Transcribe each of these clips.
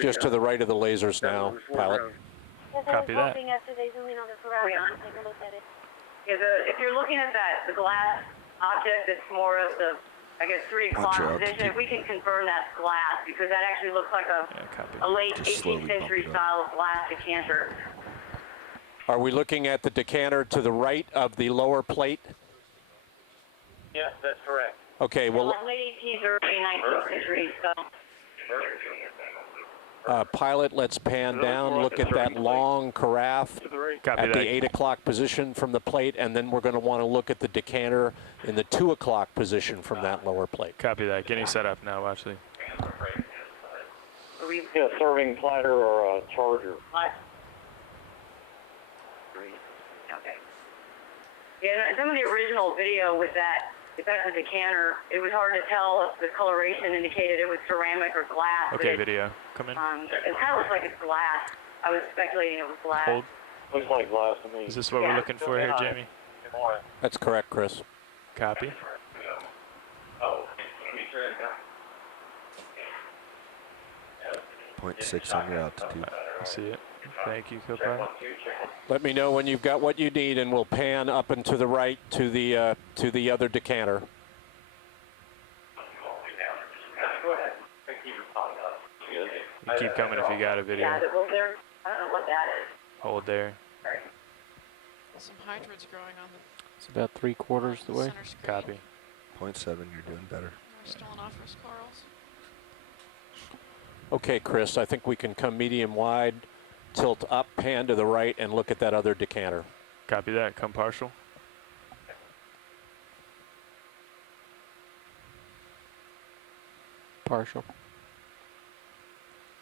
Just to the right of the lasers now, pilot. Copy that. If you're looking at the glass object that's more of the, I guess, 3 o'clock position, if we can confirm that's glass, because that actually looks like a late 18th century style of glass decanter. Are we looking at the decanter to the right of the lower plate? Yes, that's correct. Okay, well... late 18th or 19th century style. Pilot, let's pan down, look at that long carafe at the 8 o'clock position from the plate, and then we're going to want to look at the decanter in the 2 o'clock position from that lower plate. Copy that. Getting set up now, actually. Yeah, serving platter or a charger. Okay. Yeah, some of the original video with that, if that's a decanter, it was hard to tell if the coloration indicated it was ceramic or glass. Okay, video. Come in. It kind of looks like it's glass. I was speculating it was glass. Hold. Looks like glass to me. Is this what we're looking for here, Jamie? That's correct, Chris. Copy. Oh. 0.6 on your altitude. I see it. Thank you, co-pilot. Let me know when you've got what you need, and we'll pan up and to the right to the other decanter. You keep coming if you got a video. Yeah, well, there. I don't know what that is. Hold there. Some hydrants growing on the It's about 3/4 the way. center screen. Copy. 0.7, you're doing better. We're still in off-risk corals. Okay, Chris, I think we can come medium wide, tilt up, pan to the right, and look at that other decanter. Copy that. Come partial. Partial.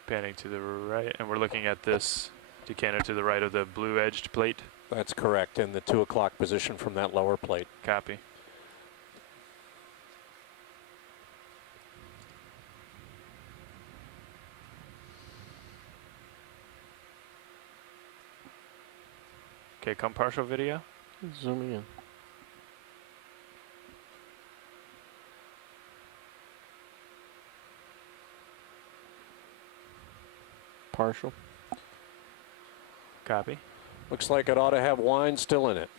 Panning to the right, and we're looking at this decanter to the right of the blue-edged plate. That's correct, in the 2 o'clock position from that lower plate. Copy. Okay, come partial video. Zooming in. Partial. Copy. Looks like it ought to have wine still in it.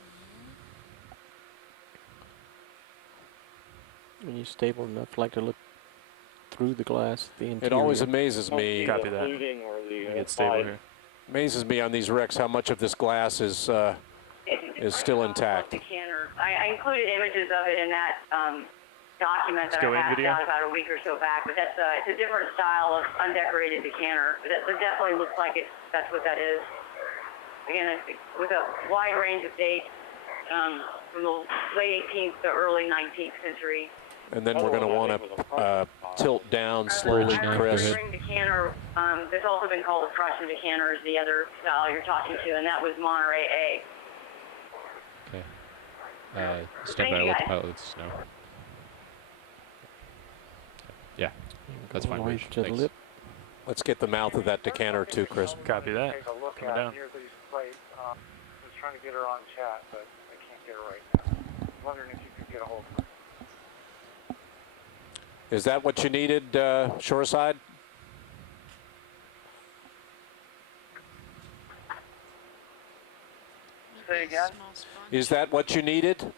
When you're stable enough, like to look through the glass, the interior. It always amazes me. Copy that. Get stable here. Amazes me on these wrecks how much of this glass is still intact. Decanter. I included images of it in that document that I passed out about a week or so back, but that's it's a different style of undecorated decanter. But it definitely looks like that's what that is. Again, with a wide range of dates from the late 18th to early 19th century. And then we're going to want to tilt down slowly, Chris. Decanter, there's also been called a Prussian decanter is the other style you're talking to, and that was Monterrey A. Okay. Stand by, let the pilots know. Yeah, that's fine. Right to the lip. Let's get the mouth of that decanter too, Chris. Copy that. Take a look Coming at down. near these plates. I was trying to get her on chat, but I can't get her right now. I'm wondering if you could get a hold of her. Is that what you needed, shoreside? Say again? Is that what you needed?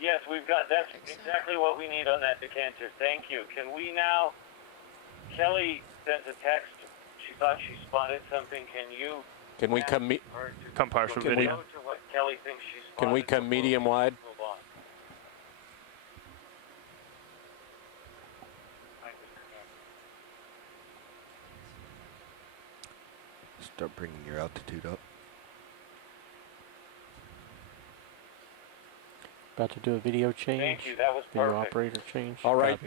Yes, we've got, that's exactly what we need on that decanter. Thank you. Can we now, Kelly sent a text. She thought she spotted something. Can you? Can we come partial video? To what Kelly thinks she spotted. Can we come medium wide? Move on. Start bringing your altitude up. About to do a video change. Thank you. That was Video perfect. operator change. All right.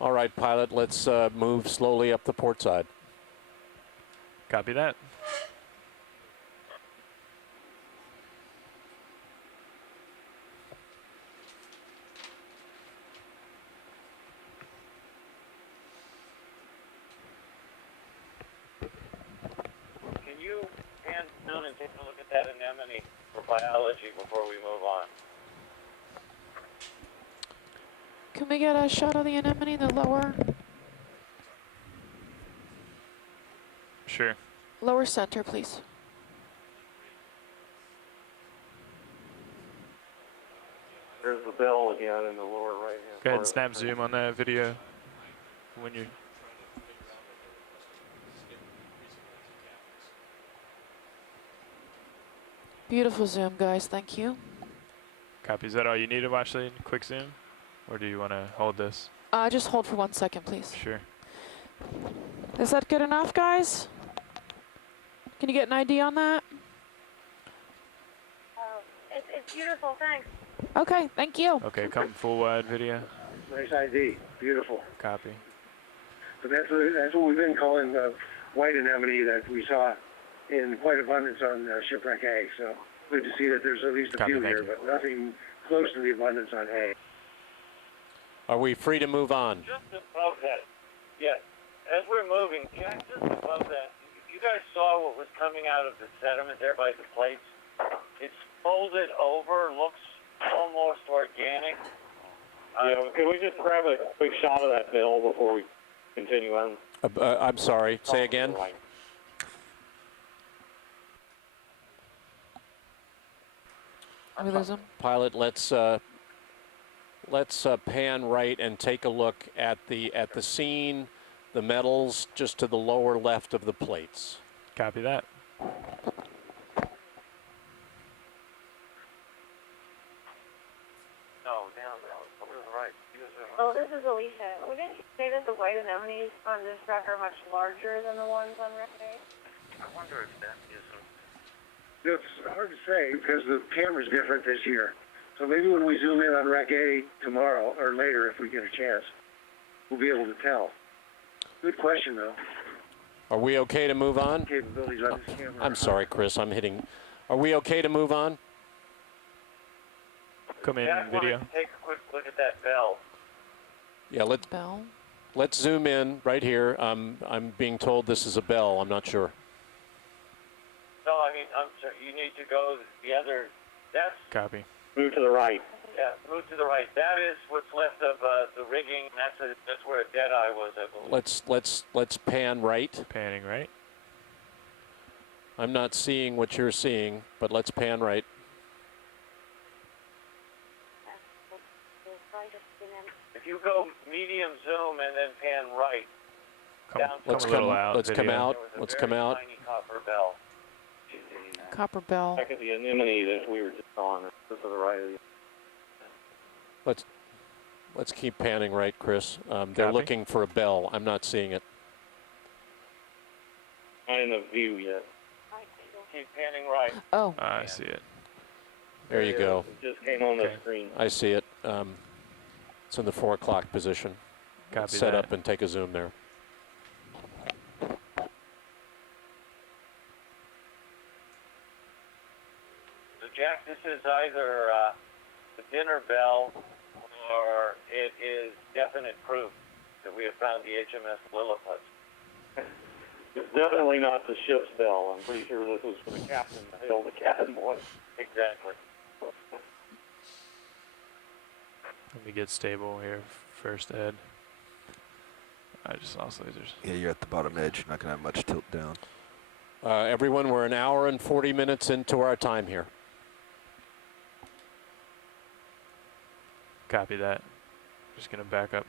All right, pilot, let's move slowly up the port side. Copy that. Can you hand down and take a look at that anemone for biology before we move on? Can we get a shot of the anemone, the lower Sure. Lower center, please. There's the bell again in the lower right hand. Go ahead and snap zoom on that video when you're. Beautiful zoom, guys. Thank you. Copy. Is that all you need to watch the quick zoom? Or do you want to hold this? Just hold for 1 second, please. Sure. Is that good enough, guys? Can you get an ID on that? It's beautiful, thanks. Okay, thank you. Okay, come full wide video. Nice ID. Beautiful. Copy. But that's what we've been calling the white anemone that we saw in quite abundance on Shipwreck A. So good to see that there's at least a Copy, few thank here, you. but nothing close to the abundance on A. Are we free to move on? Just above that, yes. As we're moving, Jack, just above that, you guys saw what was coming out of the sediment there by the plates? It's folded over, looks almost organic. Can we just grab a quick shot of that bill before we continue on? I'm sorry. Say again. Let me lose him. Pilot, let's pan right and take a look at the scene, the metals just to the lower left of the plates. Copy that. No, down there, over to the right. Oh, this is Alicia. Wouldn't you say that the white anemones on this wreck are much larger than the ones on wreck A? I wonder if that is a... It's hard to say because the camera's different this year. So maybe when we zoom in on Wreck A tomorrow or later, if we get a chance, we'll be able to tell. Good question, though. Are we okay to move on? Capabilities on this camera. I'm sorry, Chris. I'm hitting. Are we okay to move on? Come in Jack, video. take a quick look at that bell. Yeah, Bell. let's zoom in right here. I'm being told this is a bell. I'm not sure. No, I mean, I'm sorry, you need to go the other, that's, Copy. Move to the right. yeah, move to the right. That is what's left of the rigging. That's where a dead eye was, I believe. Let's pan right. Panning right. I'm not seeing what you're seeing, but let's pan right. If you go medium zoom and then pan right, Come, down come Let's a little come. out. Let's come video. out. there was a Let's very come out. tiny copper bell. Copper bell. Back at the anemone that we were just on, to the right of the... Let's keep panning right, Chris. They're Copy. looking for a bell. I'm not seeing it. Not in the view yet. Keep panning right. Oh, I see it. There you go. It just came on the Okay. screen. I see it. It's in the 4 o'clock position. Copy Set that. up and take a zoom there. So Jack, this is either the dinner bell or it is definite proof that we have found the HMS Lilliput. It's definitely not the ship's bell. I'm pretty sure this was for the captain to hail the cabin boy. Exactly. Let me get stable here first, Ed. I just lost lasers. Yeah, you're at the bottom edge. You're not going to have much tilt down. Everyone, we're an hour and 40 minutes into our time here. Copy that. Just gonna back up.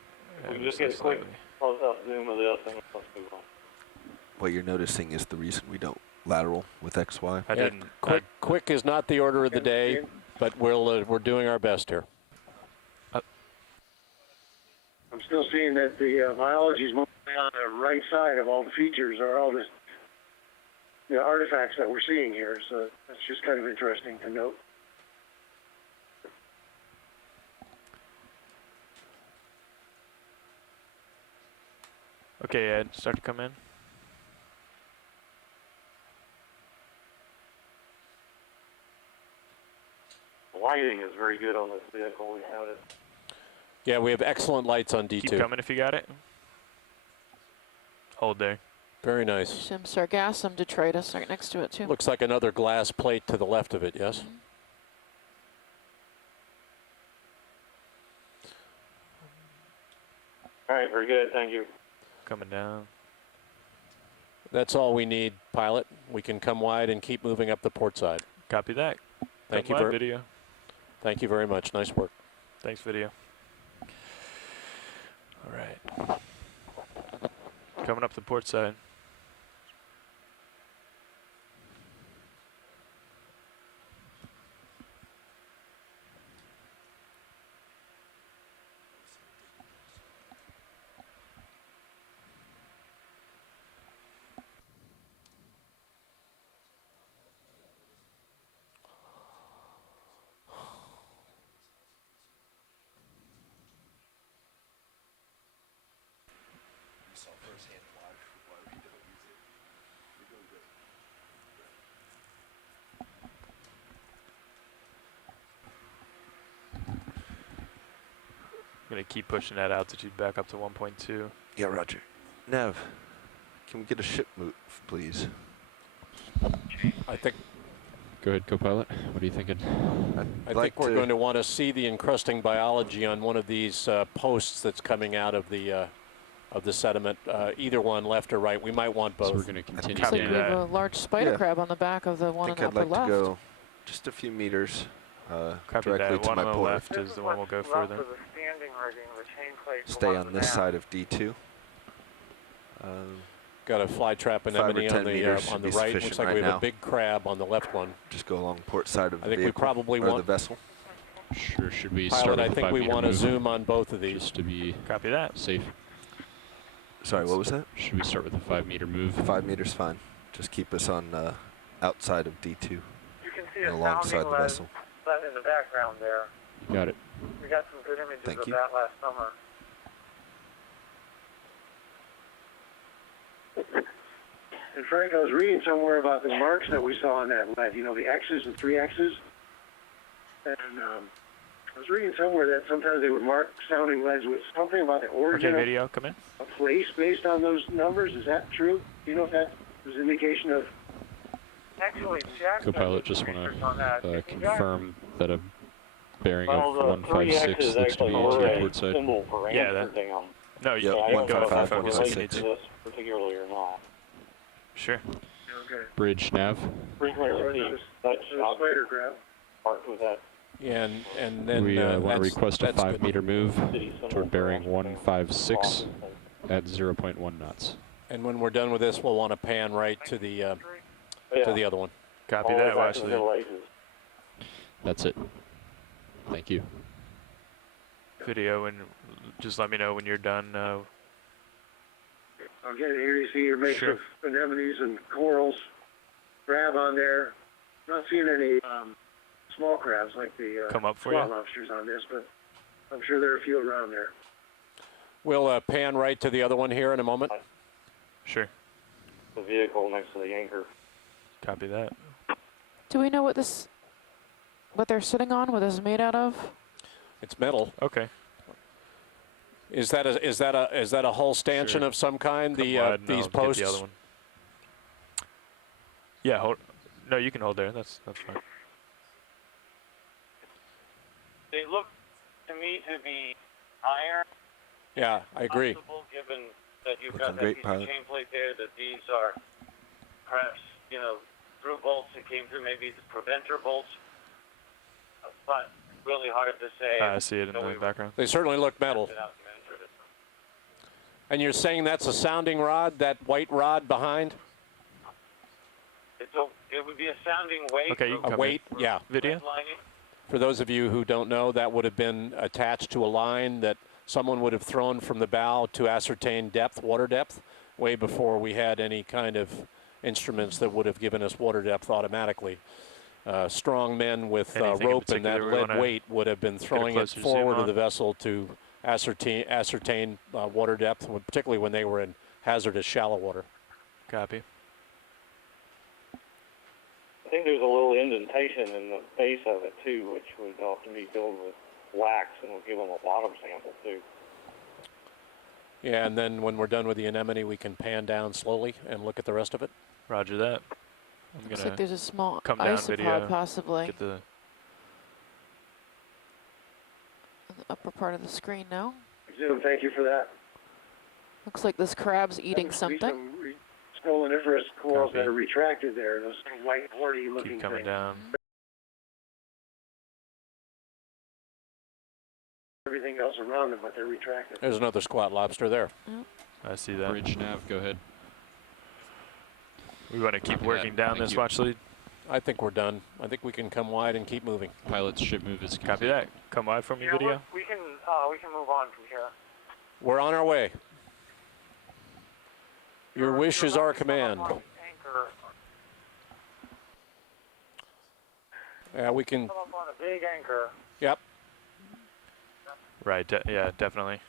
We ever just so get a quick slightly. close-up zoom of this and let's move on. What you're noticing is the reason we don't lateral with XY. I Yeah, didn't. Quick is not the order of the day, but we're doing our best here. I'm still seeing that the biology is moving on the right side of all the features or all the artifacts that we're seeing here. So that's just kind of interesting to note. Okay, Ed, start to come in. The lighting is very good on this vehicle. We noticed. Yeah, we have excellent lights on Keep D2. coming if you got it. Hold there. Very nice. Sim Sargassum detritus right next to it too. Looks like another glass plate to the left of it, yes? All right, very good. Thank you. Coming down. That's all we need, pilot. We can come wide and keep moving up the port side. Copy that. Thank you, video. Thank you very much. Nice work. Thanks, video. All right. Coming up the port side. I'm going to keep pushing that altitude back up to 1.2. Yeah, roger. Nav, can we get a ship move, please? I think Go ahead, co-pilot. What are you thinking? I think we're going to want to see the encrusting biology on one of these posts that's coming out of the sediment. Either one, left or right. We might want both. So we're going to continue. Looks like we have a large spider crab on the back of the one on the upper I'd like left. to go just a few meters Copy directly that. to One my on the port. left is the one we'll go further. Stay on this side of D2. Got a fly trap 5 anemone or 10 on the meters should right. be Looks sufficient like right we have now. a big crab on the left one. Just go along port side of the I think vehicle, we probably or want the vessel. Sure. Should we Pilot, start I with the think 5 we meter want to move, zoom on both of these. just to be Copy that. safe? Sorry, what was that? Should we start with the 5 meter move? 5 meters, fine. Just keep us on outside of D2 You can see and a alongside sounding the lead vessel. in the background there. You got it. We got some good images Thank of you. that last summer. And Frank, I was reading somewhere about the marks that we saw on that lead, you know, the X's and 3 X's. And I was reading somewhere that sometimes they would mark sounding leads with something about the origin Okay, video, come in. of a place based on those numbers. Is that true? Do you know if that was an indication of... Actually, Jack Co-pilot, just want to confirm that a bearing of Well, the 156 looks to be to the port side. Yeah, that. No, you Yep, can go to 155, 5 if you need 156. to. particularly or not. Sure. Okay. Bridge nav. The spider crab. Marked with that. Yeah, and then We want to that's- request a that's 5 good. meter move toward bearing 156 at 0.1 knots. And when we're done with this, we'll want to pan right to the other one. Copy that, Wesley. That's it. Thank you. Video, and just let me know when you're done. I'll get it here. You see your mix Sure. of anemones and corals, crab on there. Not seeing any small crabs like the Come up for spot you. lobsters on this, but I'm sure there are a few around there. We'll pan right to the other one here in a moment. Sure. The vehicle next to the anchor. Copy that. Do we know what they're sitting on? What this is made out of? It's metal. Okay. Is that a hull stanchion Sure. of some kind? Come The wide and these I'll posts. get the other one. Yeah, hold. No, you can hold there. That's fine. They look to me to be higher. Yeah, I agree. Possible, given that you've Looking got that great, piece pilot. of chain plate there, that these are perhaps, you know, through bolts that came through, maybe the preventer bolts. But really hard to say. I see it in So the we background. They certainly look metal. without the measure it. And you're saying that's a sounding rod, that white rod behind? It would be a sounding weight. Okay, you for- can A come weight, in. yeah. Video. redlining. For those of you who don't know, that would have been attached to a line that someone would have thrown from the bow to ascertain depth, water depth, way before we had any kind of instruments that would have given us water depth automatically. Strong men with Anything in rope and that particular we lead wanna weight would have been throwing it closer zoom forward of on? the vessel to ascertain water depth, particularly when they were in hazardous shallow water. Copy. I think there's a little indentation in the base of it too, which would often be filled with wax and will give them a bottom sample too. Yeah, and then when we're done with the anemone, we can pan down slowly and look at the rest of it. Roger that. I'm Looks gonna like there's a small come down isopod video, possibly get the. in the upper part of the screen now. Zoom, thank you for that. Looks like this crab's eating That must be something. some stoloniferous corals Copy. that are retracted there, those sort of white boardy looking Keep coming things. down. Everything else around them, but they're retracted. There's another squat lobster there. I see that. Bridge nav, go ahead. We want to keep Copy working that. down Thank this you. watch lead. I think we're done. I think we can come wide and keep moving. Pilot's ship move is complete. Copy that. Come wide from your video. We can move on from here. We're on our way. Your wish is our command. Anchor. Yeah, we can. Come up on a big anchor. Yep. Right. Yeah, definitely.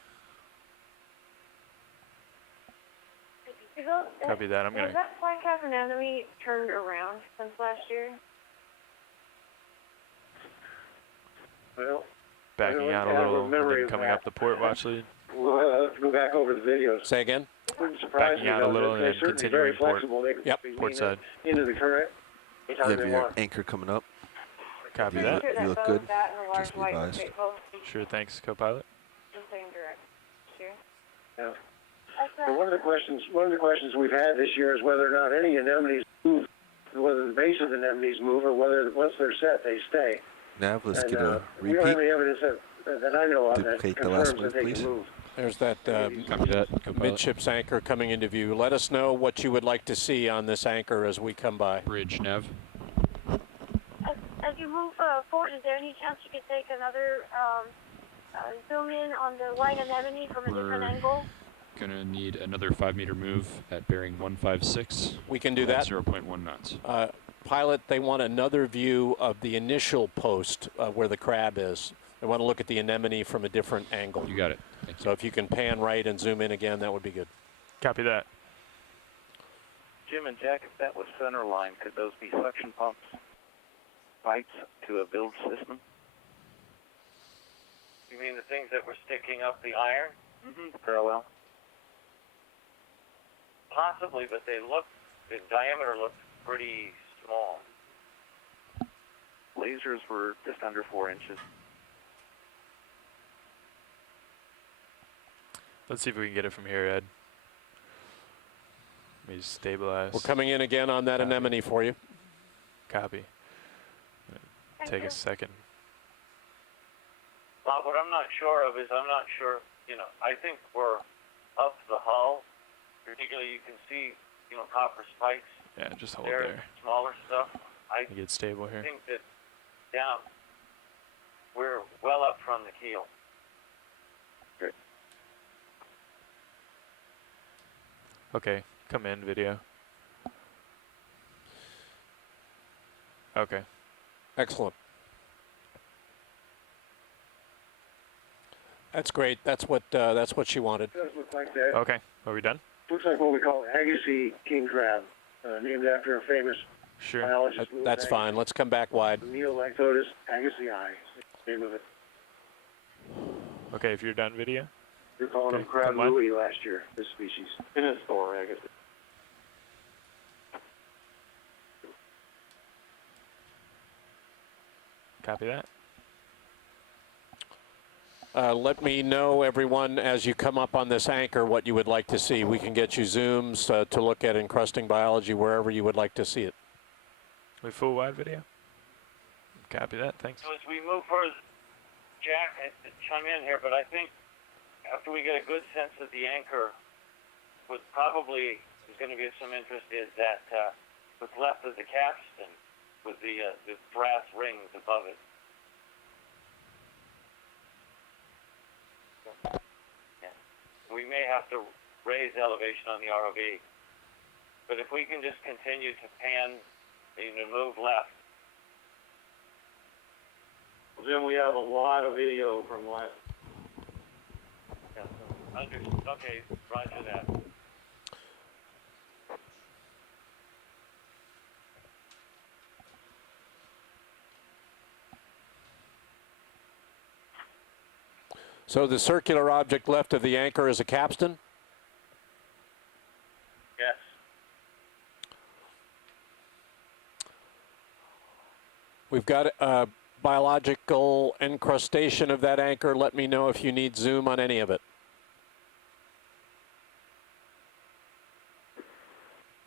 Copy that. I'm Has gonna. that flight cap anatomy turned around since last year? Well, Backing out a have a little, and memory then of coming that. up the port watch lead. we'll have to go back over the videos. Say again. It wouldn't surprise Backing me, out a though, little that and they're then certainly very continuing port. flexible. They can Yep. be Port leaning side. into the current You anytime have they your want. anchor coming up. Copy You that. look- you look good. Just be White advised. straight pole, Sure. Thanks, co-pilot. the same direct. Sure. Yeah. So one of the questions we've had this year is whether or not any anemones move, whether the base of the anemones move, or whether once they're set they stay. Nav, let's And, get a we don't have repeat. any evidence that I know of that Duplicate the last confirms move, that they please. can move. There's that Copy that, co-pilot. midships anchor coming into view. Let us know what you would like to see on this anchor as we come by. Bridge nav. As you move forward, is there any chance you could take another zoom in on the white anemone from a different We're angle? Gonna need another 5-meter move at bearing 156. We can do at that. 0.1 knots. Pilot, they want another view of the initial post where the crab is. They want to look at the anemone from a different angle. You got it. Thank So you. if you can pan right and zoom in again, that would be good. Copy that. Jim and Jack, if that was center line, could those be suction pumps, pipes to a build system? You mean the things that were sticking up the iron? Mm-hmm. Parallel? Possibly, but the diameter looked pretty small. Lasers were just under 4 inches. Let's see if we can get it from here, Ed. Let me stabilize. We're coming in again on that Copy. anemone for you. Copy. Take a second. Bob, what I'm not sure of is I think we're up the hull. Particularly, you can see, copper spikes. Yeah, just hold There, there. smaller stuff. I Let me get stable here. think that down, we're well up from the keel. Okay, come in, video. Okay. Excellent. That's great. That's what she wanted. It does look like that. Okay, are we done? Looks like what we call Agassiz king crab, named after a famous Sure. biologist. That's fine. Let's come back wide. Neolactotus agassii, name of it. Okay, if you're done, video. We're calling Okay, him crab come on. louis last year, this species. In a store, Agassiz. Copy that. Let me know, everyone, as you come up on this anchor, what you would like to see. We can get you zooms to look at encrusting biology wherever you would like to see it. We full wide video? Copy that, thanks. So as we move further, Jack, chime in here, but I think after we get a good sense of the anchor, what probably is going to be of some interest is that what's left of the capstan with the brass rings above it. Yeah. We may have to raise elevation on the ROV, but if we can just continue to pan, move left. Jim, we have a lot of video from last. Yeah, okay, roger that. So the circular object left of the anchor is a capstan? Yes. We've got a biological encrustation of that anchor. Let me know if you need zoom on any of it.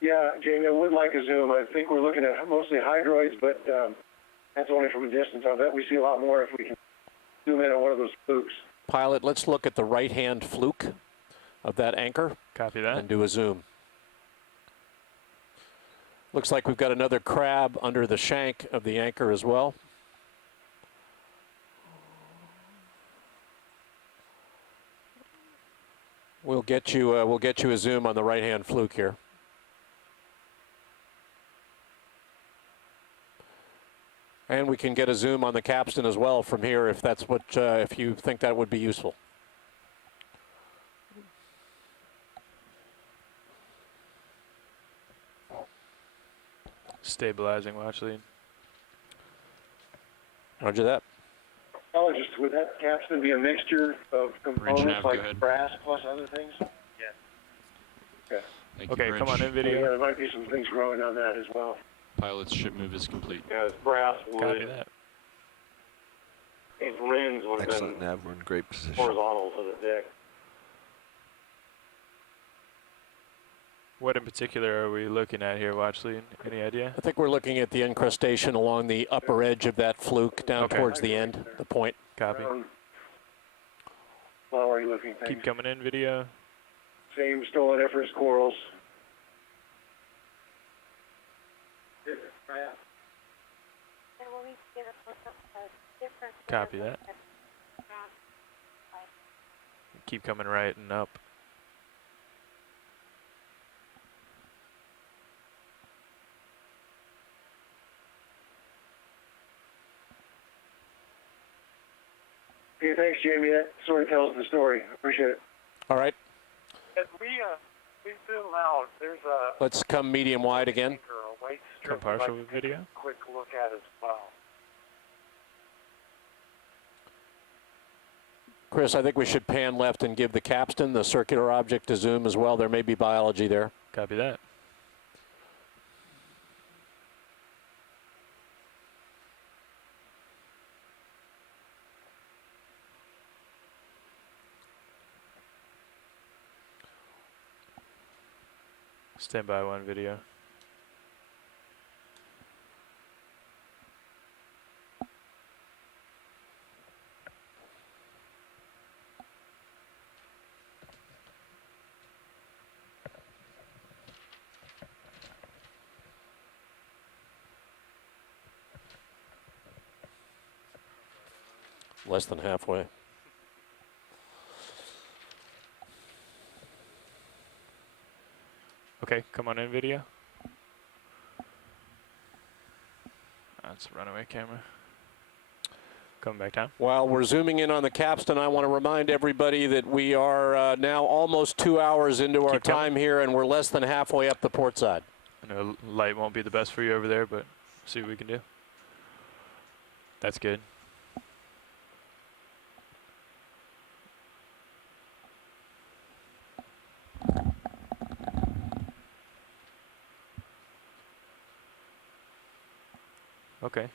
Yeah, Jamie, I would like a zoom. I think we're looking at mostly hydroids, but that's only from a distance. I bet we see a lot more if we can zoom in on one of those flukes. Pilot, let's look at the right-hand fluke of that anchor. Copy that. And do a zoom. Looks like we've got another crab under the shank of the anchor as well. We'll get you a zoom on the right-hand fluke here. And we can get a zoom on the capstan as well from here if that's what if you think that would be useful. Stabilizing watch lead. Roger that. Oh, just would that capstan be a mixture of components nav, go like ahead. brass plus other things? Yeah. Okay. Thank Okay, you, come on in Yeah, video. there might be some things growing on that as well. Pilot's ship move is complete. Yeah, it's brass Copy wood. that. These rims would have Excellent, been Nav. We're in great position. horizontal to the deck. What in particular are we looking at here, watch lead? Any idea? I think we're looking at the incrustation along the upper edge of that fluke down Okay. towards the end, the point. Copy. Flowery looking things. Keep coming in video. Same stolen efforts corals. Copy that. Keep coming right and up. Okay, thanks, Jamie. That sort of tells the story. I appreciate it. All right, As we zoom out, there's a let's come medium wide again. anchor, a white Come strip we'd partial like with to take video. a quick look at as well. Chris, I think we should pan left and give the capstan, the circular object, a zoom as well. There may be biology there. Copy that. Stand by one video. Less than halfway. Okay, come on in video. That's a runaway camera. Coming back down. While we're zooming in on the capstan, I want to remind everybody that we are now almost 2 hours into our Keep going. time here, and we're less than halfway up the port side. I know light won't be the best for you over there, but see what we can do. That's good. Okay,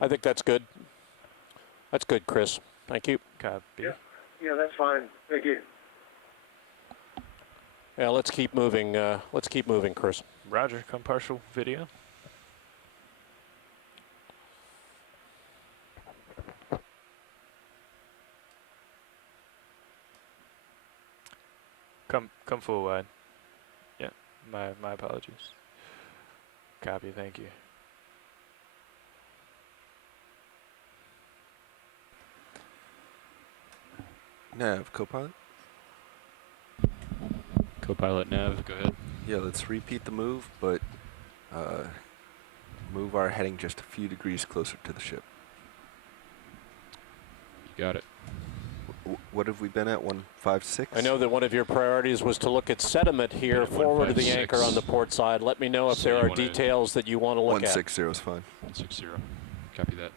I think that's good. That's good, Chris. Thank you. copy. Yeah, that's fine. Thank you. Yeah, let's keep moving. Let's keep moving, Chris. Roger, come partial video. Come full wide. Yeah, my apologies. Copy, thank you. Nav, co-pilot? Co-pilot Nav, go ahead. Yeah, let's repeat the move, but move our heading just a few degrees closer to the ship. You got it. What have we been at, 156? I know that one of your priorities was to look at sediment here Yeah, forward of the 156. anchor on the port side. Let me know if So there you are wanna- details that you want to look at. 160 is fine. 160. Copy that.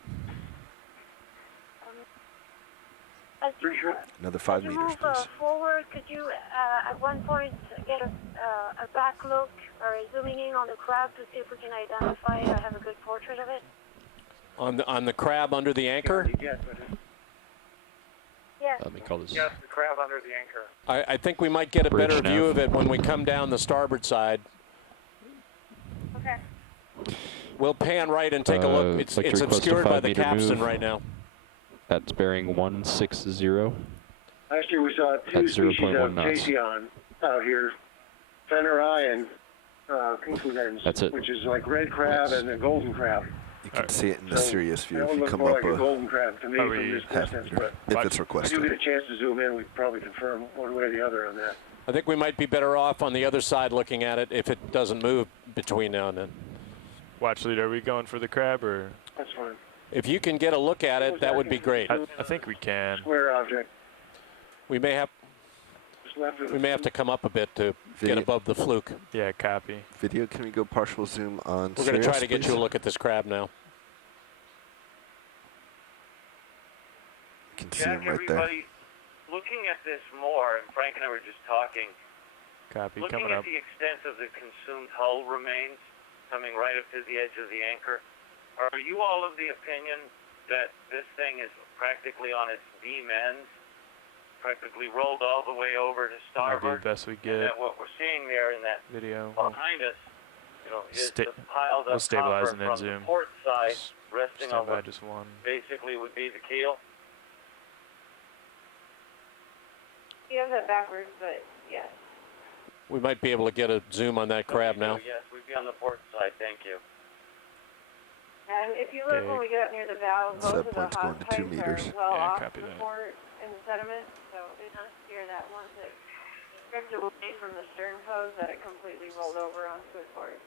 As you, Pretty sure. Another 5 as you meters, move please. forward, could you at one point get a back look or zooming in on the crab to see if we can identify or have a good portrait of it? On the crab under the anchor? Yes, but Yes. Let me call this. Yes, the crab under the anchor. I think we might get a Bridge better view nav. of it when we come down the starboard side. We'll pan right and take a look. It's, like to it's request a obscured by 5 the meter capstan move. right now. That's bearing 160 Last year we saw at two species 0.1 of knots. Chasyon out here, fenner eye and kinky lens, That's it. which is like red crab and a golden crab. You can see it in the So, Sirius view that if would you look come more up like a a golden crab to me Are from we this half distance, meter, but if it's if we requested. do get a chance to zoom in, we'd probably confirm one way or the other on that. I think we might be better off on the other side looking at it if it doesn't move between now and then. Watch lead, are we going for the crab or? That's fine. If you can get a look at it, that would be great. I think we can. Square object, We may have just left of we may have to come up a bit to Video. get above the fluke. Yeah, copy. Video, can we go partial zoom on We're going to Sirius, try to get please? you a look at this crab now. You can see Jack, him right there. everybody, looking at this more, and Frank and I were just talking, Copy, looking coming at up. the extent of the consumed hull remains coming right up to the edge of the anchor, are you all of the opinion that this thing is practically on its beam ends, practically rolled all the way over to Might be starboard? the best we And get. that what we're seeing there in that Video. behind us, you know, is Sta- the piled we'll up stabilize copper and then from zoom. the port side, Just resting stand on by what just one. basically would be the keel. You have that backwards, but yes. We might be able to get a zoom on that crab Okay, so now. yes, we'd be on the port side. Thank you. And if you look when we get up near the bow, Set both of the point's hot going to 2 pipes meters. are well Yeah, off copy the that. port in the sediment, so it does steer that once it stripped away from the stern hose that it completely rolled over onto its port.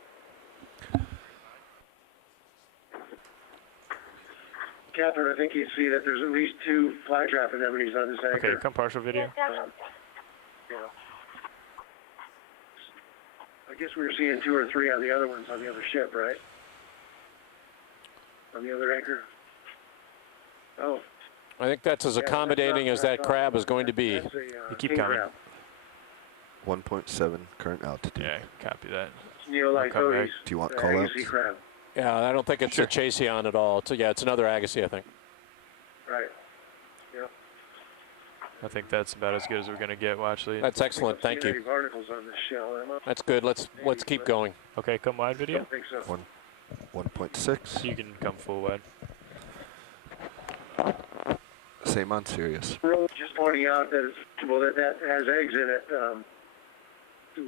Catherine, I think you see that there's at least 2 fly trap anemones on this Okay, anchor. come partial video. Yeah. I guess we were seeing 2 or 3 on the other ones on the other ship, right? On the other anchor. Oh. I think that's as yeah, that's accommodating not- as that that's not- crab is going to be. That's a, You keep king coming. crab. 1.7 current altitude. Yeah, copy that. Neolithodes. come back. Do you want the call-outs? Agassiz crab. Yeah, I don't think it's a Chasyon at all. Yeah, it's another Agassiz, I think. Right. Yeah. I think that's about as good as we're gonna get. Watch lead. That's excellent. Thank Seen you. any barnacles on this shell, Emma? That's good. Let's keep going. Okay, come wide I video. don't think so. 1.6. You can come full wide. Same on Sirius. Just pointing out that it's, well, that has eggs in it,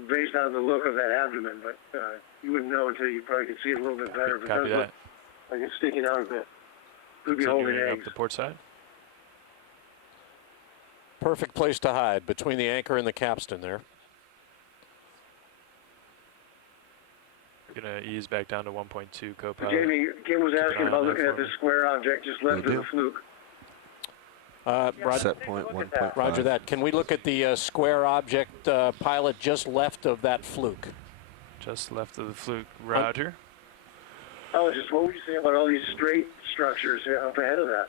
based on the look of that abdomen, but you wouldn't know until you probably could see it a little bit better. But it Copy does that. look like it's sticking out a bit. Could be holding Continuing up eggs. the port side. Perfect place to hide between the anchor and the capstan there. Gonna ease back down to 1.2 co-pilot. Jamie, Kim was Keep an asking eye about on that looking at for this me. square object just left of do. the fluke. Roger, Set point 1.5. Roger that. Can we look at the square object pilot just left of that fluke? Just left of the fluke. Roger. Oh, just what would you say about all these straight structures up ahead of that?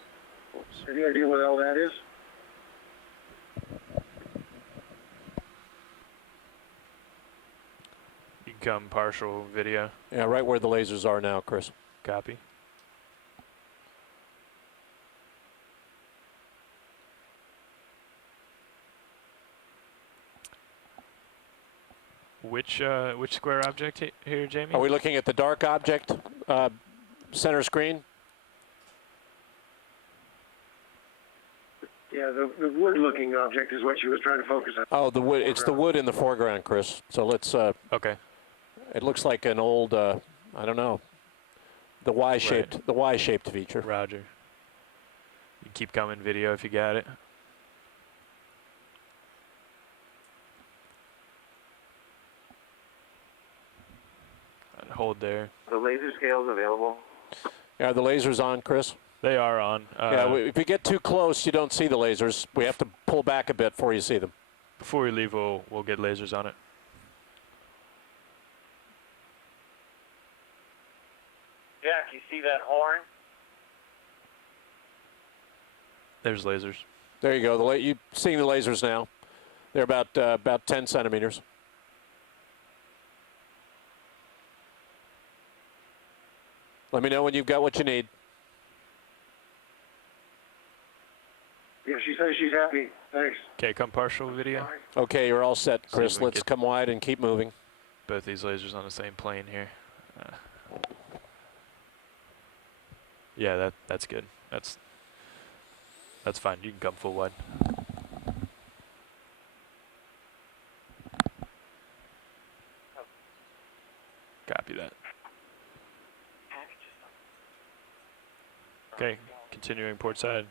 Any idea what all that is? You can come partial video. Yeah, right where the lasers are now, Chris. Copy. Which square object here, Jamie? Are we looking at the dark object, center screen? Yeah, the wood-looking object is what she was trying to focus on. Oh, the wood. It's the wood in the foreground, Chris. So let's. Okay. It looks like an old. I don't know. The Y-shaped. Right. The Y-shaped feature. Roger. You keep coming video if you got it. And hold there. The laser scales available? Are the lasers on, Chris? They are on. Yeah. If you get too close, you don't see the lasers. We have to pull back a bit before you see them. Before we leave, we'll get lasers on it. Jack, you see that horn? There's lasers. There you go. You seeing the lasers now? They're about 10 centimeters. Let me know when you've got what you need. Yeah, she says she's happy. Thanks. Okay, come partial video. Okay, you're all set, See Chris. if we Let's get- come wide and keep moving. Both these lasers on the same plane here. Yeah, that's good. That's fine. You can come full wide. Copy that. Okay, continuing port side.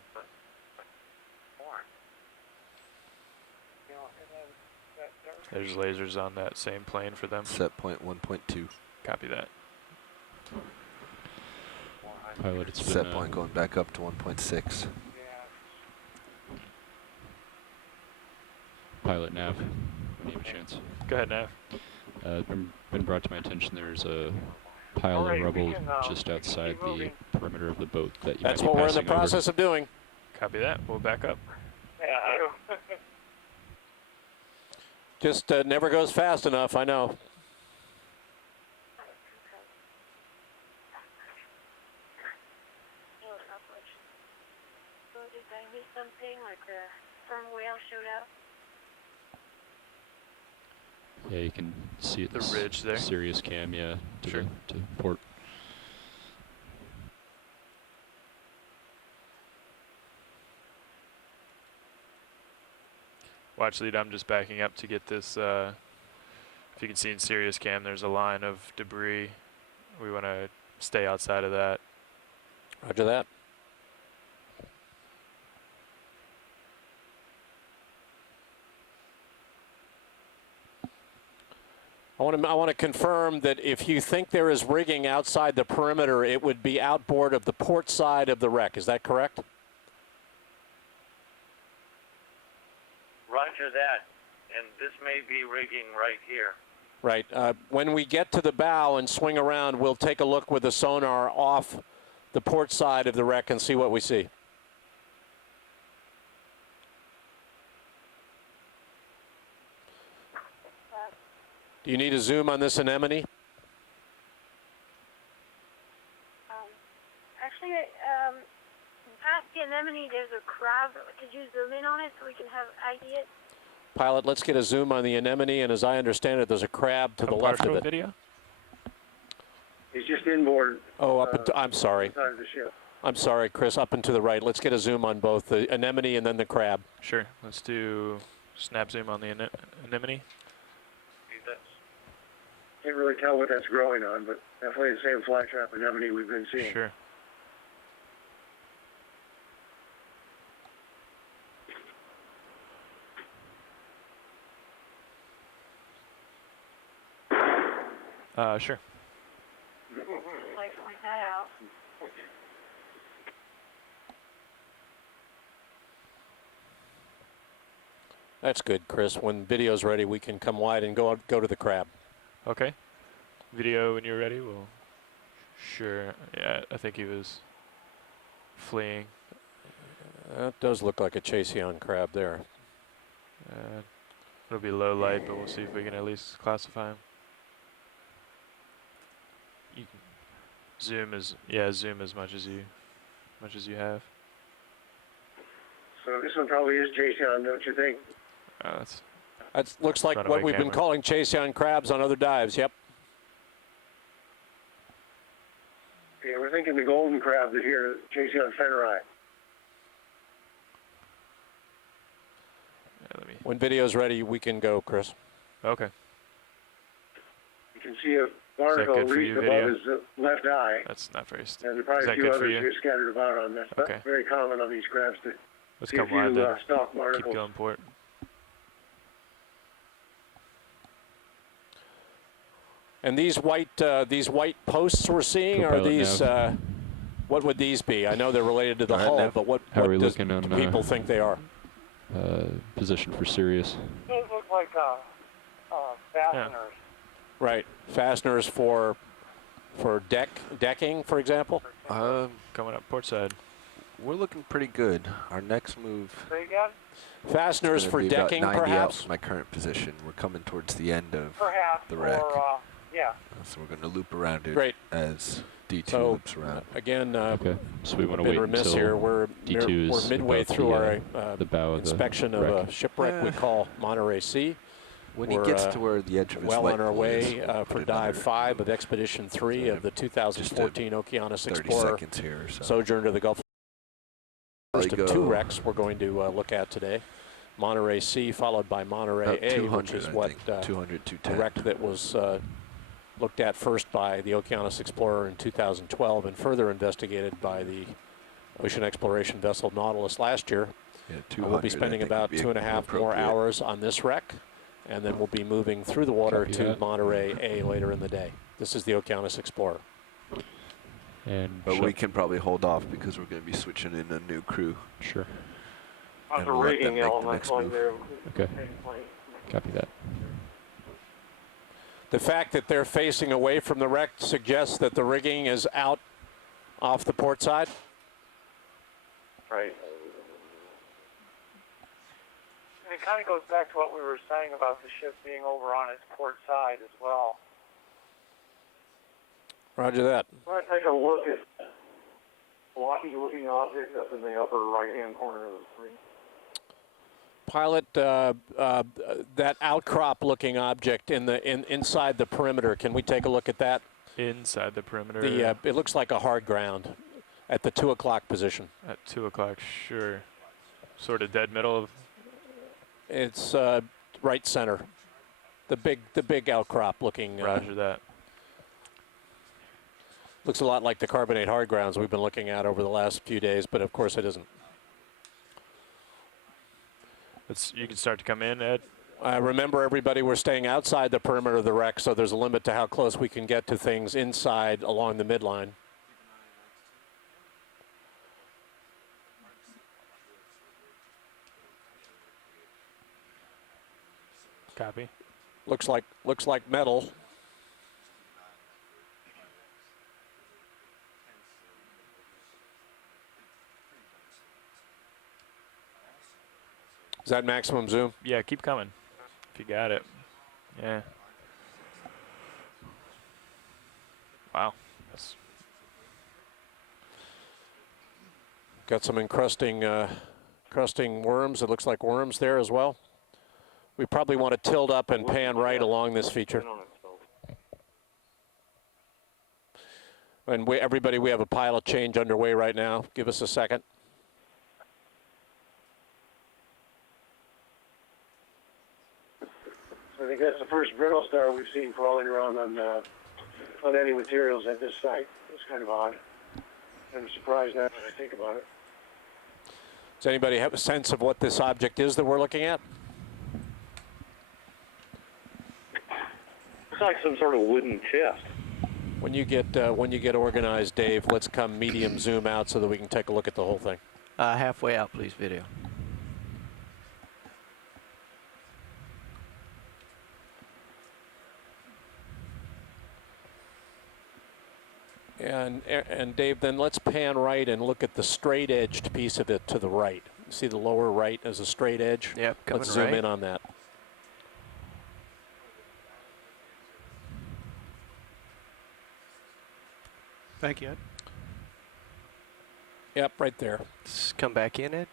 There's lasers on that same plane for them. Set point 1.2. Copy that. Pilot, it's Set been, point going back up to 1.6. pilot nav, when you have a chance. Go ahead, Nav. Been brought to my attention there's a pile of rubble just outside the perimeter of the boat that you That's might be what we're in the passing over. process of doing. Copy that. We'll back up. Just never goes fast enough, I know. Did I miss something, like the sperm whale showed up? Yeah, you can see it. The ridge there. Sirius cam, yeah, to, Sure. to port. Watch lead, I'm just backing up to get this, if you can see in Sirius cam, there's a line of debris. We want to stay outside of that. Roger that. I want to confirm that if you think there is rigging outside the perimeter, it would be outboard of the port side of the wreck. Is that correct? Roger that. And this may be rigging right here. Right. When we get to the bow and swing around, we'll take a look with the sonar off the port side of the wreck and see what we see. Do you need a zoom on this anemone? Actually, past the anemone, there's a crab. Could you zoom in on it so we can have ideas? Pilot, let's get a zoom on the anemone, and as I understand it, there's a crab to the left of Partial it. video? It's just inboard. Oh, I'm sorry. Side of the ship. I'm sorry, Chris, up and to the right. Let's get a zoom on both the anemone and then the crab. Sure. Let's do snap zoom on the anemone. Can't really tell what that's growing on, but definitely the same fly trap anemone we've been seeing. Sure. Sure. Like, point that out. That's good, Chris. When video's ready, we can come wide and go to the crab. Okay. Video when you're ready. We'll. Sure. Yeah, I think he was fleeing. That does look like a Chaseon crab there. It'll be low light, but we'll see if we can at least classify him. You can zoom zoom as much as you have. So this one probably is Jason, don't you think? That looks like what we've been calling Chaseon crabs on other dives. Yep. Yeah, we're thinking the golden crab that here, Chaseon feneri. When video's ready, we can go, Chris. Okay. You can see a barnacle good for reach you, above video? his left eye. That's not very. And there are probably Is a that few good for others you? here scattered about on this. Okay. Not very common on these crabs to Let's see a come wide few then. stalk Keep barnacles. going port. And these white posts we're seeing, are these, what would these be? I know they're related to the hull, but what does people think they are? Position for Sirius. Those look like fasteners. Yeah. Right, fasteners for decking, for example? Coming up port side. We're looking pretty good. Our next move. Say again? Fasteners for decking, about 90 perhaps? out from my current position. We're coming towards the end of Perhaps. the wreck. Or, yeah. So we're going to loop around it Great. as D2 So, loops around. Again, Okay, so we want to been wait remiss until here. We're D2 is midway above through the bow our of the inspection of wreck. a shipwreck we call Monterrey Sea. When he We're, gets to where the edge of his well light on our pole is, way we'll for put dive another 5 of Expedition 3 of the 2014 Okeanos 30 Explorer seconds here. So Sojourn to the Gulf. First of go 2 wrecks we're going to look at today. Monterey C followed by Monterey about A, 200, which is I what think. 200, the 210. wreck that was looked at first by the Okeanos Explorer in 2012 and further investigated by the ocean exploration vessel Nautilus last year. Yeah, We'll be spending about 2.5 more hours on this wreck, and then we'll be moving through the water Copy to that. Monterey A later in the day. This is the Okeanos Explorer. And But we can probably hold off because we're going to be switching in a new crew. Sure. On And the we'll let them rigging make the elements next like move. they're Okay. taking place. Copy that. The fact that they're facing away from the wreck suggests that the rigging is out off the port side. Right. And it kind of goes back to what we were saying about the ship being over on its port side as well. Roger that. I'm going to take a look at blocky looking object up in the upper right hand corner of the screen. Pilot, that outcrop looking object inside the perimeter, can we take a look at that? Inside the perimeter. It looks like a hard ground at the 2 o'clock position. At 2 o'clock, sure. Sort of dead middle of. It's right center. The big outcrop looking. Roger that. Looks a lot like the carbonate hard grounds we've been looking at over the last few days, but of course it isn't. You can start to come in, Ed. Remember, everybody, we're staying outside the perimeter of the wreck, so there's a limit to how close we can get to things inside along the midline. Copy. Looks like metal. Is that maximum zoom? Yeah, keep coming. If you got it. Yeah. Wow. That's Got some encrusting worms. It looks like worms there as well. We probably want to tilt up and pan right along this feature. And everybody, we have a pilot change underway right now. Give us a second. I think that's the first brittle star we've seen crawling around on any materials at this site. It's kind of odd. I'm surprised now that I think about it. Does anybody have a sense of what this object is that we're looking at? Looks like some sort of wooden chest. When you get organized, Dave, let's come medium zoom out so that we can take a look at the whole thing. Halfway out, please, video. And Dave, then let's pan right and look at the straight-edged piece of it to the right. See the lower right as a straight edge? Yep, coming let's zoom right. in on that. Thank you, Ed. Yep, right there. Just come back in, Ed.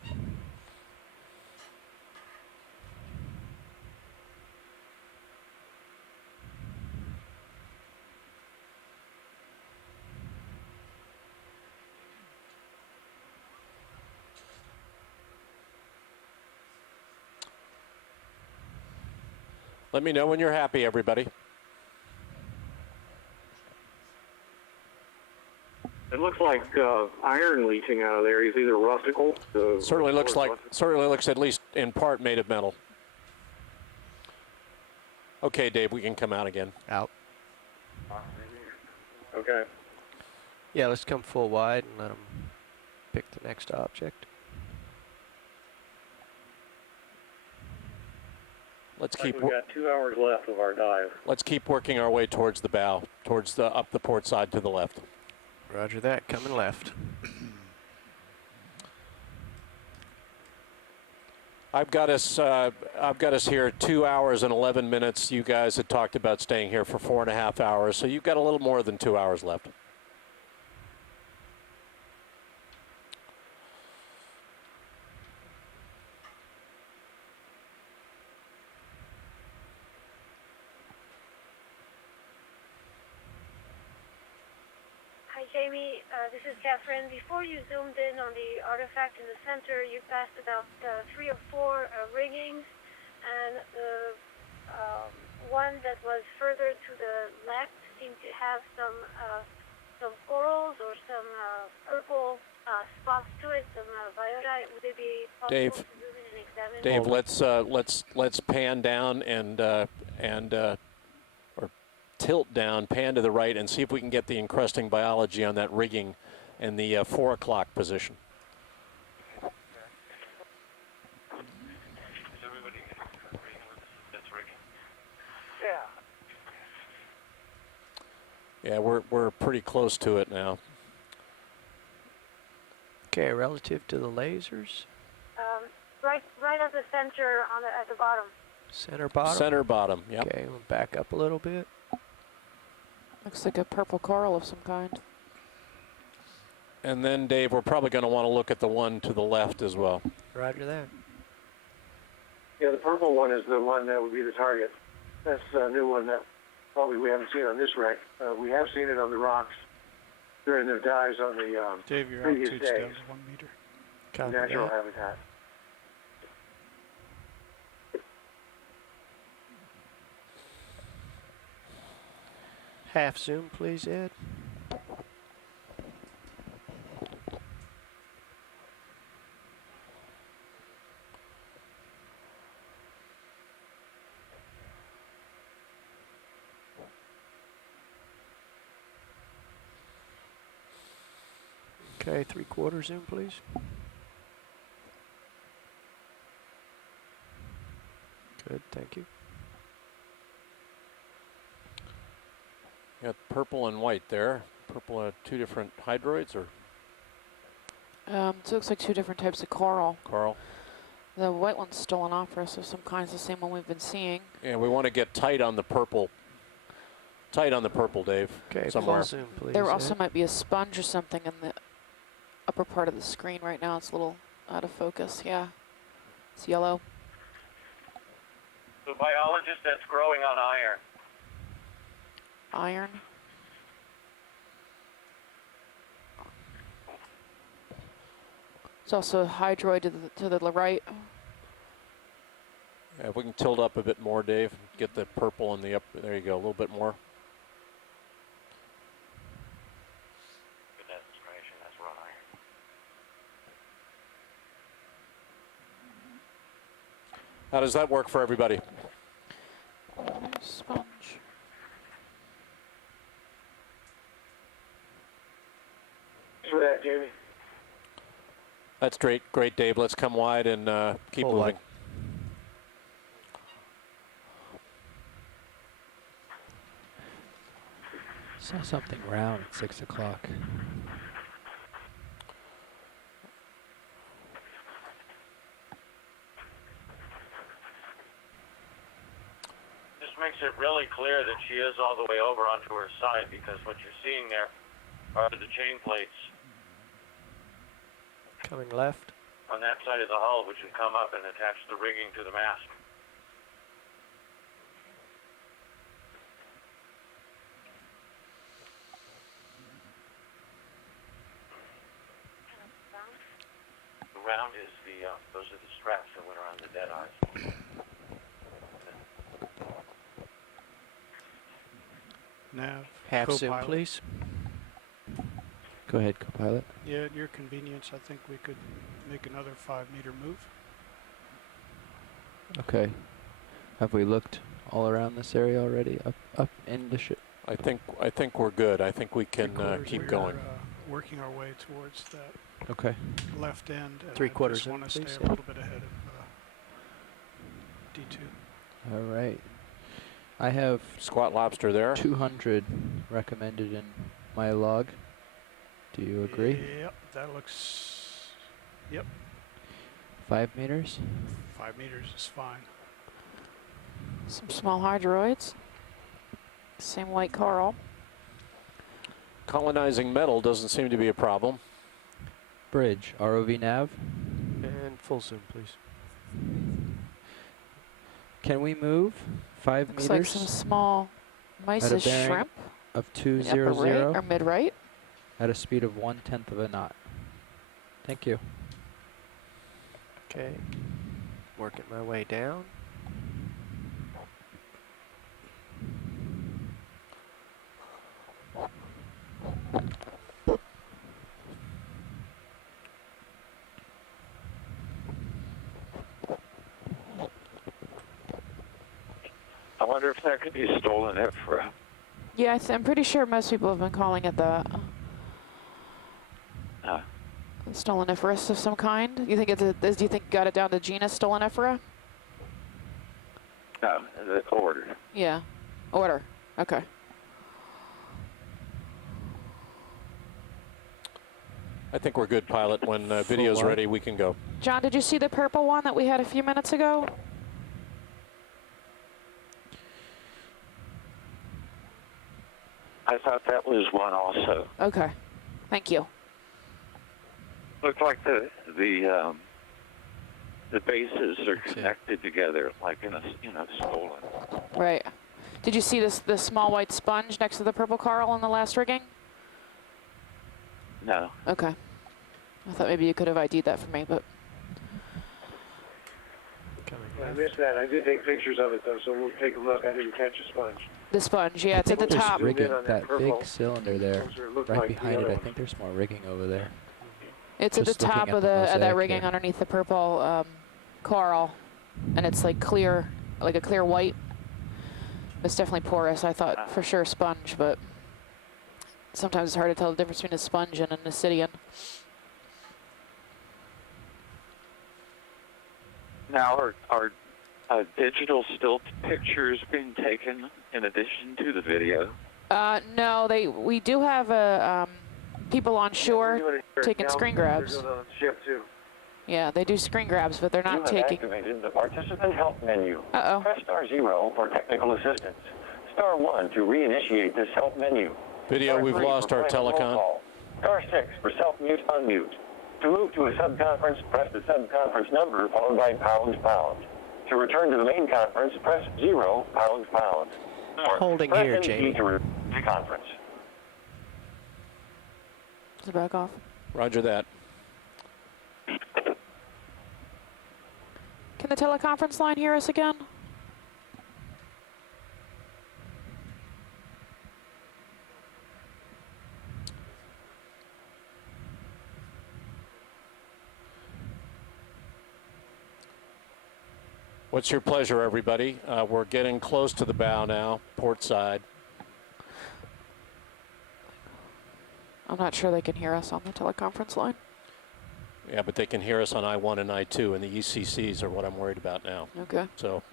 Let me know when you're happy, everybody. It looks like iron leaching out of there. It's either rustical. Certainly looks at least in part made of metal. Okay, Dave, we can come out again. Out. Okay. Yeah, let's come full wide and let them pick the next object. Let's Like keep we got 2 hours left of our dive. let's keep working our way towards the bow, towards the up the port side to the left. Roger that, coming left. I've got us here 2 hours and 11 minutes. You guys had talked about staying here for 4.5 hours, so you've got a little more than 2 hours left. Jamie, this is Catherine. Before you zoomed in on the artifact in the center, you passed about 3 or 4 riggings, and the one that was further to the left seemed to have some corals or some purple spots to it, some biotite. Would it be possible Dave, to zoom in and examine? Dave, let's pan down and or tilt down, pan to the right, and see if we can get the encrusting biology on that rigging in the 4 o'clock position. Is everybody agreeing with this rigging? Yeah. Yeah, we're pretty close to it now. Okay, relative to the lasers? Right at the center at the bottom. Center bottom? Center bottom, yep. Okay, we'll back up a little bit. Looks like a purple coral of some kind. And then, Dave, we're probably going to want to look at the one to the left as well. Roger that. Yeah, the purple one is the one that would be the target. That's a new one that probably we haven't seen on this wreck. We have seen it on the rocks during their dives on the Dave, your previous altitude's down days. to 1 meter. Copy Natural that. habitat. Half zoom, please, Ed. Okay, 3/4 zoom, please. Good, thank you. Got purple and white there. Purple, 2 different hydroids, or So it looks like 2 different types of coral. Carl? The white one's still an ophrys of some kind. It's the same one we've been seeing. Yeah, we want to get tight on the purple. Tight on the purple, Dave. Okay, somewhere. full zoom, please. There also Ed. might be a sponge or something in the upper part of the screen right now. It's a little out of focus. Yeah, it's yellow. The biologist that's growing on iron. Iron. It's also a hydroid to the right. Yeah, if we can tilt up a bit more, Dave, get the purple in the up. There you go, a little bit more. Goodness gracious, that's raw iron. How does that work for everybody? Sponge. Thanks for that, Jamie. That's great, Dave. Let's come wide and keep Full moving. wide. Saw something round at 6 o'clock. This makes it really clear that she is all the way over onto her side, because what you're seeing there are the chain plates Coming left. on that side of the hull, which would come up and attach the rigging to the mast. The round is those are the straps that went around the dead eyes. Nav, Half zoom, co-pilot. please. Go ahead, co-pilot. Yeah, at your convenience, I think we could make another 5-meter move. Okay. Have we looked all around this area already? Up in the ship? I think we're good. I think we can keep going. We're working our way towards that Okay. left end. And 3/4 I just zoom, want to stay please. a little bit ahead of D2. All right. I have Squat lobster there. 200 recommended in my log. Do you agree? Yep, that looks, yep, 5 meters? 5 meters is fine. Some small hydroids. Same white coral. Colonizing metal doesn't seem to be a problem. Bridge, ROV nav. And full zoom, please. Can we move 5 Looks like meters some small At a mysis bearing shrimp. of in the upper right 200? or mid right. at a speed of 1/10 of a knot. Thank you. Okay. Working my way down. I wonder if that could be stolen infra. Yeah, I'm pretty sure most people have been calling it the stoloniferous of some kind. You think do you think got it down to genus stolonifera? No, the order. Yeah, order. Okay. I think we're good, pilot. When video's ready, we can go. John, did you see the purple one that we had a few minutes ago? I thought that was one also. Okay, thank you. Looked like the bases are connected together, like in a stolen. Right. Did you see the small white sponge next to the purple coral in the last rigging? No. Okay. I thought maybe you could have ID'd that for me, but. I missed that. I did take pictures of it though, so we'll take a look. I didn't catch a sponge. The sponge, yeah, it's at the top. Rigging, that big cylinder there, right behind it. I think there's more rigging over there. It's at the top of that rigging underneath the purple coral, and it's like clear, like a clear white. It's definitely porous. I thought for sure sponge, but sometimes it's hard to tell the difference between a sponge and an Ascidian. Now, are digital still pictures being taken in addition to the video? No, we do have people on shore taking screen grabs. They're doing it on the ship too. Yeah, they do screen grabs, but they're not taking. You have activated the participant help menu. Uh-oh. Press *0 for technical assistance. *1 to reinitiate this help menu. Video, we've lost our telecon. *6 for self-mute, unmute. To move to a subconference, press the subconference number followed by ##. To return to the main conference, press 0 ##. Holding press here, Jamie. To the conference. Is it back off? Roger that. Can the teleconference line hear us again? What's your pleasure, everybody? We're getting close to the bow now, port side. I'm not sure they can hear us on the teleconference line. Yeah, but they can hear us on I-1 and I-2, and the ECCs are what I'm worried about now. Okay. So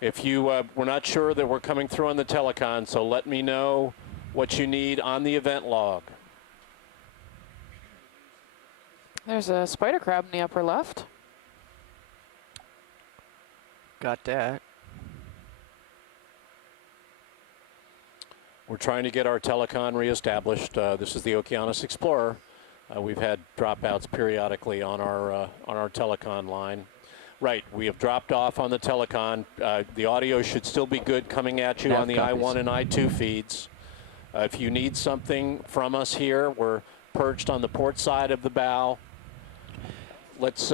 if you, we're not sure that we're coming through on the telecon, so let me know what you need on the event log. There's a spider crab in the upper left. Got that. We're trying to get our telecon reestablished. This is the Okeanos Explorer. We've had dropouts periodically on our telecon line. Right, we have dropped off on the telecon. The audio should still be good coming at you on the I-1 and I-2 feeds. If you need something from us here, we're perched on the port side of the bow. Let's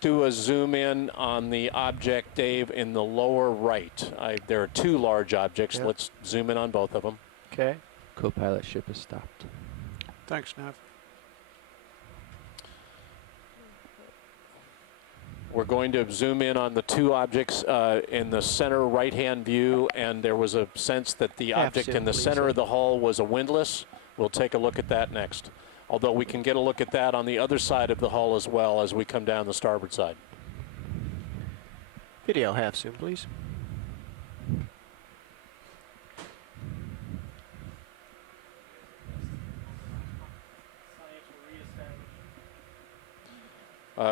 do a zoom in on the object, Dave, in the lower right. There are two large objects. Yep. Let's zoom in on both of them. Okay. Co-pilot ship has stopped. Thanks, Nav. We're going to zoom in on the two objects in the center right-hand view, and there was a sense that the object in the center of the hull was a windlass. We'll take a look at that next. Although we can get a look at that on the other side of the hull as well as we come down the starboard side. Video half zoom, please.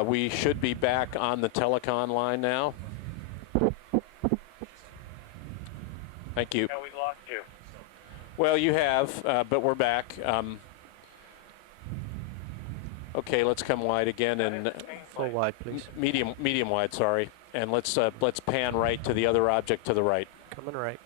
We should be back on the telecon line now. Thank you. Yeah, we lost you. Well, you have, but we're back. Okay, let's come wide again and full wide, please. Medium wide, sorry. And let's pan right to the other object to the right. Coming right.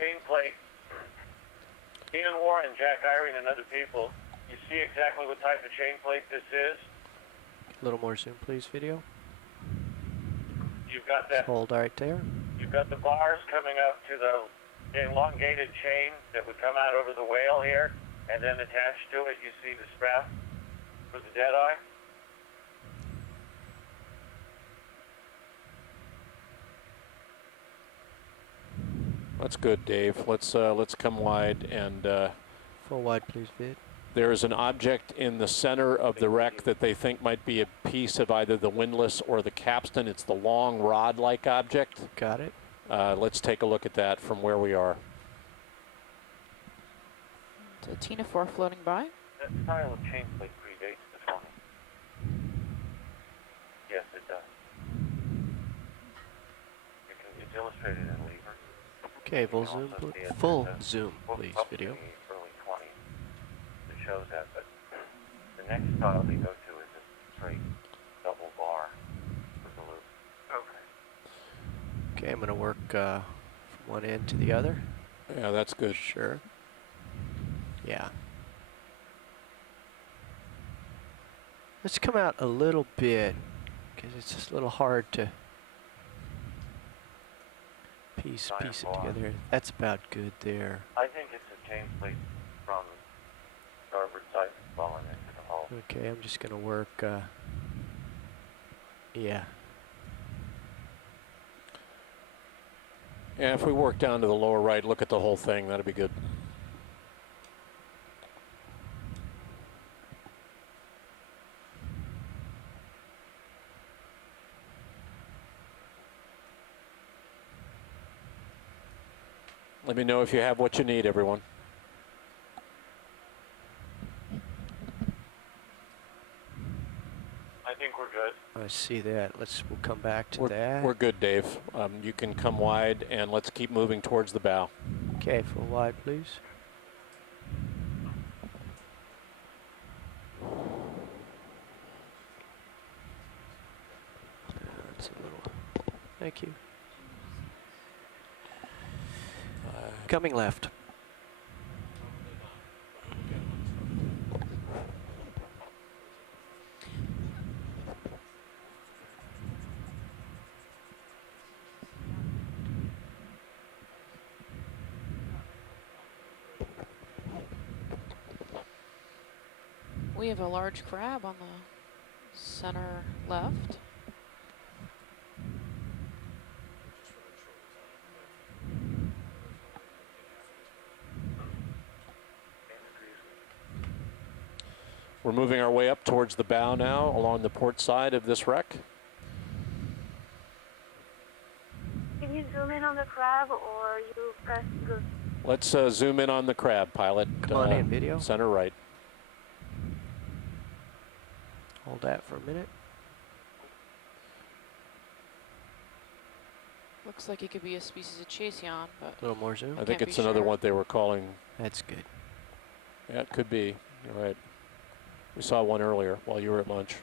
chain plate, Ian Warren, Jack Irene, and other people, you see exactly what type of chain plate this is? A little more zoom, please, video. You've got that. Just hold right there. You've got the bars coming up to the elongated chain that would come out over the whale here, and then attached to it, you see the strap for the deadeye. That's good, Dave. Let's come wide and. Full wide, please, vid. There is an object in the center of the wreck that they think might be a piece of either the windlass or the capstan. It's the long rod-like object. Got it. Let's take a look at that from where we are. It's a Tina 4 floating by. That style of chain plate predates the 20. Yes, it does. It's illustrated in lever. Okay, full zoom, please, video. Early 20s. It shows that, but the next style they go to is a straight double bar for the loop. Okay. Okay, I'm going to work from one end to the other. Yeah, that's good. Sure. Yeah. Let's come out a little bit, because it's just a little hard to piece it together. That's about good there. I think it's a chain plate from starboard side falling into the hull. Okay, I'm just going to work, yeah. Yeah, if we work down to the lower right, look at the whole thing, that'd be good. Let me know if you have what you need, everyone. I think we're good. I see that. We'll come back to that. We're good, Dave. You can come wide, and let's keep moving towards the bow. Okay, full wide, please. That's a little. Thank you. Coming left. We have a large crab on the center left. We're moving our way up towards the bow now along the port side of this wreck. Can you zoom in on the crab or you press the... Let's zoom in on the crab, pilot. Come on in, video. Center right. Hold that for a minute. Looks like it could be a species of chaseon, but A little more zoom. I think it's another one they were calling. That's good. Yeah, it could be. You're right. We saw one earlier while you were at lunch.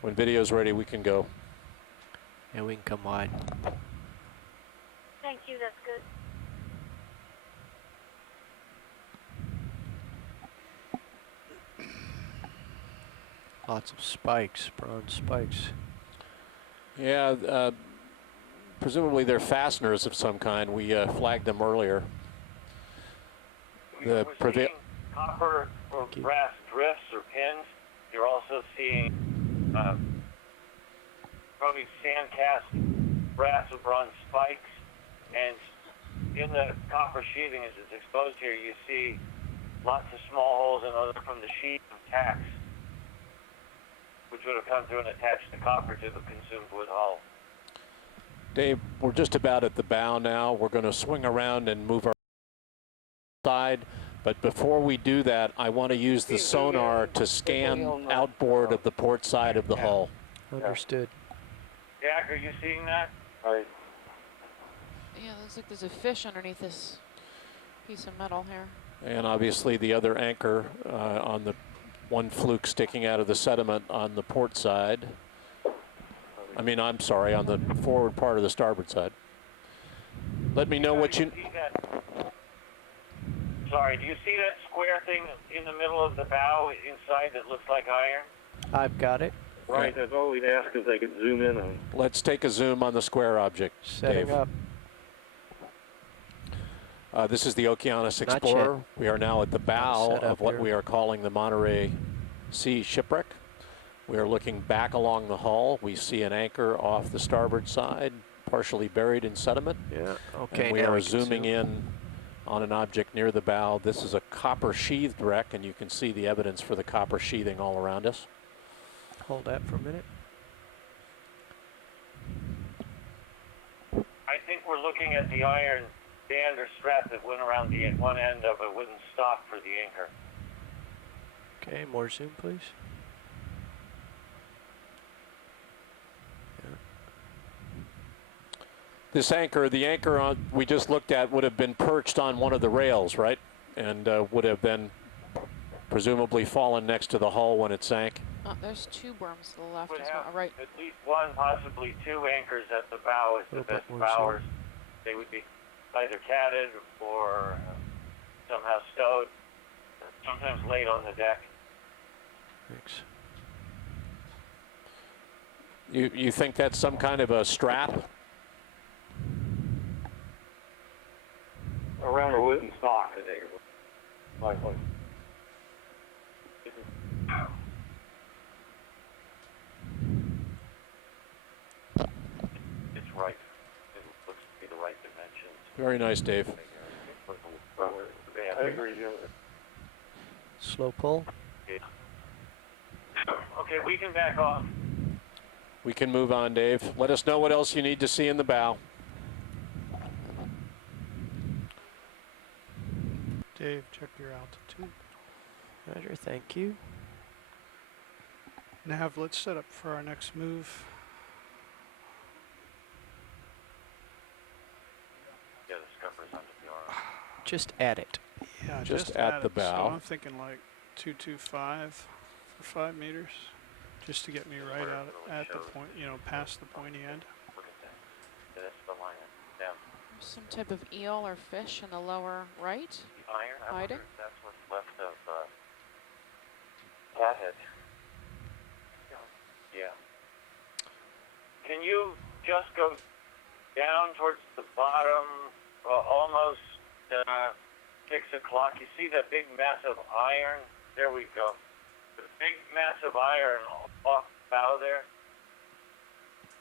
When video's ready, we can go. And we can come wide. Thank you, that's good. Lots of spikes, bronze spikes. Yeah, presumably they're fasteners of some kind. We flagged them earlier. We're seeing copper or brass drifts or pins. You're also seeing probably sand cast brass or bronze spikes. And in the copper sheathing as it's exposed here, you see lots of small holes and other from the sheet of tacks, which would have come through and attached the copper to the consumed wood hull. Dave, we're just about at the bow now. We're going to swing around and move our side. But before we do that, I want to use the sonar to scan outboard of the port side of the hull. Understood. Jack, are you seeing that? Right. yeah, looks like there's a fish underneath this piece of metal here. And obviously the other anchor on the one fluke sticking out of the sediment on the port side. I mean, I'm sorry, on the forward part of the starboard side. Let me know what you... Sorry, do you see that square thing in the middle of the bow inside that looks like iron? I've got it. Right, that's all we'd ask if they could zoom in on. Let's take a zoom on the square object, Setting Dave. up. This is the Okeanos Explorer. We are now at the bow of what we are calling the Monterrey Sea Shipwreck. We are looking back along the hull. We see an anchor off the starboard side, partially buried in sediment. Yeah, okay. And we are zooming in on an object near the bow. This is a copper sheathed wreck, and you can see the evidence for the copper sheathing all around us. Hold that for a minute. I think we're looking at the iron band or strap that went around the one end of a wooden stock for the anchor. Okay, more zoom, please. This anchor, the anchor we just looked at would have been perched on one of the rails, right? And would have been presumably fallen next to the hull when it sank. Oh, there's two berms to the left Would as have well. Right. at least one, possibly two anchors at the bow as the best bowers. They would be either catted or somehow stowed, sometimes laid on the deck. Thanks. You think that's some kind of a strap? Around a wooden stock, I think. Likely. It's right. It looks to be the right dimensions. Very nice, Dave. I agree. Slow pull. Okay, we can back off. We can move on, Dave. Let us know what else you need to see in the bow. Dave, check your altitude. Roger, thank you. Nav, let's set up for our next move. Yeah, the scupper's under the arm. Just at it. Yeah, Just just at the it. bow. So I'm thinking like 225 for 5 meters, just to get me right out at the point, you know, past the pointy end. Look at that. Yeah, that's the line. Down. There's some type of eel or fish in the lower right. The iron, I Hiding. wonder if that's what's left of cathead. Yeah. Can you just go down towards the bottom, almost 6 o'clock? You see that big mass of iron? There we go. The big mass of iron off the bow there.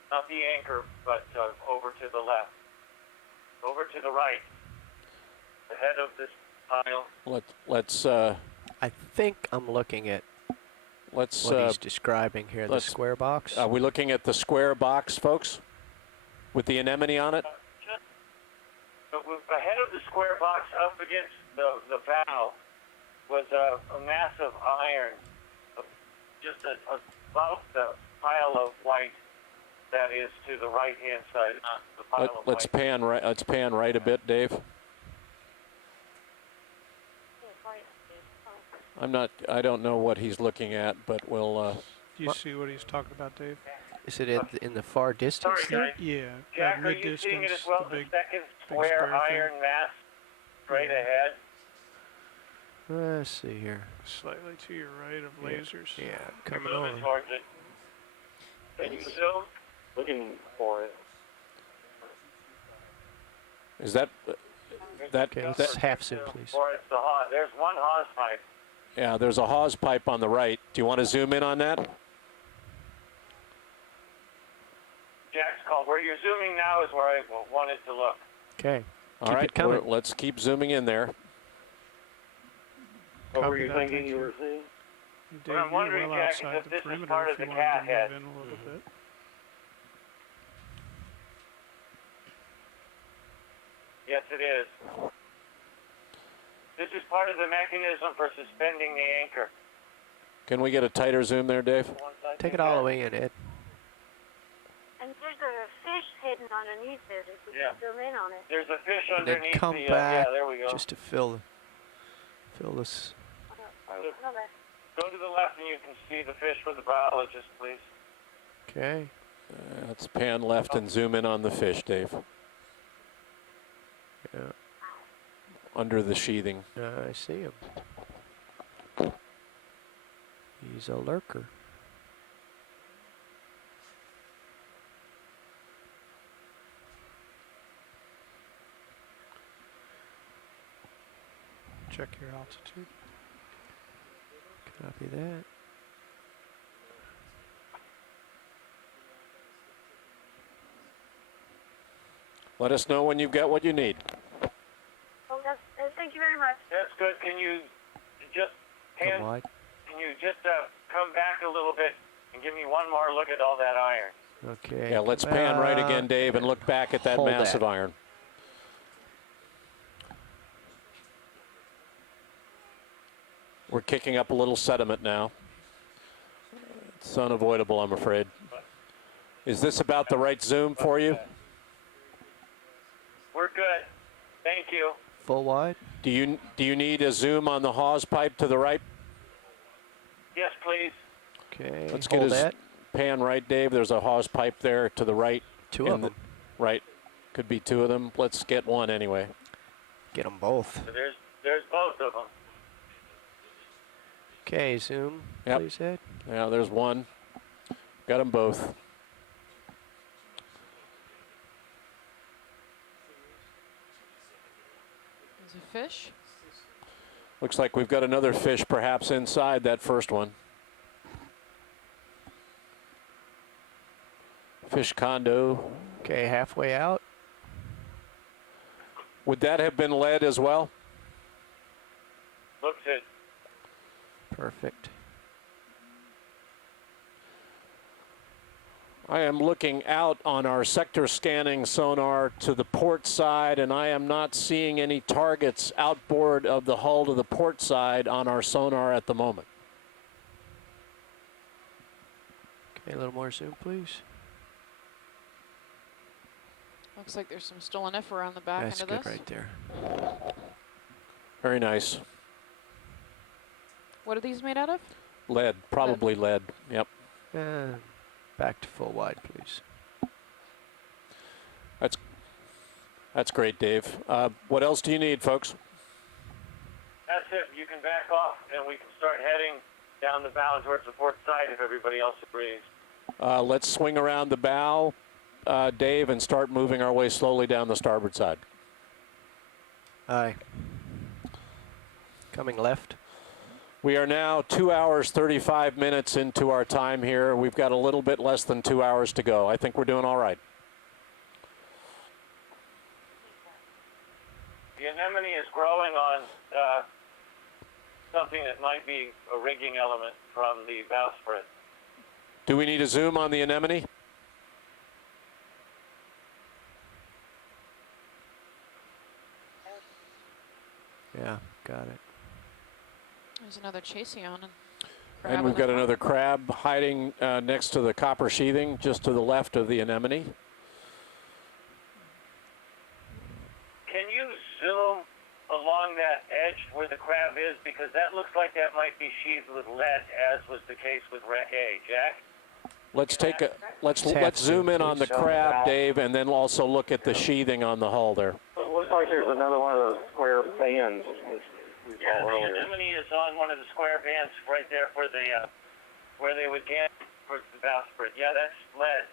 Not the anchor, but over to the left. Over to the right. The head of this pile. Let's. I think I'm looking at what he's describing here, the square box. Are we looking at the square box, folks? With the anemone on it? Just ahead of the square box up against the bow was a mass of iron. Just about the pile of white that is to the right-hand side, not the pile of Let's white. pan right. Let's pan right a bit, Dave. I don't know what he's looking at, but we'll. Do you see what he's talking about, Dave? Is it in the far distance? Sorry, guys. Yeah, Jack, at are you seeing it mid-distance, as well? the The big, second big square square thing. iron mass straight ahead. Let's see here. Slightly to your right of lasers. Yeah, You're coming moving on. towards it. Can you zoom? Looking for it. Is that Okay, let's half zoom, please. Or it's the hawse. There's one hawse pipe. Yeah, there's a hawse pipe on the right. Do you want to zoom in on that? Jack's called. Where you're zooming now is where I wanted to look. Okay. All right, let's keep zooming in there. What were Copy you that, thinking thank you you. were seeing? Dave, I'm wondering, you're well Jack, outside if the this is perimeter part if of you the wanted cat to head. move in a little bit. Yes, it is. This is part of the mechanism for suspending the anchor. Can we get a tighter zoom there, Dave? Take it all the way in, Ed. And there's a fish hidden underneath it. If we can zoom in on it. There's a fish And then underneath come the, back yeah, there we go. just to fill this. Go to the left and you can see the fish with the biologist, please. Okay. Let's pan left and zoom in on the fish, Dave. Yeah. Under the sheathing. I see him. He's a lurker. Check your altitude. Copy that. Let us know when you've got what you need. Oh, thank you very much. That's good. Can you just Come wide. Can you just come back a little bit and give me one more look at all that iron? Okay. Yeah, let's pan right again, Dave, and look back at that hold massive that. iron. We're kicking up a little sediment now. It's unavoidable, I'm afraid. Is this about the right zoom for you? We're good. Thank you. Full wide. Do you need a zoom on the hawse pipe to the right? Yes, please. Okay. Let's get hold his that. pan right, Dave. There's a hawse pipe there to the right. Two of them. Right. Could be two of them. Let's get one anyway. Get them both. So there's both of them. Okay, zoom, Yep. please, Ed. Yeah, there's one. Got them both. There's a fish. Looks like we've got another fish perhaps inside that first one. Fish condo. Okay, halfway out. Would that have been lead as well? Looks it. Perfect. I am looking out on our sector scanning sonar to the port side, and I am not seeing any targets outboard of the hull to the port side on our sonar at the moment. Okay, a little more zoom, please. Looks like there's some stolen F around the back That's end of good this. right there. Very nice. What are these made out of? Lead, probably lead. Yep. And back to full wide, please. That's great, Dave. What else do you need, folks? That's it. You can back off and we can start heading down the bow towards the port side if everybody else agrees. Let's swing around the bow, Dave, and start moving our way slowly down the starboard side. Aye. Coming left. We are now 2 hours, 35 minutes into our time here. We've got a little bit less than 2 hours to go. I think we're doing all right. The anemone is growing on something that might be a rigging element from the bowsprit. Do we need a zoom on the anemone? Yeah, got it. There's another Chaseon. And we've got another crab hiding next to the copper sheathing, just to the left of the anemone. Can you zoom along that edge where the crab is? Because that looks like that might be sheathed with lead, as was the case with Wreck A. Jack? Let's take a let's zoom in on the crab, Dave, and then also look at the sheathing on the hull there. It looks like there's another one of those square bands. Yeah, the anemone is on one of the square bands right there for the where they would get for the bowsprit. Yeah, that's lead.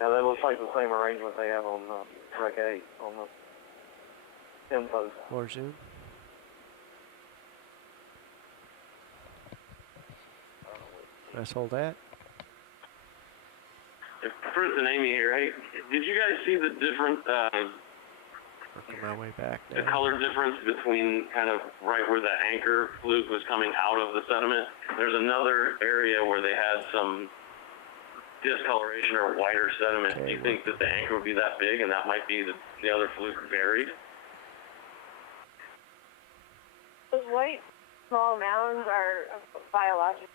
Yeah, that looks like the same arrangement they have on Wreck A on the info. More zoom. Let's hold that. First and Amy here. Hey, did you guys see the different, Working my way back the now. color difference between kind of right where the anchor fluke was coming out of the sediment? There's another area where they had some discoloration or whiter sediment. Okay, Do you think that the anchor would be that big and that might be the other fluke buried? Those white small mounds are biological.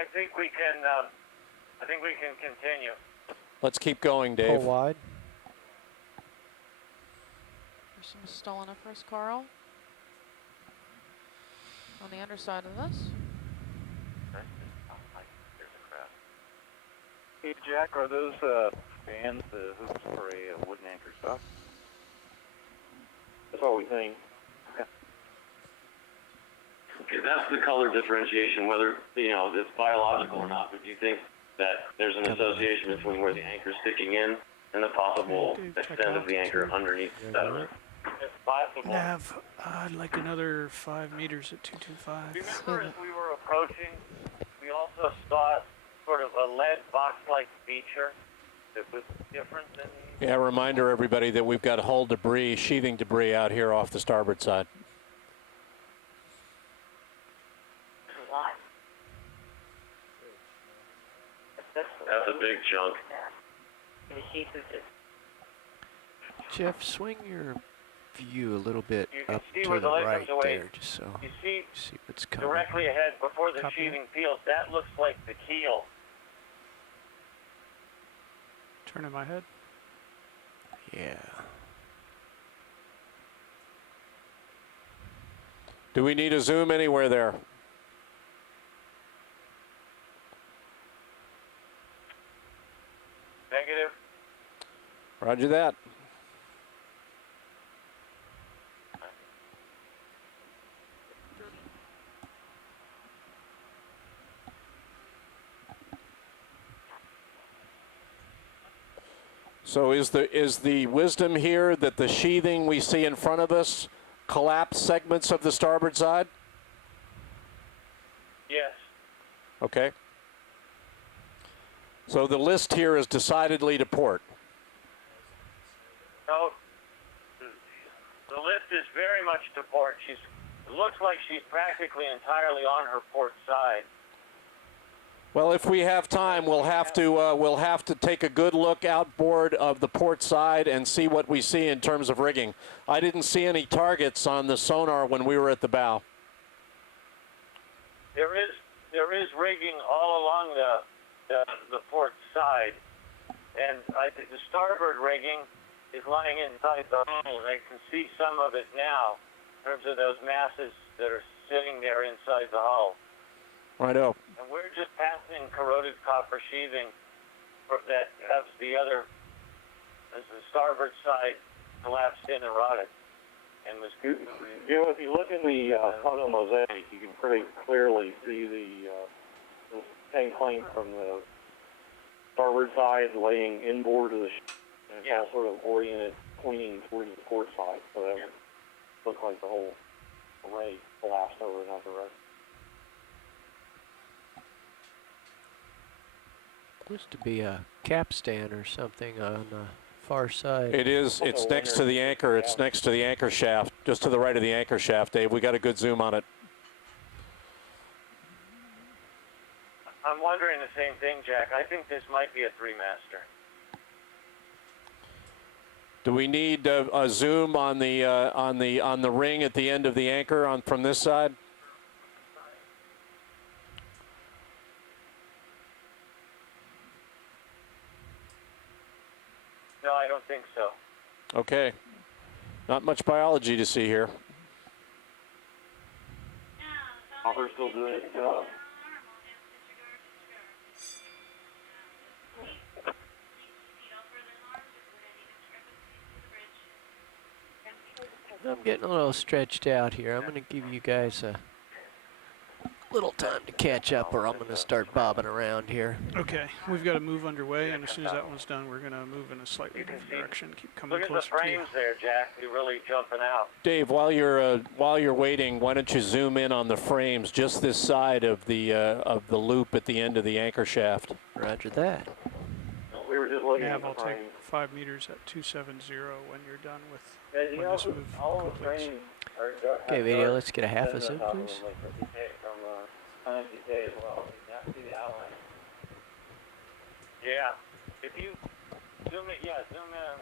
I think we can. I think we can continue. Let's keep going, Dave. Pull wide. There's some stolen for us, Carl. On the underside of this. Hey, Jack, are those fans, the hoops for a wooden anchor stop? That's all we think. Okay. Okay, that's the color differentiation, whether, it's biological or not, but do you think that there's an association between where the anchor's sticking in and the possible extent of the anchor underneath the sediment? It's possible. Nav, I'd like another 5 meters at 225. Remember, as we were approaching, we also saw sort of a lead box-like feature that was different than. Yeah, reminder everybody that we've got hull debris, sheathing debris out here off the starboard side. A lot. That's a big chunk. The sheath is just. Jeff, swing your view a little bit You can up see to where the the lead right comes away. there, just so You see what's coming. directly ahead before the Copy. sheathing peels. That looks like the keel. Turning my head. Yeah. Do we need a zoom anywhere there? Negative. Roger that. So is the wisdom here that the sheathing we see in front of us collapse segments of the starboard side? Yes. Okay. So the list here is decidedly to port. No. The lift is very much to port. It looks like she's practically entirely on her port side. Well, if we have time, we'll have to take a good look outboard of the port side and see what we see in terms of rigging. I didn't see any targets on the sonar when we were at the bow. There is rigging all along the port side, and I think the starboard rigging is lying inside the hull. I can see some of it now in terms of those masses that are sitting there inside the hull. Righto. And we're just passing corroded copper sheathing that has the starboard side collapsed in and rotted. And was If you look in the photo mosaic, you can pretty clearly see the tank plane from the starboard side laying inboard of the ship. And it's all sort of oriented, pointing towards the port side. So that would look like the whole array collapsed over another direction. Supposed to be a capstan or something on the far side. It is. It's next to the anchor. It's next to the anchor shaft, just to the right of the anchor shaft, Dave. We got a good zoom on it. I'm wondering the same thing, Jack. I think this might be a three-master. Do we need a zoom on the ring at the end of the anchor from this side? No, I don't think so. Okay. Not much biology to see here. Hopper's still doing its job. I'm getting a little stretched out here. I'm going to give you guys a little time to catch up, or I'm going to start bobbing around here. Okay, we've got a move underway, and as soon as that one's done, we're going to move in a slightly different direction. Keep coming Look at the closer to you. frames there, Jack. They're really jumping out. Dave, while you're waiting, why don't you zoom in on the frames just this side of the loop at the end of the anchor shaft? Roger that. We were just looking Nav, at I'll the take frame. 5 meters at 270 when you're done with And when this move all the completes. frames Okay, video, let's get a half a zoom, please. From NCK as well. You can see the outline. Yeah. If you zoom in, zoom in.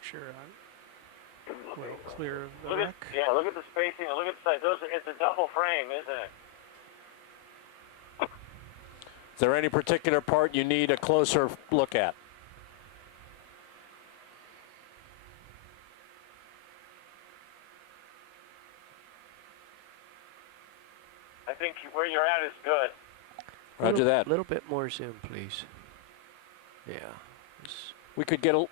Sure, Well, clear of the Look wreck. look at the spacing. Look at the size. It's a double frame, isn't it? Is there any particular part you need a closer look at? I think where you're at is good. Roger that. A little bit more zoom, please. Yeah. We could get a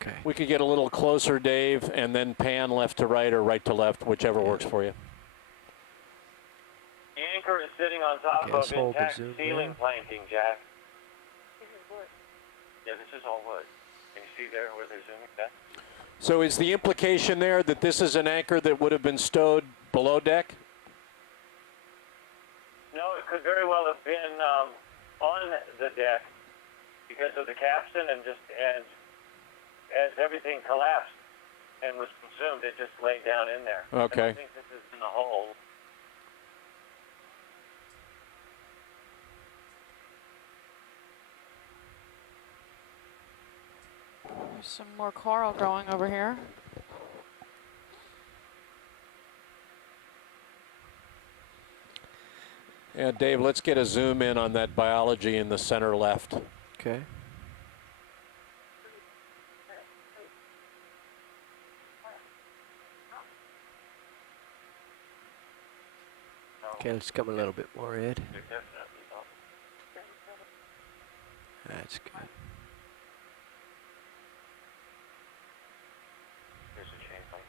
Okay. We could get a little closer, Dave, and then pan left to right or right to left, whichever works for you. The anchor is sitting on top Okay, let's of hold the intact zoom ceiling there. planking, Jack. This is wood. Yeah, this is all wood. Can you see there where they're zooming that? So is the implication there that this is an anchor that would have been stowed below deck? No, it could very well have been on the deck because of the capstan and as everything collapsed and was consumed, it just laid down in there. Okay. I don't think this is in the hole. There's some more coral growing over here. Yeah, Dave, let's get a zoom in on that biology in the center left. Okay. Okay, let's come a little bit more, Ed. That's good. Here's a chain link.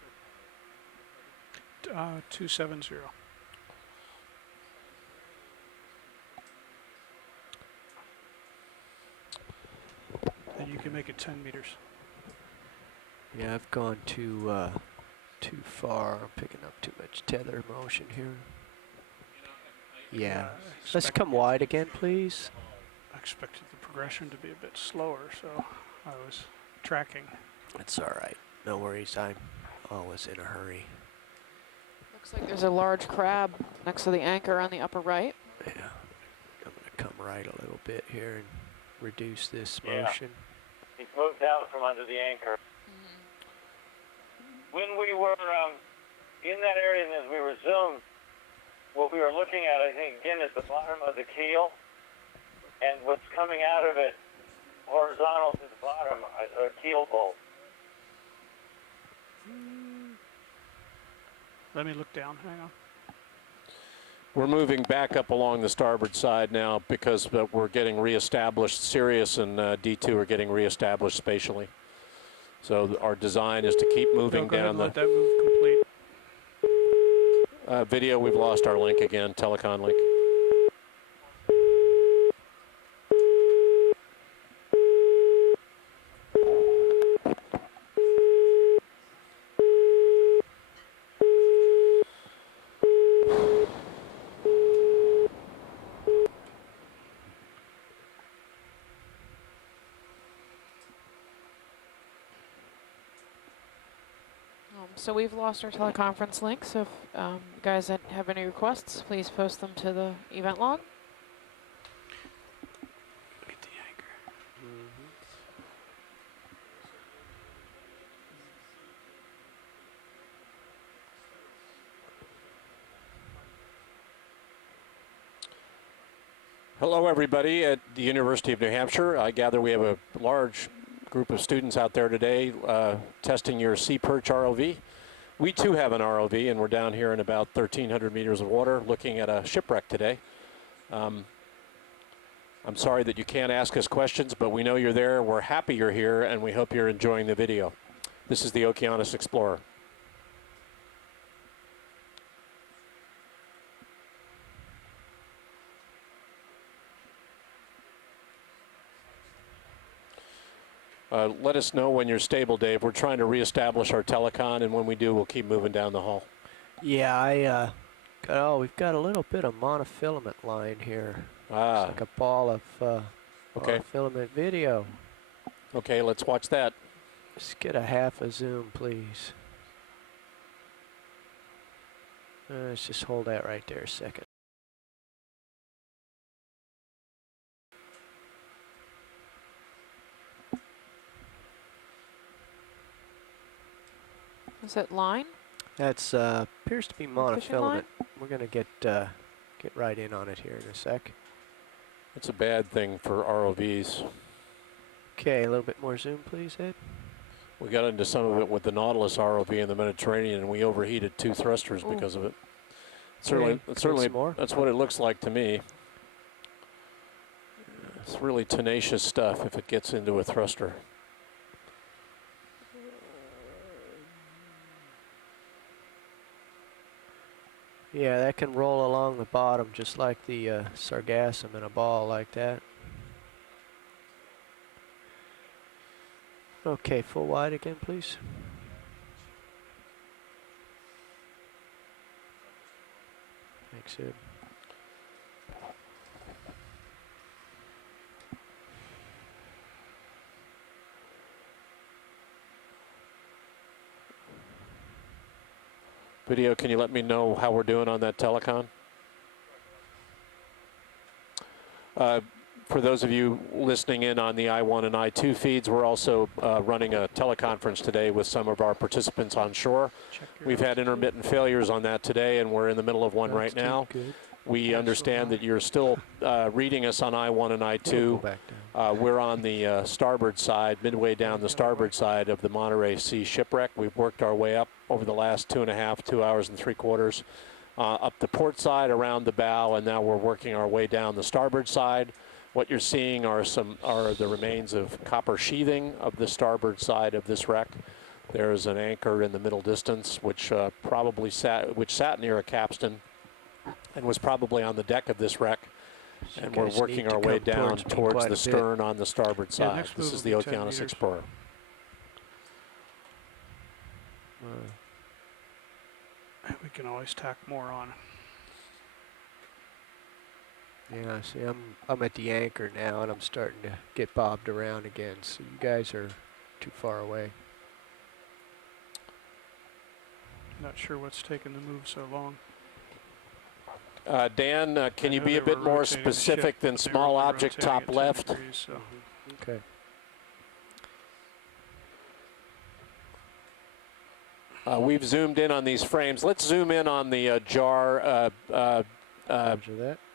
270. And you can make it 10 meters. Yeah, I've gone too far. I'm picking up too much tether motion here. Yeah. Let's come wide again, please. I expected the progression to be a bit slower, so I was tracking. It's all right. No worries. I'm always in a hurry. Looks like there's a large crab next to the anchor on the upper right. Yeah. I'm going to come right a little bit here and reduce this motion. He's moved out from under the anchor. When we were in that area and as we were zoomed, what we were looking at, I think, again, is the bottom of the keel, and what's coming out of it horizontal to the bottom, a keel bolt. Let me look down. Hang on. We're moving back up along the starboard side now because we're getting reestablished. Sirius and D2 are getting reestablished spatially. So our design is to keep moving down the... Let that move complete. Video, we've lost our link again, telecon link. So we've lost our teleconference link, so if you guys have any requests, please post them to the event log. Look at the anchor. Hello, everybody at the University of New Hampshire. I gather we have a large group of students out there today testing your Sea Perch ROV. We too have an ROV, and we're down here in about 1,300 meters of water looking at a shipwreck today. I'm sorry that you can't ask us questions, but we know you're there. We're happy you're here, and we hope you're enjoying the video. This is the Okeanos Explorer. Let us know when you're stable, Dave. We're trying to reestablish our telecon, and when we do, we'll keep moving down the hall. Yeah, we've got a little bit of monofilament line here. Ah. It's like a ball of Okay. monofilament video. Okay, let's watch that. Let's get a half a zoom, please. Let's just hold that right there a second. Is that line? That's appears to be monofilament. We're gonna get right in on it here in a sec. It's a bad thing for ROVs. Okay, a little bit more zoom, please, Ed. We got into some of it with the Nautilus ROV in the Mediterranean, and we overheated 2 thrusters because of it. Certainly, that's what it looks like to me. It's really tenacious stuff if it gets into a thruster. Yeah, that can roll along the bottom just like the sargassum in a ball like that. Okay, full wide again, please. Thanks, Ed. Video, can you let me know how we're doing on that telecon? For those of you listening in on the I-1 and I-2 feeds, we're also running a teleconference today with some of our participants on shore. We've had intermittent failures on that today, and we're in the middle of one right now. We understand that you're still reading us on I-1 and I-2. We're on the starboard side, midway down the starboard side of the Monterrey Sea shipwreck. We've worked our way up over the last 2 hours and 3/4, up the port side, around the bow, and now we're working our way down the starboard side. What you're seeing are the remains of copper sheathing of the starboard side of this wreck. There's an anchor in the middle distance, which sat near a capstan and was probably on the deck of this wreck. So and we're working our way down towards the stern on the starboard side. This is the Okeanos Explorer. We can always tack more on. Yeah, see, I'm at the anchor now, and I'm starting to get bobbed around again. So you guys are too far away. Not sure what's taking the move so long. Dan, can you be a bit more specific than small object top left? Degrees, so. Okay. We've zoomed in on these frames. Let's zoom in on the jar,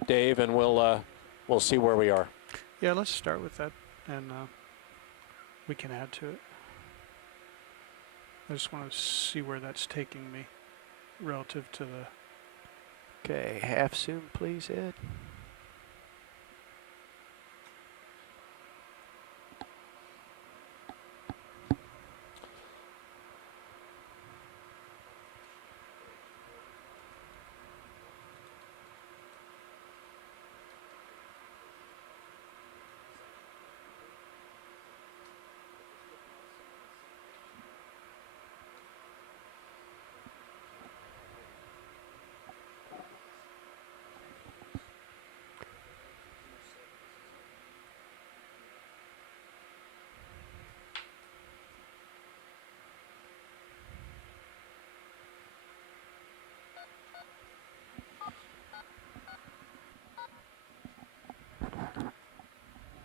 Dave, and we'll see where we are. Yeah, let's start with that, and we can add to it. I just want to see where that's taking me relative to the... Okay, half zoom, please, Ed.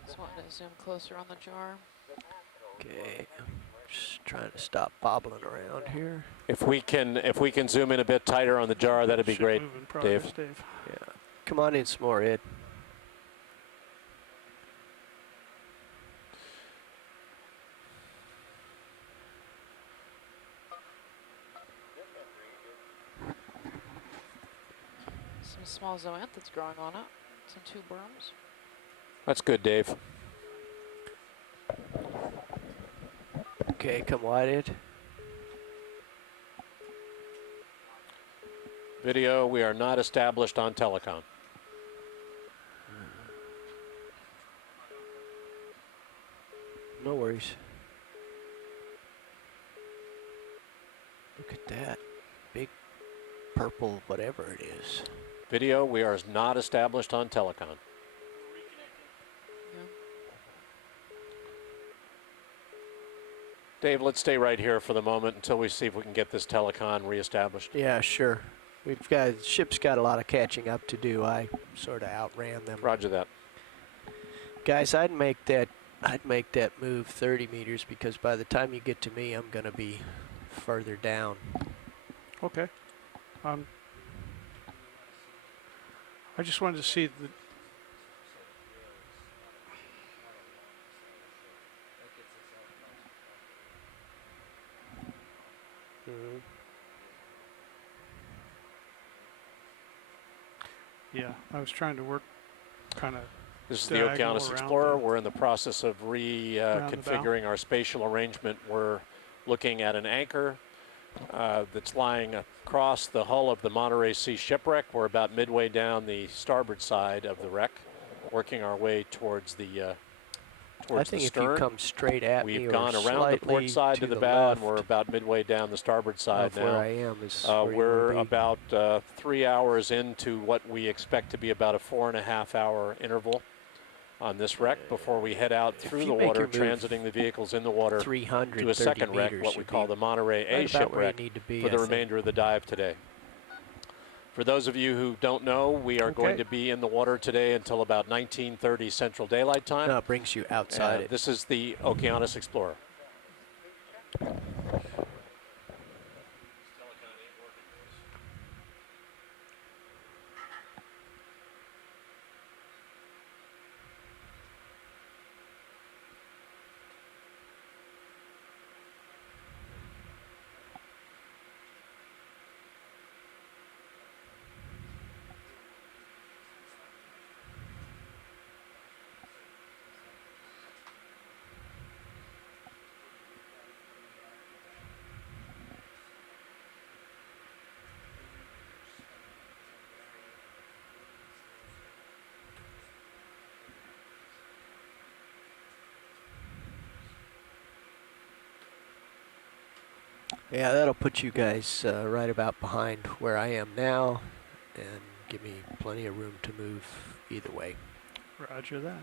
Just wanting to zoom closer on the jar. Okay, just trying to stop bobbling around here. If we can zoom in a bit tighter on the jar, that'd be great, Dave. Yeah, come on in some more, Ed. Some small zoanthids growing on it. Some tube worms. That's good, Dave. Okay, come wide, Ed. Video, we are not established on telecom. No worries. Look at that. Big purple whatever it is. Video, we are not established on telecom. Dave, let's stay right here for the moment until we see if we can get this telecon reestablished. Yeah, sure. Ship's got a lot of catching up to do. I sort of outran them. Roger that. Guys, I'd make that move 30 meters because by the time you get to me, I'm going to be further down. Okay. I just wanted to see the. Yeah, I was trying to work kind of. This is the Okeanos Explorer. We're in the process of reconfiguring our spatial arrangement. We're looking at an anchor that's lying across the hull of the Monterrey Sea Shipwreck. We're about midway down the starboard side of the wreck, working our way towards the towards the stern. I think if you come straight at me, we've gone around the port side to the bow, and we're about midway down the starboard side now. Where I am is we're about 3 hours into what we expect to be about a 4.5 hour interval on this wreck before we head out through the water, transiting the vehicles in the water to a second wreck, what we call the Monterrey A Shipwreck, for the remainder of the dive today. For those of you who don't know, we are going to be in the water today until about 19:30 Central Daylight Time. No, it brings you outside it. This is the Okeanos Explorer. Yeah, that'll put you guys right about behind where I am now and give me plenty of room to move either way. Roger that.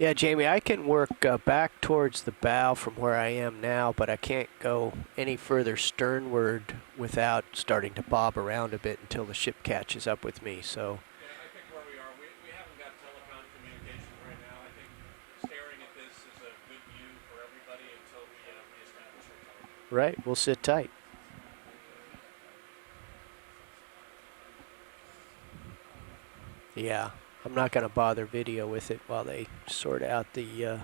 Yeah, Jamie, I can work back towards the bow from where I am now, but I can't go any further sternward without starting to bob around a bit until the ship catches up with me, so. Right, we'll sit tight. Yeah, I'm not going to bother video with it while they sort out the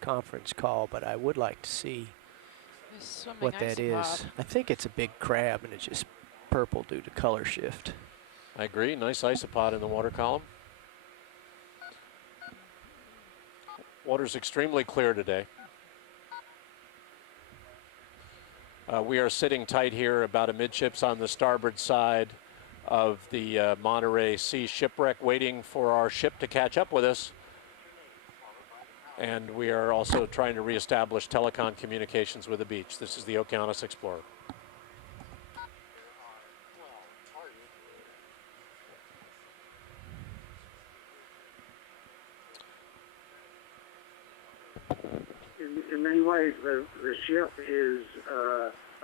conference call, but I would like to see what that is. I think it's a big crab, and it's just purple due to color shift. I agree. Nice isopod in the water column. Water's extremely clear today. We are sitting tight here about amidships on the starboard side of the Monterrey Sea Shipwreck, waiting for our ship to catch up with us. And we are also trying to reestablish telecom communications with the beach. This is the Okeanos Explorer. In many ways, the ship is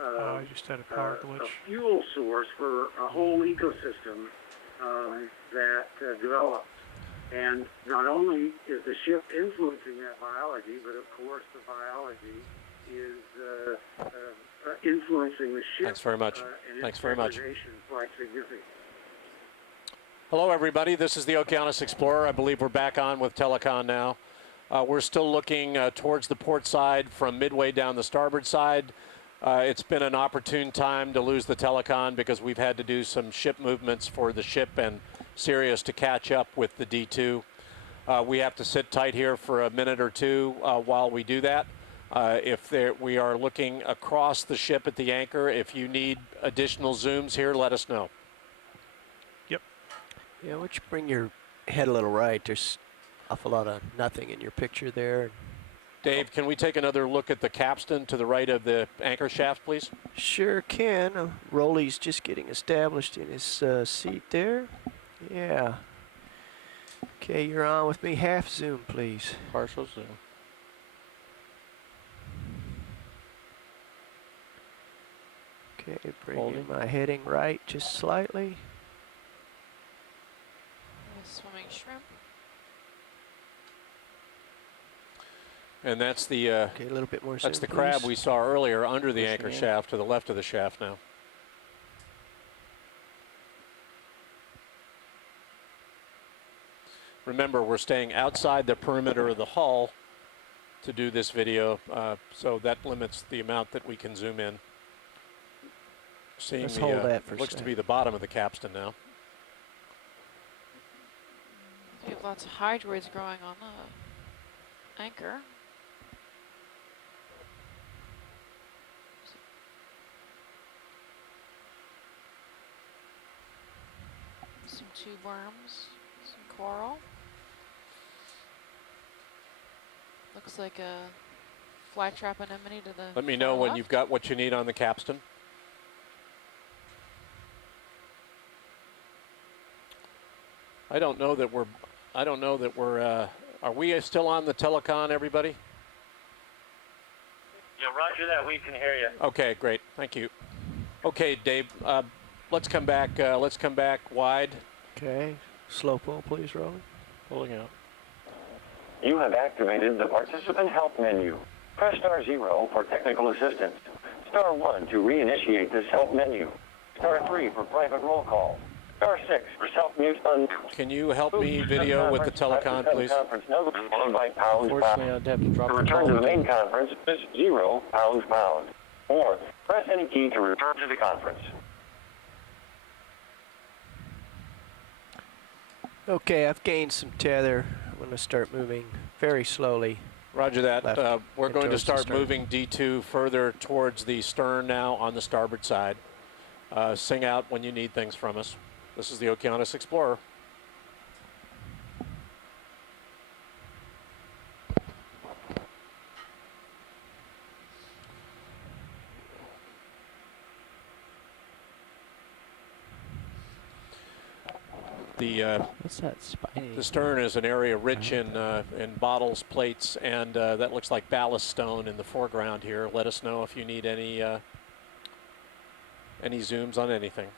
I just had a power glitch. A fuel source for a whole ecosystem that develops. And not only is the ship influencing that biology, but of course the biology is influencing the ship. Thanks very much. Thanks very much. Quite significant. Hello, everybody. This is the Okeanos Explorer. I believe we're back on with telecom now. We're still looking towards the port side from midway down the starboard side. It's been an opportune time to lose the telecom because we've had to do some ship movements for the ship and Sirius to catch up with the D2. We have to sit tight here for a minute or two while we do that. We are looking across the ship at the anchor. If you need additional zooms here, let us know. Yep. Yeah, why don't you bring your head a little right? There's awful lot of nothing in your picture there. Dave, can we take another look at the capstan to the right of the anchor shaft, please? Sure can. Rolly's just getting established in his seat there. Yeah. Okay, you're on with me. Half zoom, please. Partial zoom. Okay, bring in my heading right just slightly. Swimming shrimp. And that's the okay, a little bit more that's zoom, the crab please. we saw earlier under the Pushing anchor in. shaft to the left of the shaft now. Remember, we're staying outside the perimeter of the hull to do this video, so that limits the amount that we can zoom in. Seeing Let's the, hold that for a looks to sec. be the bottom of the capstan now. We have lots of hydroids growing on the anchor. Some tube worms, some coral. Looks like a flytrap anemone to the Let me know far when left. you've got what you need on the capstan. I don't know that we're, are we still on the telecon, everybody? Yeah, roger that. We can hear you. Okay, great. Thank you. Okay, Dave, let's come back wide. Okay, slow pull, please, Roland. Pulling out. You have activated the participant help menu. Press star 0 for technical assistance. Star 1 to reinitiate this help menu. Star 3 for private roll call. Star 6 for self-mute unmute. Can you help me video with the telecon, please? Unfortunately, I'd have to drop to the return call to the again. main conference, press 0 £. Or press any key to return to the conference. Okay, I've gained some tether. I'm going to start moving very slowly. Roger that. Left We're and going to towards the start stern. moving D2 further towards the stern now on the starboard side. Sing out when you need things from us. This is the Okeanos Explorer. What's that spiny? The stern is an area rich in bottles, plates, and that looks like ballast stone in the foreground here. Let us know if you need any zooms on anything.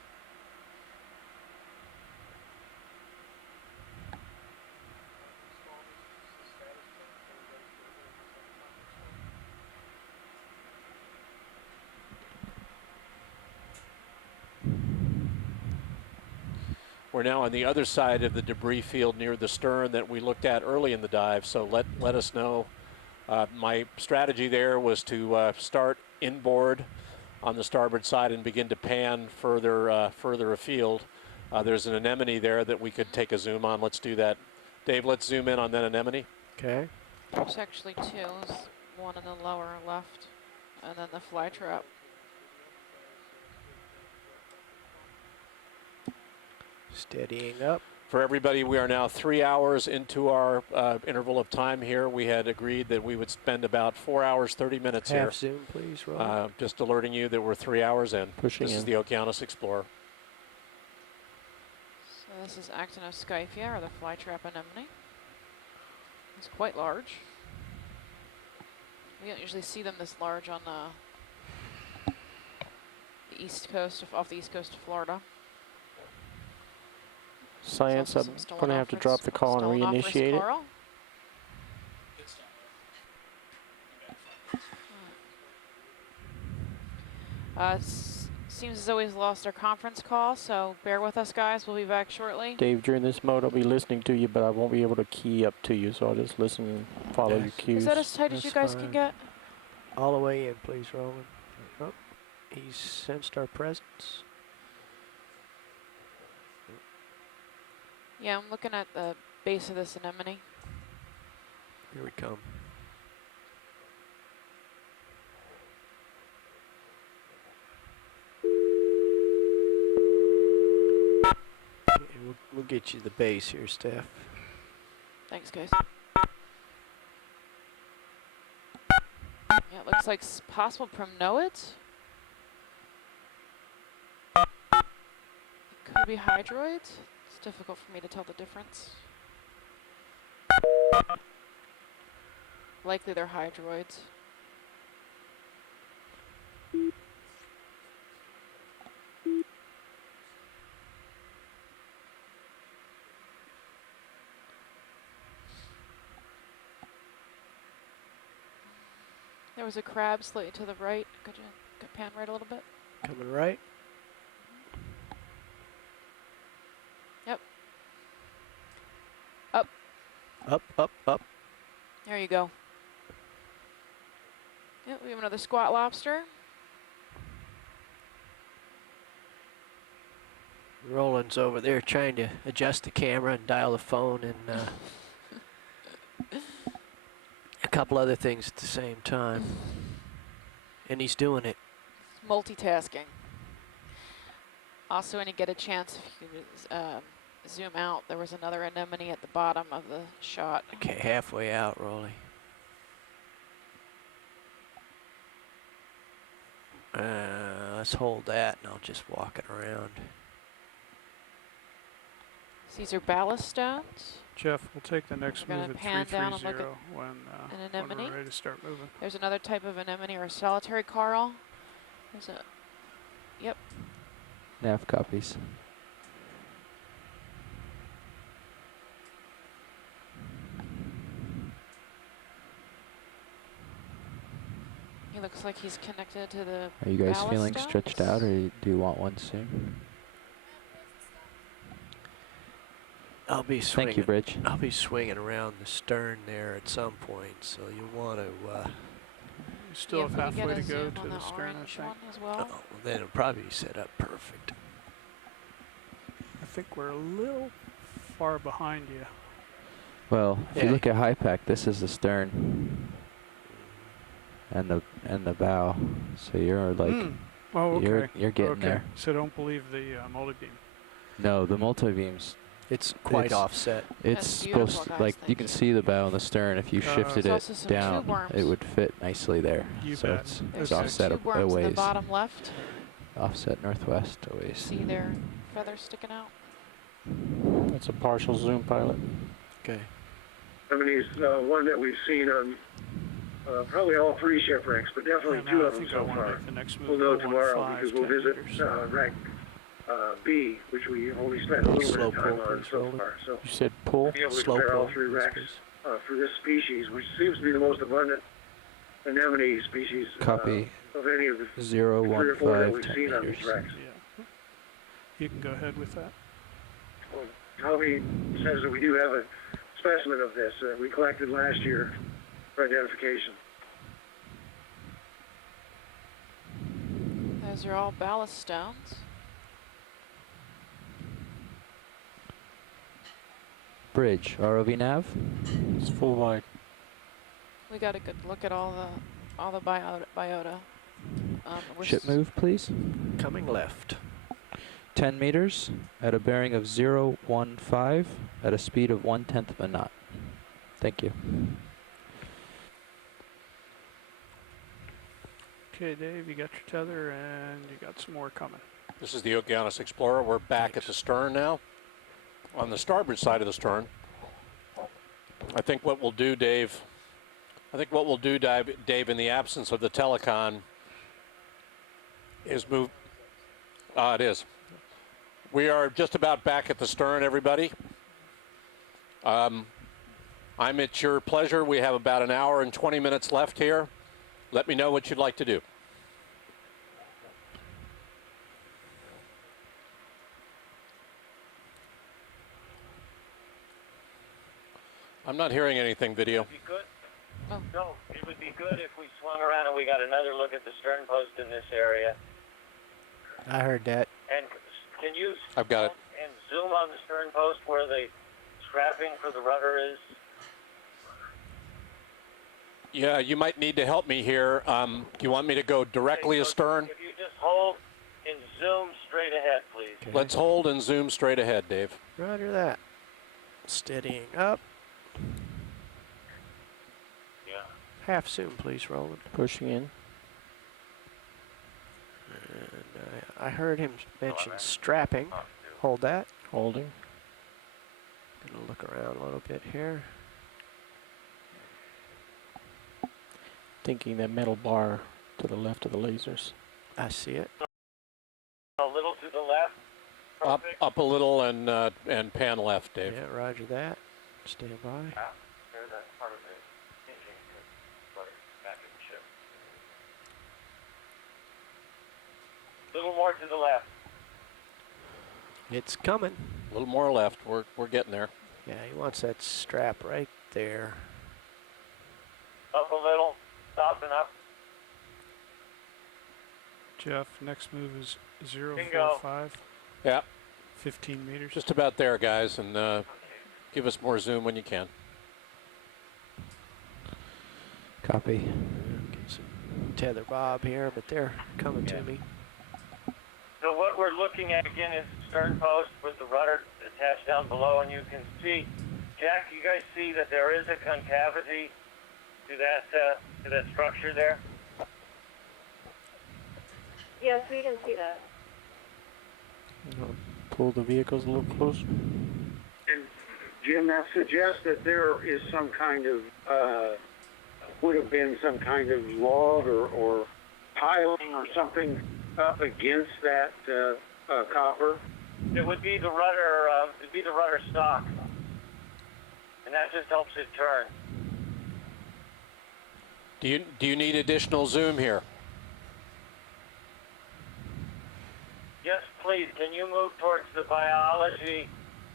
We're now on the other side of the debris field near the stern that we looked at early in the dive, so let us know. My strategy there was to start inboard on the starboard side and begin to pan further afield. There's an anemone there that we could take a zoom on. Let's do that. Dave, let's zoom in on that anemone. Okay. There's actually two. There's one in the lower left, and then the flytrap. Steadying up. For everybody, we are now 3 hours into our interval of time here. We had agreed that we would spend about 4 hours, 30 minutes here. Half zoom, please, Roland. Just alerting you that we're 3 hours in. Pushing This is in. the Okeanos Explorer. So this is Actinoscyphia, or the flytrap anemone. It's quite large. We don't usually see them this large on the east coast, off the east coast of Florida. Science, I'm going to have to drop the call and reinitiate it. Seems as though we've lost our conference call, so bear with us, guys. We'll be back shortly. Dave, during this mode, I'll be listening to you, but I won't be able to key up to you, so I'll just listen and follow your cues. Is that as tight as you guys can get? All the way in, please, Roland. Oh, he's sensed our presence. Yeah, I'm looking at the base of this anemone. Here we come. We'll get you the base here, Steph. Thanks, guys. Yeah, it looks like possible primnoids. It could be hydroids. It's difficult for me to tell the difference. Likely they're hydroids. There was a crab slightly to the right. Could you pan right a little bit? Coming right. Yep. Up. Up, up, up. There you go. Yep, we have another squat lobster. Roland's over there trying to adjust the camera and dial the phone and a couple other things at the same time. And he's doing it. Multitasking. Also, when you get a chance, if you could zoom out, there was another anemone at the bottom of the shot. Okay, halfway out, Rolly. Let's hold that and I'll just walk it around. These are ballast stones. Jeff, we'll take the next We're move gonna at pan down and look 330 when an anemone. we're ready to start moving. There's another type of anemone or a solitary coral. There's a, yep. Nav copies. He looks like he's connected to the Are you guys ballast feeling stones? stretched out, or do you want one soon? I'll be swinging. Thank you, Bridge. I'll be swinging around the stern there at some point, so you'll want to. You still Yeah, have can we get halfway a to go zoom to on the the stern, I orange think. one as well? Well, then it'll probably be set up perfect. I think we're a little far behind you. Well, if Yeah. you look at high pack, this is the stern and the bow. So you're like, Oh, okay. you're getting okay. there. So don't believe the multi-beam. No, the multi-beams. It's quite offset. It's supposed to, like, you can see the bow and the stern. If you shifted There's also it some down, tube worms. it would fit nicely there. You So bet. it's There's offset tube worms in the ways. bottom left. Offset northwest a ways. See their feathers sticking out. That's a partial zoom pilot. Okay. I mean, he's one that we've seen on probably all three shipwrecks, but definitely And, two I of them think I so want to far. make the next move. We'll know 015, tomorrow because we'll 10 visit meters. wreck B, which we only spent a little bit Slow of time pull, on please, so Roland. far. So You said pull? be able to Slow compare all pull, three yes, wrecks please. for this species, which seems to be the most abundant anemone species Copy. of any of the 015 three or four that we've 10 seen on these meters. wrecks. Yeah. You can go ahead with that. Well, Tommy says that we do have a specimen of this that we collected last year for identification. Those are all ballast stones. Bridge, ROV nav. It's full wide. We got a good look at all the biota. We're Ship move, please. Coming left. 10 meters at a bearing of 015 at a speed of 1/10 of a knot. Thank you. Okay, Dave, you got your tether and you got some more coming. This is the Okeanos Explorer. We're back at the stern now. On the starboard side of the stern, I think what we'll do, Dave, Dave, in the absence of the telecon, is move. It is. We are just about back at the stern, everybody. I'm at your pleasure. We have about an hour and 20 minutes left here. Let me know what you'd like to do. I'm not hearing anything, video. It'd be good. No, it would be good if we swung around and we got another look at the stern post in this area. I heard that. And can you I've got it. and zoom on the stern post where the strapping for the rudder is? Yeah, you might need to help me here. Do you want me to go directly astern? If you just hold and zoom straight ahead, please. Okay. Let's hold and zoom straight ahead, Dave. Roger that. Steadying up. Yeah. Half zoom, please, Roland. Pushing in. And I heard him mention strapping. Hold that. Holding. Gonna look around a little bit here. Thinking that metal bar to the left of the lasers. I see it. A little to the left. Perfect. Up a little and pan left, Dave. Yeah, roger that. Stand by. There's that part of the engine rudder back in the ship. A little more to the left. It's coming. A little more left. We're getting there. Yeah, he wants that strap right there. Up a little. Soften up. Jeff, next move is Bingo. 045. Yeah. 15 meters. Just about there, guys, and give us more zoom when you can. Copy. Get some tether bob here, but they're coming to me. So what we're looking at again is the stern post with the rudder attached down below, and you can see, Jack, you guys see that there is a concavity to that structure there? Yes, we can see that. Pull the vehicles a little closer. And Jim, that suggests that there is some kind of, would have been some kind of log or piling or something up against that copper. It would be the rudder, it'd be the rudder stock, and that just helps it turn. Do you need additional zoom here? Yes, please. Can you move towards the biology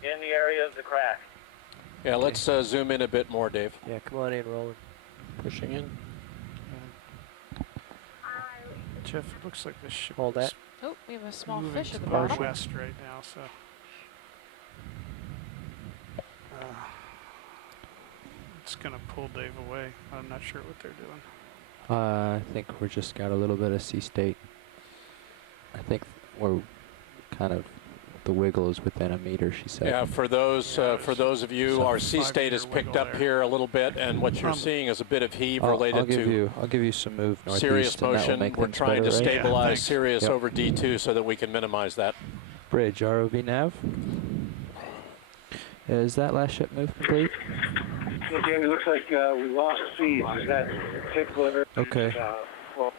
in the area of the crack? Yeah, let's zoom in a bit more, Dave. Yeah, come on in, Roland. Pushing in. Jeff, it looks like this ship Hold that. Oh, we have a small moving fish to at the the bottom. west right now, so. It's gonna pull Dave away. I'm not sure what they're doing. I think we're just got a little bit of sea state. I think we're kind of, the wiggle is within a meter, she said. Yeah, for those of you, our sea state is picked up here a little bit, and what you're seeing is a bit of heave related to I'll give you some move northeast. Sirius motion. We're trying to stabilize Sirius Yep. over D2 so that we can minimize that. Bridge, ROV nav. Is that last ship move complete? Yeah, Jamie, it looks like we lost feed. Is that particular? Okay. Well,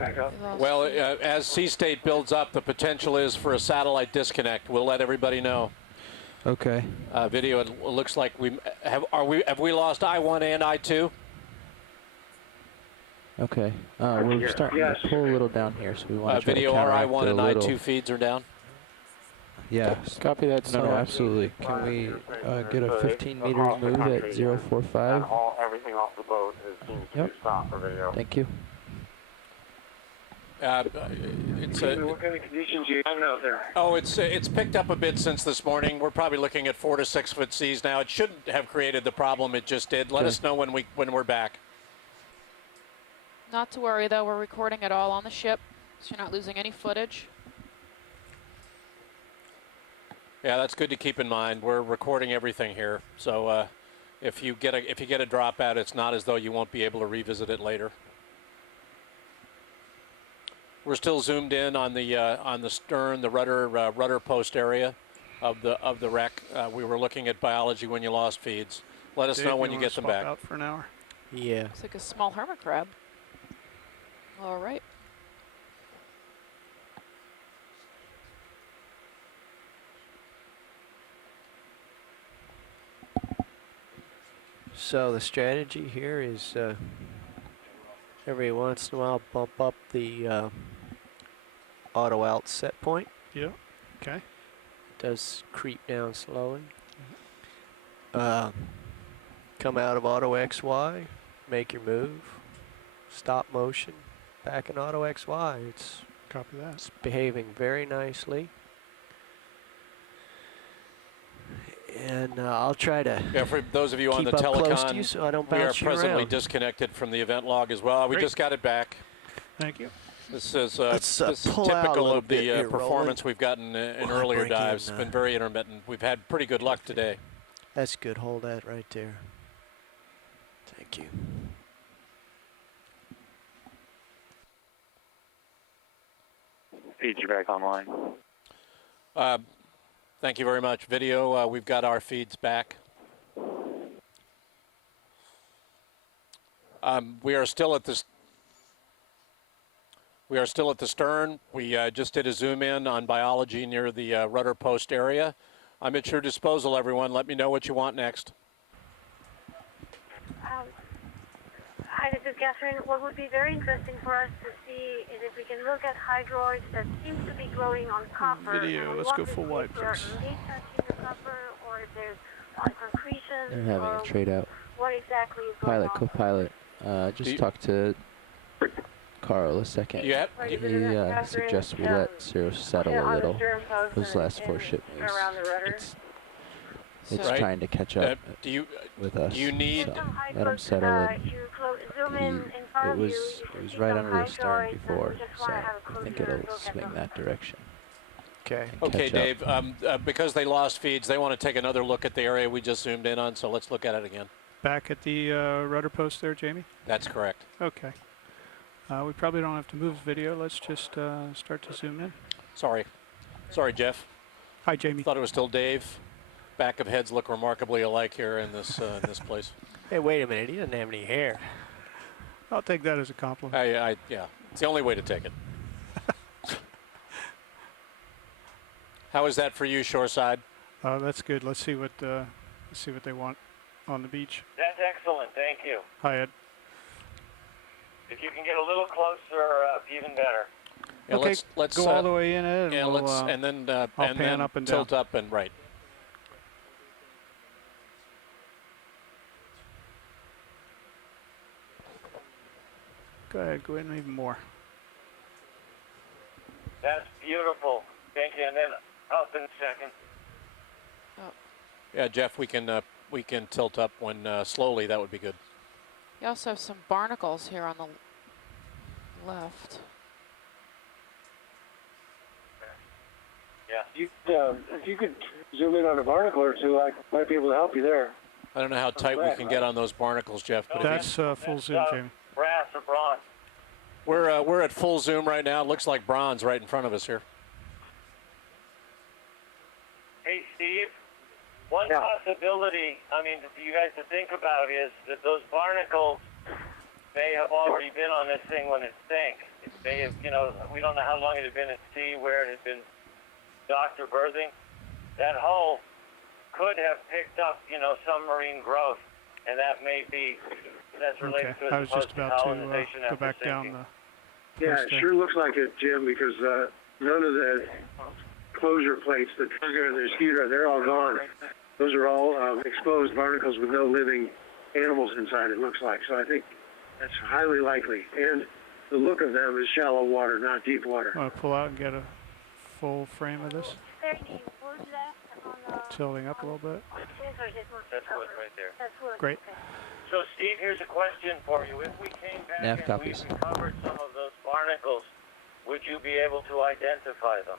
back up. Well, as sea state builds up, the potential is for a satellite disconnect. We'll let everybody know. Okay. Video. It looks like have we lost I1 and I2? Okay. We're starting to pull a little down here, so we want to try video. to Our counteract I1 it a and little. I2 feeds are down. Yeah. Copy that. No, absolutely. Can we get a 15 meters move at 045? Everything off the boat seems to stop for video. Thank you. It's what kind of conditions you have out there? Oh, it's picked up a bit since this morning. We're probably looking at 4 to 6 foot seas now. It shouldn't have created the problem it just did. Let us know when we're back. Not to worry though, we're recording it all on the ship, so you're not losing any footage. Yeah, that's good to keep in mind. We're recording everything here, so if you get a dropout, it's not as though you won't be able to revisit it later. We're still zoomed in on the stern, the rudder post area of the wreck. We were looking at biology when you lost feeds. Let us know when you get them back. Out for an hour. Yeah. Looks like a small hermit crab. All right. So the strategy here is every once in a while bump up the auto out set point. Yeah. Okay. It does creep down slowly. Come out of auto XY, make your move, stop motion, back in auto XY. It's copy that. It's behaving very nicely. And I'll try to. Yeah, for those of you on the keep up close to telecon, you so I don't we are bounce you presently around. disconnected from the event log as well. We Great. just got it back. Thank you. This is Let's, this is pull out a typical little of the bit here, performance Roland. we've gotten in While I earlier break in, dives. It's been very intermittent. We've had pretty good luck today. That's good. Hold that right there. Thank you. Feed you back online. Thank you very much. Video, we've got our feeds back. We are still at this. We are still at the stern. We just did a zoom in on biology near the rudder post area. I'm at your disposal, everyone. Let me know what you want next. I Hi, this is Catherine. What would be very interesting for us to see is if we can look at hydroids that seem to be growing on copper. Video, let's go full wide, If they're please. late touching the copper, or if there's on concretion, They're having or a trade out. what exactly is going Pilot, on. co-pilot. Just talk to Carl a second. Yeah. He suggests we let Zero settle a little. Those last 4 ship moves. It's Right. trying to catch up with us. Do you need? So let him settle. It was right under the stern before, so I think it'll swing that direction. Okay. Okay, Dave. Because they lost feeds, they want to take another look at the area we just zoomed in on. So let's look at it again. Back at the rudder post there, Jamie? That's correct. Okay. We probably don't have to move the video. Let's just start to zoom in. Sorry, Jeff. Hi, Jamie. Thought it was still Dave. Back of heads look remarkably alike here in this place. Hey, wait a minute. He doesn't have any hair. I'll take that as a compliment. Yeah, it's the only way to take it. How is that for you, shoreside? That's good. Let's see what they want on the beach. That's excellent. Thank you. Hi, Ed. If you can get a little closer, even better. Yeah, okay, let's go all the way in, Ed. Yeah, we'll, and then I'll pan up and down. tilt up and right. Go ahead, go in even more. That's beautiful. Thank you. And then up in a second. Yeah, Jeff, we can tilt up when slowly. That would be good. You also have some barnacles here on the left. Yeah. If you could zoom in on a barnacle or two, I might be able to help you there. I don't know how tight we can get on those barnacles, Jeff. But That's full zoom, Jamie. Brass or bronze. We're at full zoom right now. It looks like bronze right in front of us here. Hey, Steve. One possibility, I mean, for you guys to think about is that those barnacles may have already been on this thing when it sank. It may have, we don't know how long it had been at sea, where it had been docked or berthing. That hull could have picked up, submarine growth, and that's related to I it was just about to colonization go after back sinking. down the Yeah, it sure looks like it, Jim, because none of the closure plates, the trigger and the skewter, they're all gone. Those are all exposed barnacles with no living animals inside, it looks like. So I think that's highly likely. And the look of them is shallow water, not deep water. Want to pull out and get a full frame of this? Tilting up a little bit. That's wood right there. Great. So, Steve, here's a question for you. If we came back Nav and copies. we recovered some of those barnacles, would you be able to identify them?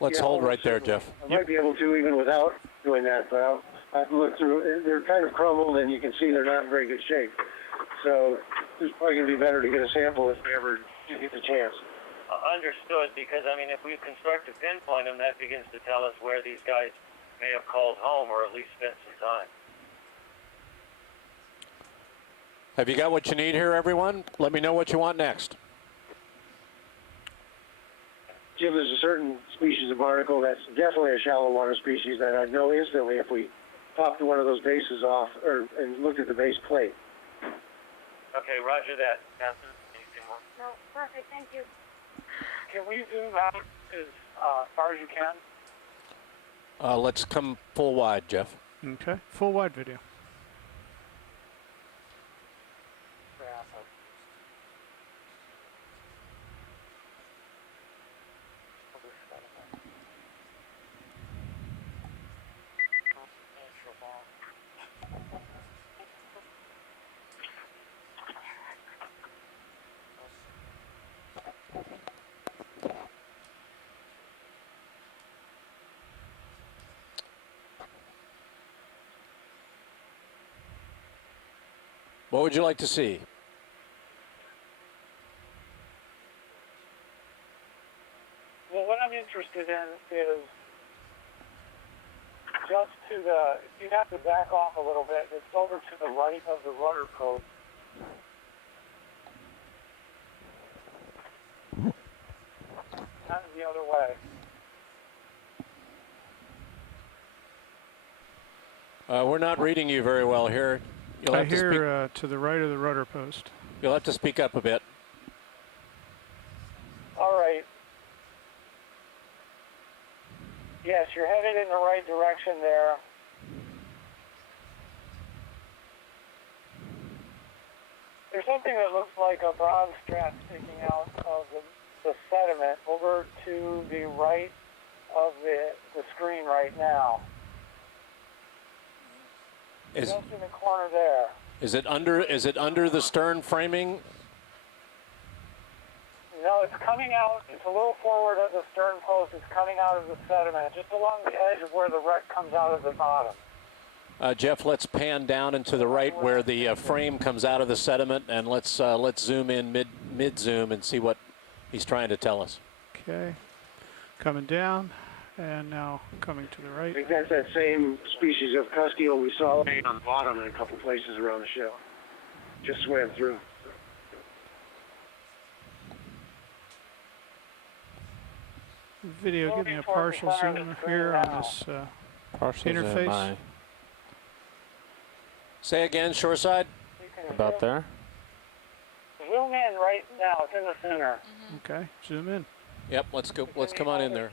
Let's hold right there, Jeff. I might be able to even without doing that, but I've looked through. They're kind of crumbled, and you can see they're not in very good shape. So it's probably going to be better to get a sample if we ever do get the chance. Understood, because, I mean, if we construct to pinpoint them, that begins to tell us where these guys may have called home or at least spent some time. Have you got what you need here, everyone? Let me know what you want next. Jim, there's a certain species of barnacle that's definitely a shallow water species that I'd know instantly if we popped one of those bases off and looked at the base plate. Okay, roger that. Captain, anything more? No, perfect. Thank you. Can we zoom out as far as you can? Let's come full wide, Jeff. Okay, full wide video. What would you like to see? Well, what I'm interested in is just to the, if you have to back off a little bit, it's over to the right of the rudder post. Kind of the other way. We're not reading you very well here. You'll I have to speak. hear to the right of the rudder post. You'll have to speak up a bit. All right. Yes, you're headed in the right direction there. There's something that looks like a bronze strap sticking out of the sediment over to the right of the screen right now. Just in the corner there. Is it under the stern framing? No, it's coming out. It's a little forward of the stern post. It's coming out of the sediment, just along the edge of where the wreck comes out of the bottom. Jeff, let's pan down and to the right where the frame comes out of the sediment, and let's zoom in mid zoom and see what he's trying to tell us. Okay, coming down, and now coming to the right. I think that's that same species of custio we saw laying on the bottom in a couple places around the ship. Just swam through. Video, give me a partial zoom here on this interface. Say again, shoreside. About there. Zoom in right now. It's in the center. Okay, zoom in. Yep, let's go. Let's come on in there.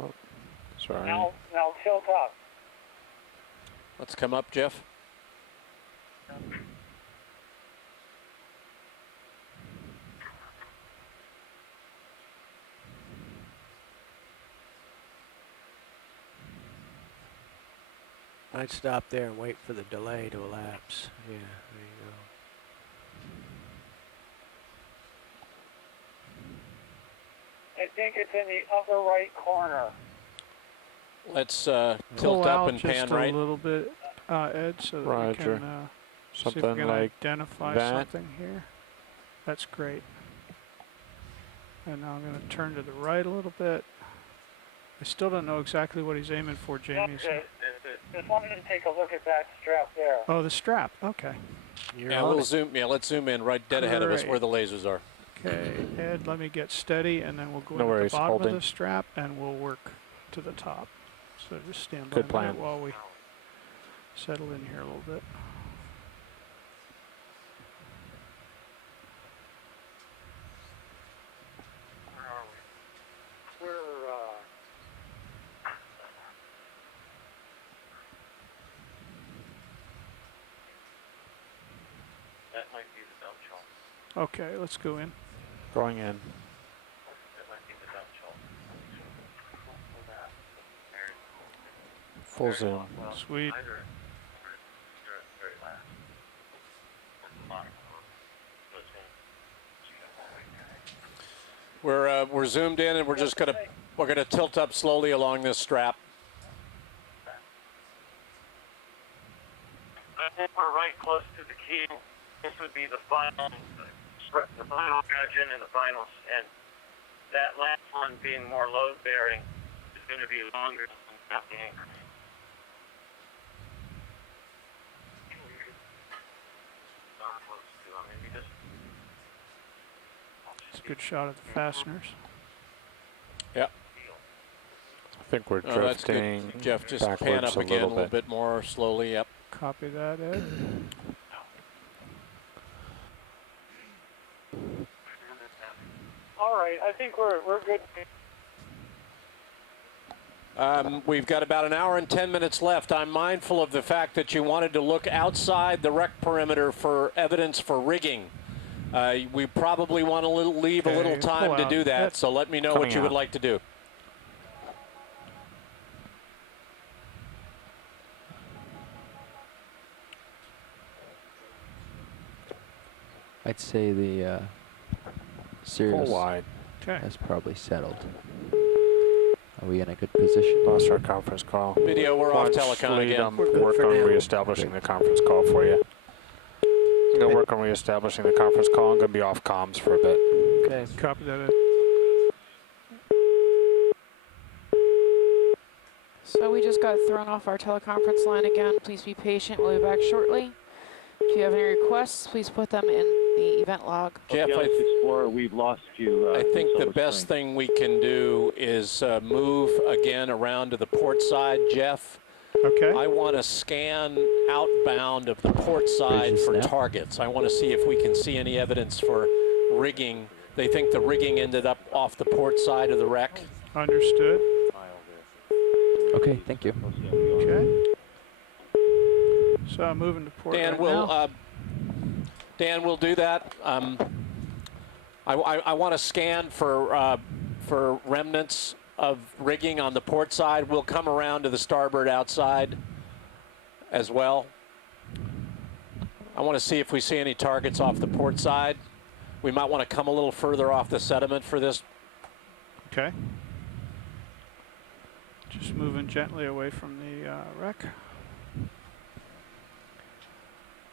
Oh, sorry. Now tilt up. Let's come up, Jeff. I'd stop there and wait for the delay to elapse. Yeah, there you go. I think it's in the upper right corner. Let's Pull tilt up out and just pan a right. little bit, Ed, so that we Roger. can see if Something we can like identify that. something here. That's great. And now I'm going to turn to the right a little bit. I still don't know exactly what he's aiming for, Jamie. That's it. Just wanted to take a look at that strap there. Oh, the strap. Okay. Yeah, we'll zoom. Yeah, let's zoom in right dead ahead of us where the lasers are. Okay, Ed, let me get steady, and then we'll go No to worries, the bottom holding. of the strap, and we'll work to the top. So just stand by Good a plan. minute while we settle in here a little bit. That might be the belt choke. Okay, let's go in. Going in. That might be the belt choke. Full zoom. Sweet. We're zoomed in, and we're gonna tilt up slowly along this strap. I think we're right close to the key. This would be the final gudgeon and the final, and that last one being more load bearing is going to be longer than the anchor. It's a good shot of the fasteners. Yep. I think we're Oh, that's drifting good. Jeff, just pan backwards up again a little bit more slowly. Yep. Copy that, Ed. All right, I think we're good. We've got about an hour and 10 minutes left. I'm mindful of the fact that you wanted to look outside the wreck perimeter for evidence for rigging. We probably want to leave a little time to do that, so let me know what you would like to do. I'd say the Sirius wide. has probably settled. Are we in a good position? Lost our conference call. Video, we're off telecom again. I'm work on reestablishing the conference call for you. I'm going to work on reestablishing the conference call. I'm going to be off comms for a bit. Okay. Copy that, Ed. So we just got thrown off our teleconference line again. Please be patient. We'll be back shortly. If you have any requests, please put them in the event log. Jeff, Explorer, we've lost you. I think the best thing we can do is move again around to the port side, Jeff. Okay. I want to scan outbound of the port side for targets. I want to see if we can see any evidence for rigging. They think the rigging ended up off the port side of the wreck. Understood. Okay, thank you. Okay. So I'm moving to port Dan, Dan will do that. I want to scan for remnants of rigging on the port side. We'll come around to the starboard outside as well. I want to see if we see any targets off the port side. We might want to come a little further off the sediment for this. Okay. Just moving gently away from the wreck.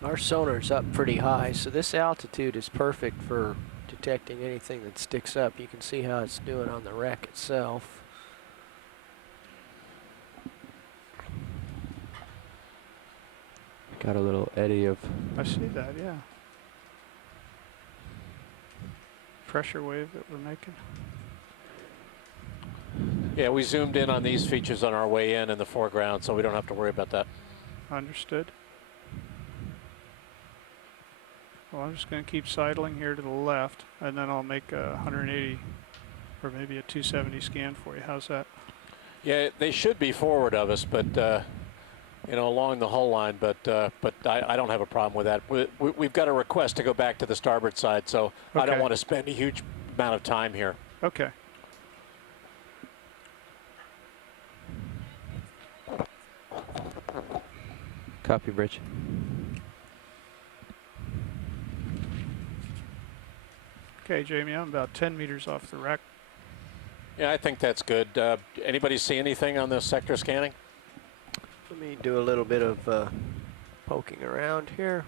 Our sonar's up pretty high, so this altitude is perfect for detecting anything that sticks up. You can see how it's doing on the wreck itself. Got a little eddy of... I see that, yeah. Pressure wave that we're making. Yeah, we zoomed in on these features on our way in the foreground, so we don't have to worry about that. Understood. Well, I'm just going to keep sidling here to the left, and then I'll make a 180 or maybe a 270 scan for you. How's that? Yeah, they should be forward of us, but you know, along the hull line. But I don't have a problem with that. We've got a request to go back to the starboard side, so okay. I don't want to spend a huge amount of time here. Okay. Copy, Bridge. Okay, Jamie, I'm about 10 meters off the wreck. Yeah, I think that's good. Anybody see anything on this sector scanning? Let me do a little bit of poking around here.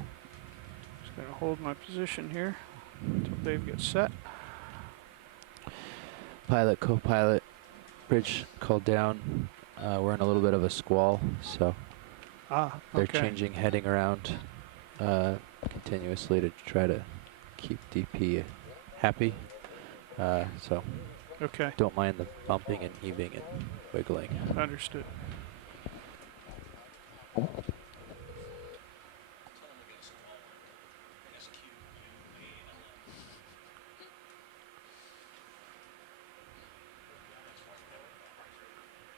Just going to hold my position here until Dave gets set. Pilot, co-pilot, Bridge called down. We're in a little bit of a squall, so they're changing heading around continuously to try to keep DP happy. So don't mind the bumping and heaving and wiggling. Understood.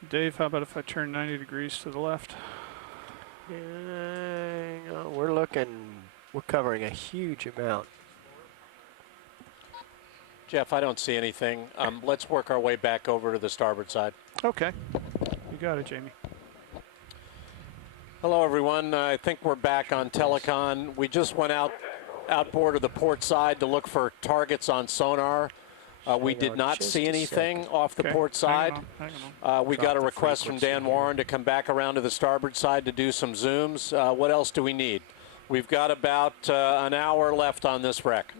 Dave, how about if I turn 90 degrees to the left? We're covering a huge amount. Jeff, I don't see anything. Let's work our way back over to the starboard side. Okay. You got it, Jamie. Hello, everyone. I think we're back on telecon. We just went outboard of the port side to look for targets on sonar. We did not see anything off the port side. We got a request from Dan Warren to come back around to the starboard side to do some zooms. What else do we need? We've got about an hour left on this wreck.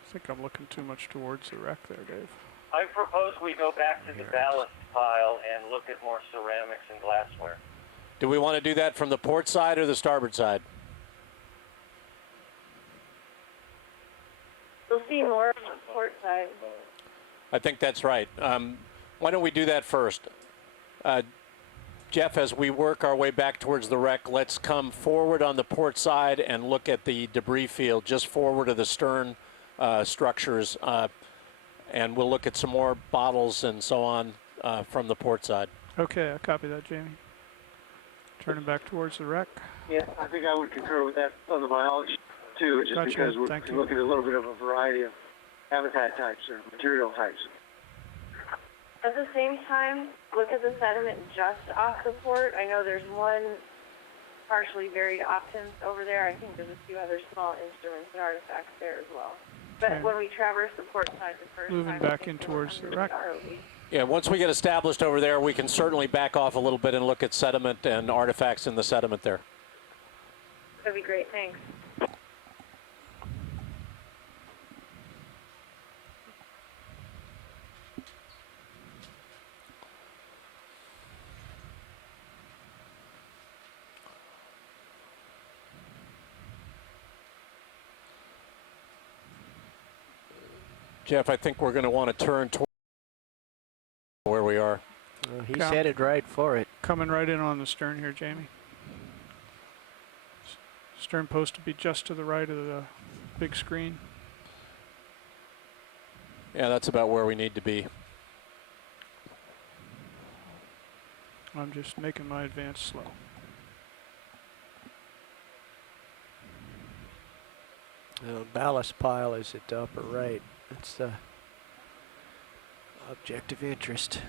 I think I'm looking too much towards the wreck there, Dave. I propose we go back to the ballast pile and look at more ceramics and glassware. Do we want to do that from the port side or the starboard side? We'll see more from the port side. I think that's right. Why don't we do that first? Jeff, as we work our way back towards the wreck, let's come forward on the port side and look at the debris field just forward of the stern structures, and we'll look at some more bottles and so on from the port side. Okay, I copy that, Jamie. Turning back towards the wreck. Yeah, I think I would concur with that on the biology too, just because we're looking at a little bit of a variety of habitat types or material types. At the same time, look at the sediment just off the port. I know there's one partially buried optins over there. I think there's a few other small instruments and artifacts there as well. But when we traverse the port side the first time, moving back in towards the wreck. Yeah, once we get established over there, we can certainly back off a little bit and look at sediment and artifacts in the sediment there. That'd be great, thanks. Jeff, I think we're going to want to turn toward where we are. He's headed right for it. Coming right in on the stern here, Jamie. Stern post to be just to the right of the big screen. Yeah, that's about where we need to be. I'm just making my advance slow. The ballast pile is at the upper right. That's the object of interest.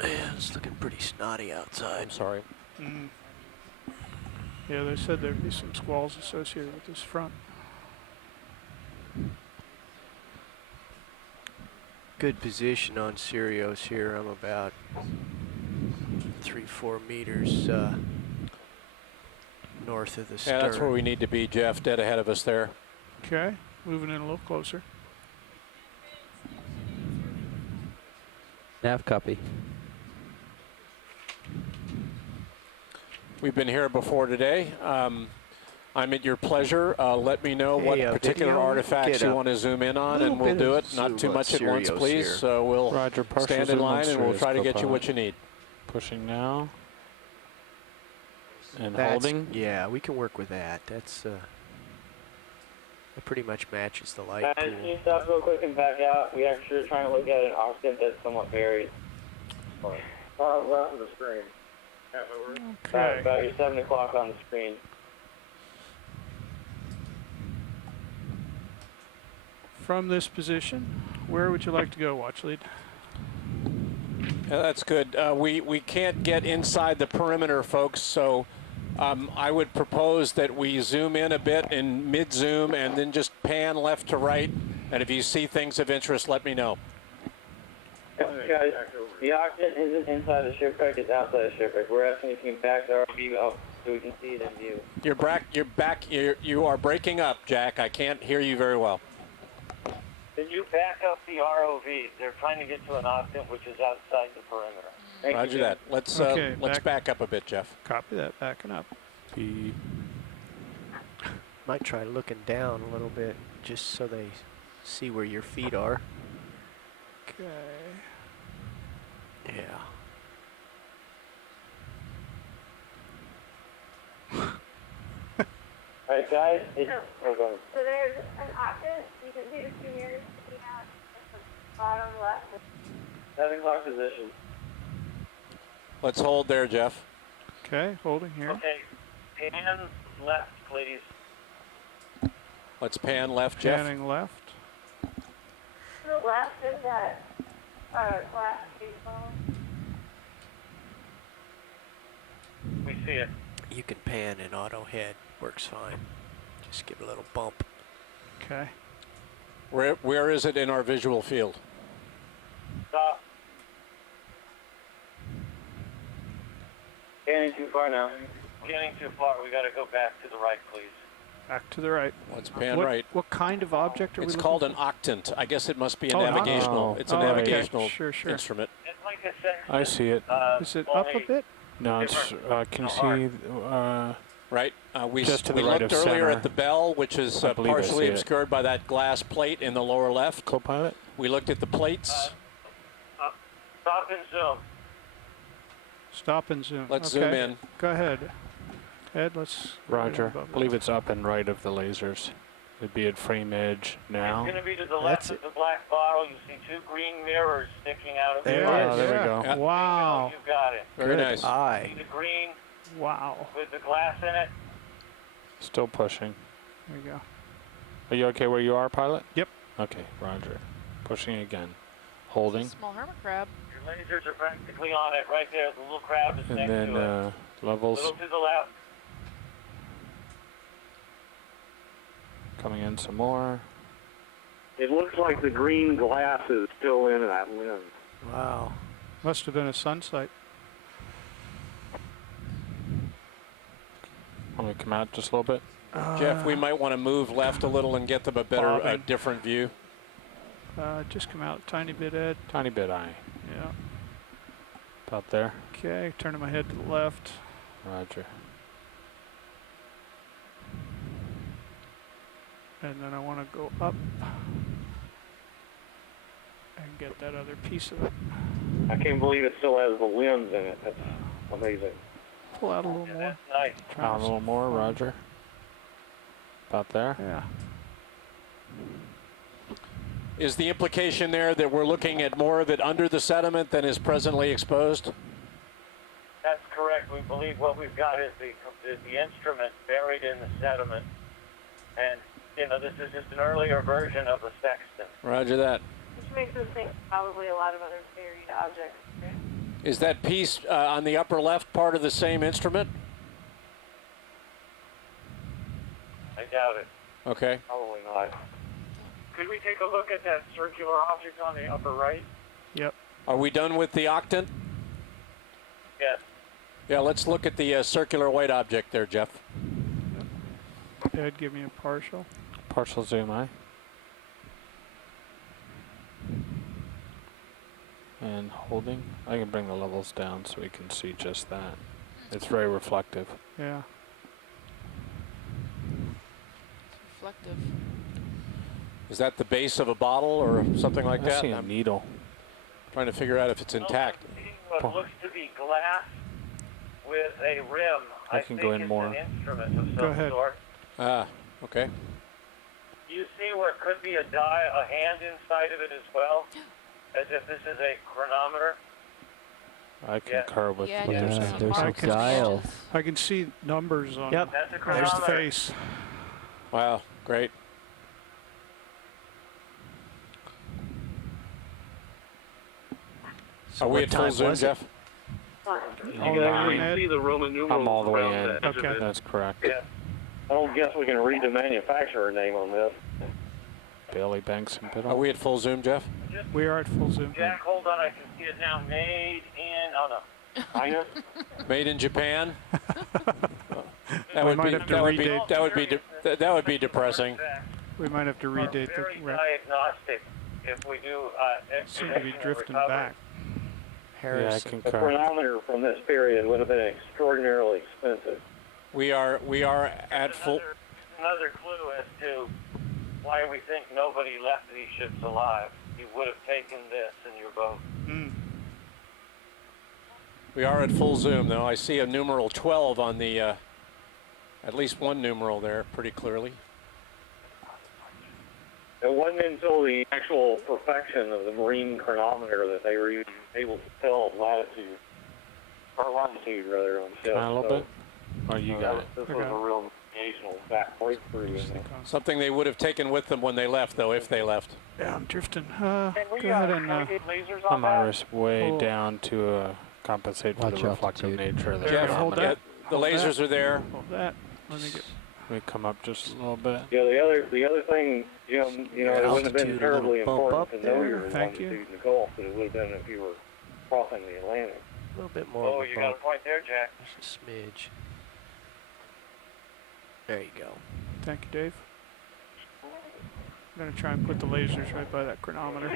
Yeah, it's looking pretty snotty outside. I'm sorry. Mm. Yeah, they said there'd be some squalls associated with this front. Good position on Sirius here. I'm about 3-4 meters north of the stern. Yeah, that's where we need to be, Jeff, dead ahead of us there. Okay, moving in a little closer. Nav copy. We've been here before today. I'm at your pleasure. Let me know what particular artifacts you want to zoom in on, and we'll do it. Not too much at once, please. Here. So we'll stand in line, and we'll try to get you what you need. Pushing now. And holding. Yeah, we can work with that. That's that pretty much matches the light Can pool. you stop real quick and back out? We actually are trying to look at an octant that's somewhat buried. Right on the screen. Okay. About your 7 o'clock on the screen. From this position, where would you like to go, watch lead? Yeah, that's good. We can't get inside the perimeter, folks, so I would propose that we zoom in a bit in mid-zoom and then just pan left to right. And if you see things of interest, let me know. Guys, the octant isn't inside the shipwreck, it's outside the shipwreck. We're asking if you can back the RV up so we can see it in view. You are breaking up, Jack. I can't hear you very well. Can you back up the ROV? They're trying to get to an octant which is outside the perimeter. Roger that. Let's let's back up a bit, Jeff. Copy that. Backing up. Might try looking down a little bit just so they see where your feet are. Okay. Yeah. Alright guys, So there's an octant. You can see the seniors sitting out at the bottom left. 7 o'clock position. Let's hold there, Jeff. Okay, holding here. Okay, pan left, please. Let's pan left, Jeff. Panning left. To the left is that glass baseball. We see it. You can pan in auto head. Works fine. Just give it a little bump. Okay. Where is it in our visual field? Stop. Getting too far now. Getting too far. We got to go back to the right, please. Back to the right. Let's pan right. What kind of object are we It's looking called for? an octant. I guess it must be a Oh, navigational. It's a navigational okay. Sure. instrument. It's like a sensor. I see it. Is it up a bit? No, it's, can you see, right. We just to the right looked of earlier center. at the bell, which is I believe I partially see it. obscured by that glass plate in the lower left. Co-pilot? We looked at the plates. Stop and zoom. Stop and zoom. Let's okay. zoom in. Go ahead. Ed, let's... Roger. I believe it's up and right of the lasers. It'd be at frame edge now. It's going to be to the left of the black bottle. You see 2 green mirrors sticking out of There the it is. There we go. Yeah. Wow. You got it. Very Good nice. eye. See the green Wow. with the glass in it? Still pushing. There you go. Are you okay where you are, pilot? Yep. Okay, roger. Pushing again. Holding. Small hermit crab. Your lasers are practically on it right there. The little crab is And next then to it. levels Little to the left. coming in some more. It looks like the green glass is still in that lens. Wow. Must have been a sun sight. Want me to come out just a little bit? Jeff, we might want to move left a little and get them a better, different view. Just come out a tiny bit, Ed. Tiny bit eye. Yeah. About there. Okay, turning my head to the left. Roger. And then I want to go up and get that other piece of it. I can't believe it still has the limbs in it. That's amazing. Pull out a little more. That's nice. Out a little more, Roger. About there. Yeah. Is the implication there that we're looking at more of it under the sediment than is presently exposed? That's correct. We believe what we've got is the instrument buried in the sediment. And, you know, this is just an earlier version of the sextant. Roger that. Which makes us think probably a lot of other buried objects. Is that piece on the upper left part of the same instrument? I doubt it. Okay. Probably not. Could we take a look at that circular object on the upper right? Yep. Are we done with the octant? Yes. Yeah, let's look at the circular white object there, Jeff. Ed, give me a partial. Partial zoom eye. And holding. I can bring the levels down so we can see just that. It's very reflective. Yeah. It's reflective. Is that the base of a bottle or something like that? I see a needle. Trying to figure out if it's intact. What looks to be glass with a rim. I can go in more. An instrument of Go some ahead. sort. Ah, okay. You see where it could be a hand inside of it as well? As if this is a chronometer? I concur with Yeah, what they're Yeah, saying. there's some can- dials. I can see numbers on Yep. That's a there's chronometer. the face. Wow, great. So Are we what at full time zoom, was it? Jeff? You Oh, can nine. actually Ed? see the Roman numerals I'm all the way around in. that. Okay. That's correct. Yeah. I don't guess we can read the manufacturer name on this. Bailey Banks and Are Biddle. we at full zoom, Jeff? We are at full zoom. Jack, hold on. I can see it now. Made in, oh no. China? Made in Japan? That We would might be have to that would be depressing. We might have to We're redate very the wreck. diagnostic if we do Seem to be excavation and drifting recovery. back. Yeah, I Harrison. A concur. chronometer from this period would have been extraordinarily expensive. We are at full. Another clue as to why we think nobody left these ships alive. You would have taken this in your boat. We are at full zoom, though. I see a numeral 12 on the, at least one numeral there, pretty clearly. It wasn't until the actual perfection of the marine chronometer that they were even able to tell latitude, or longitude rather, on ships. Can I a little So, bit? Oh, you got it. This was a real navigational back breakthrough in there. Something they would have taken with them when they left, though, if they left. Yeah, I'm drifting. Can we Go ahead and get lasers on I'm that? iris way Oh. down to compensate for Watch the reflective altitude. nature of the There, Jeff, hold chronometer. that. the Hold lasers that. are there. Hold that. Let me get. Let me come up just a little bit. Yeah, the other thing, you know, it wouldn't have been Altitude, a terribly little bump important up to know there. your Thank you. longitude in the Gulf, but it would have been if you were crossing the Atlantic. A little bit more Oh, of a you got a bump. point there, Jack. Just a smidge. There you go. Thank you, Dave. I'm gonna try and put the lasers right by that chronometer.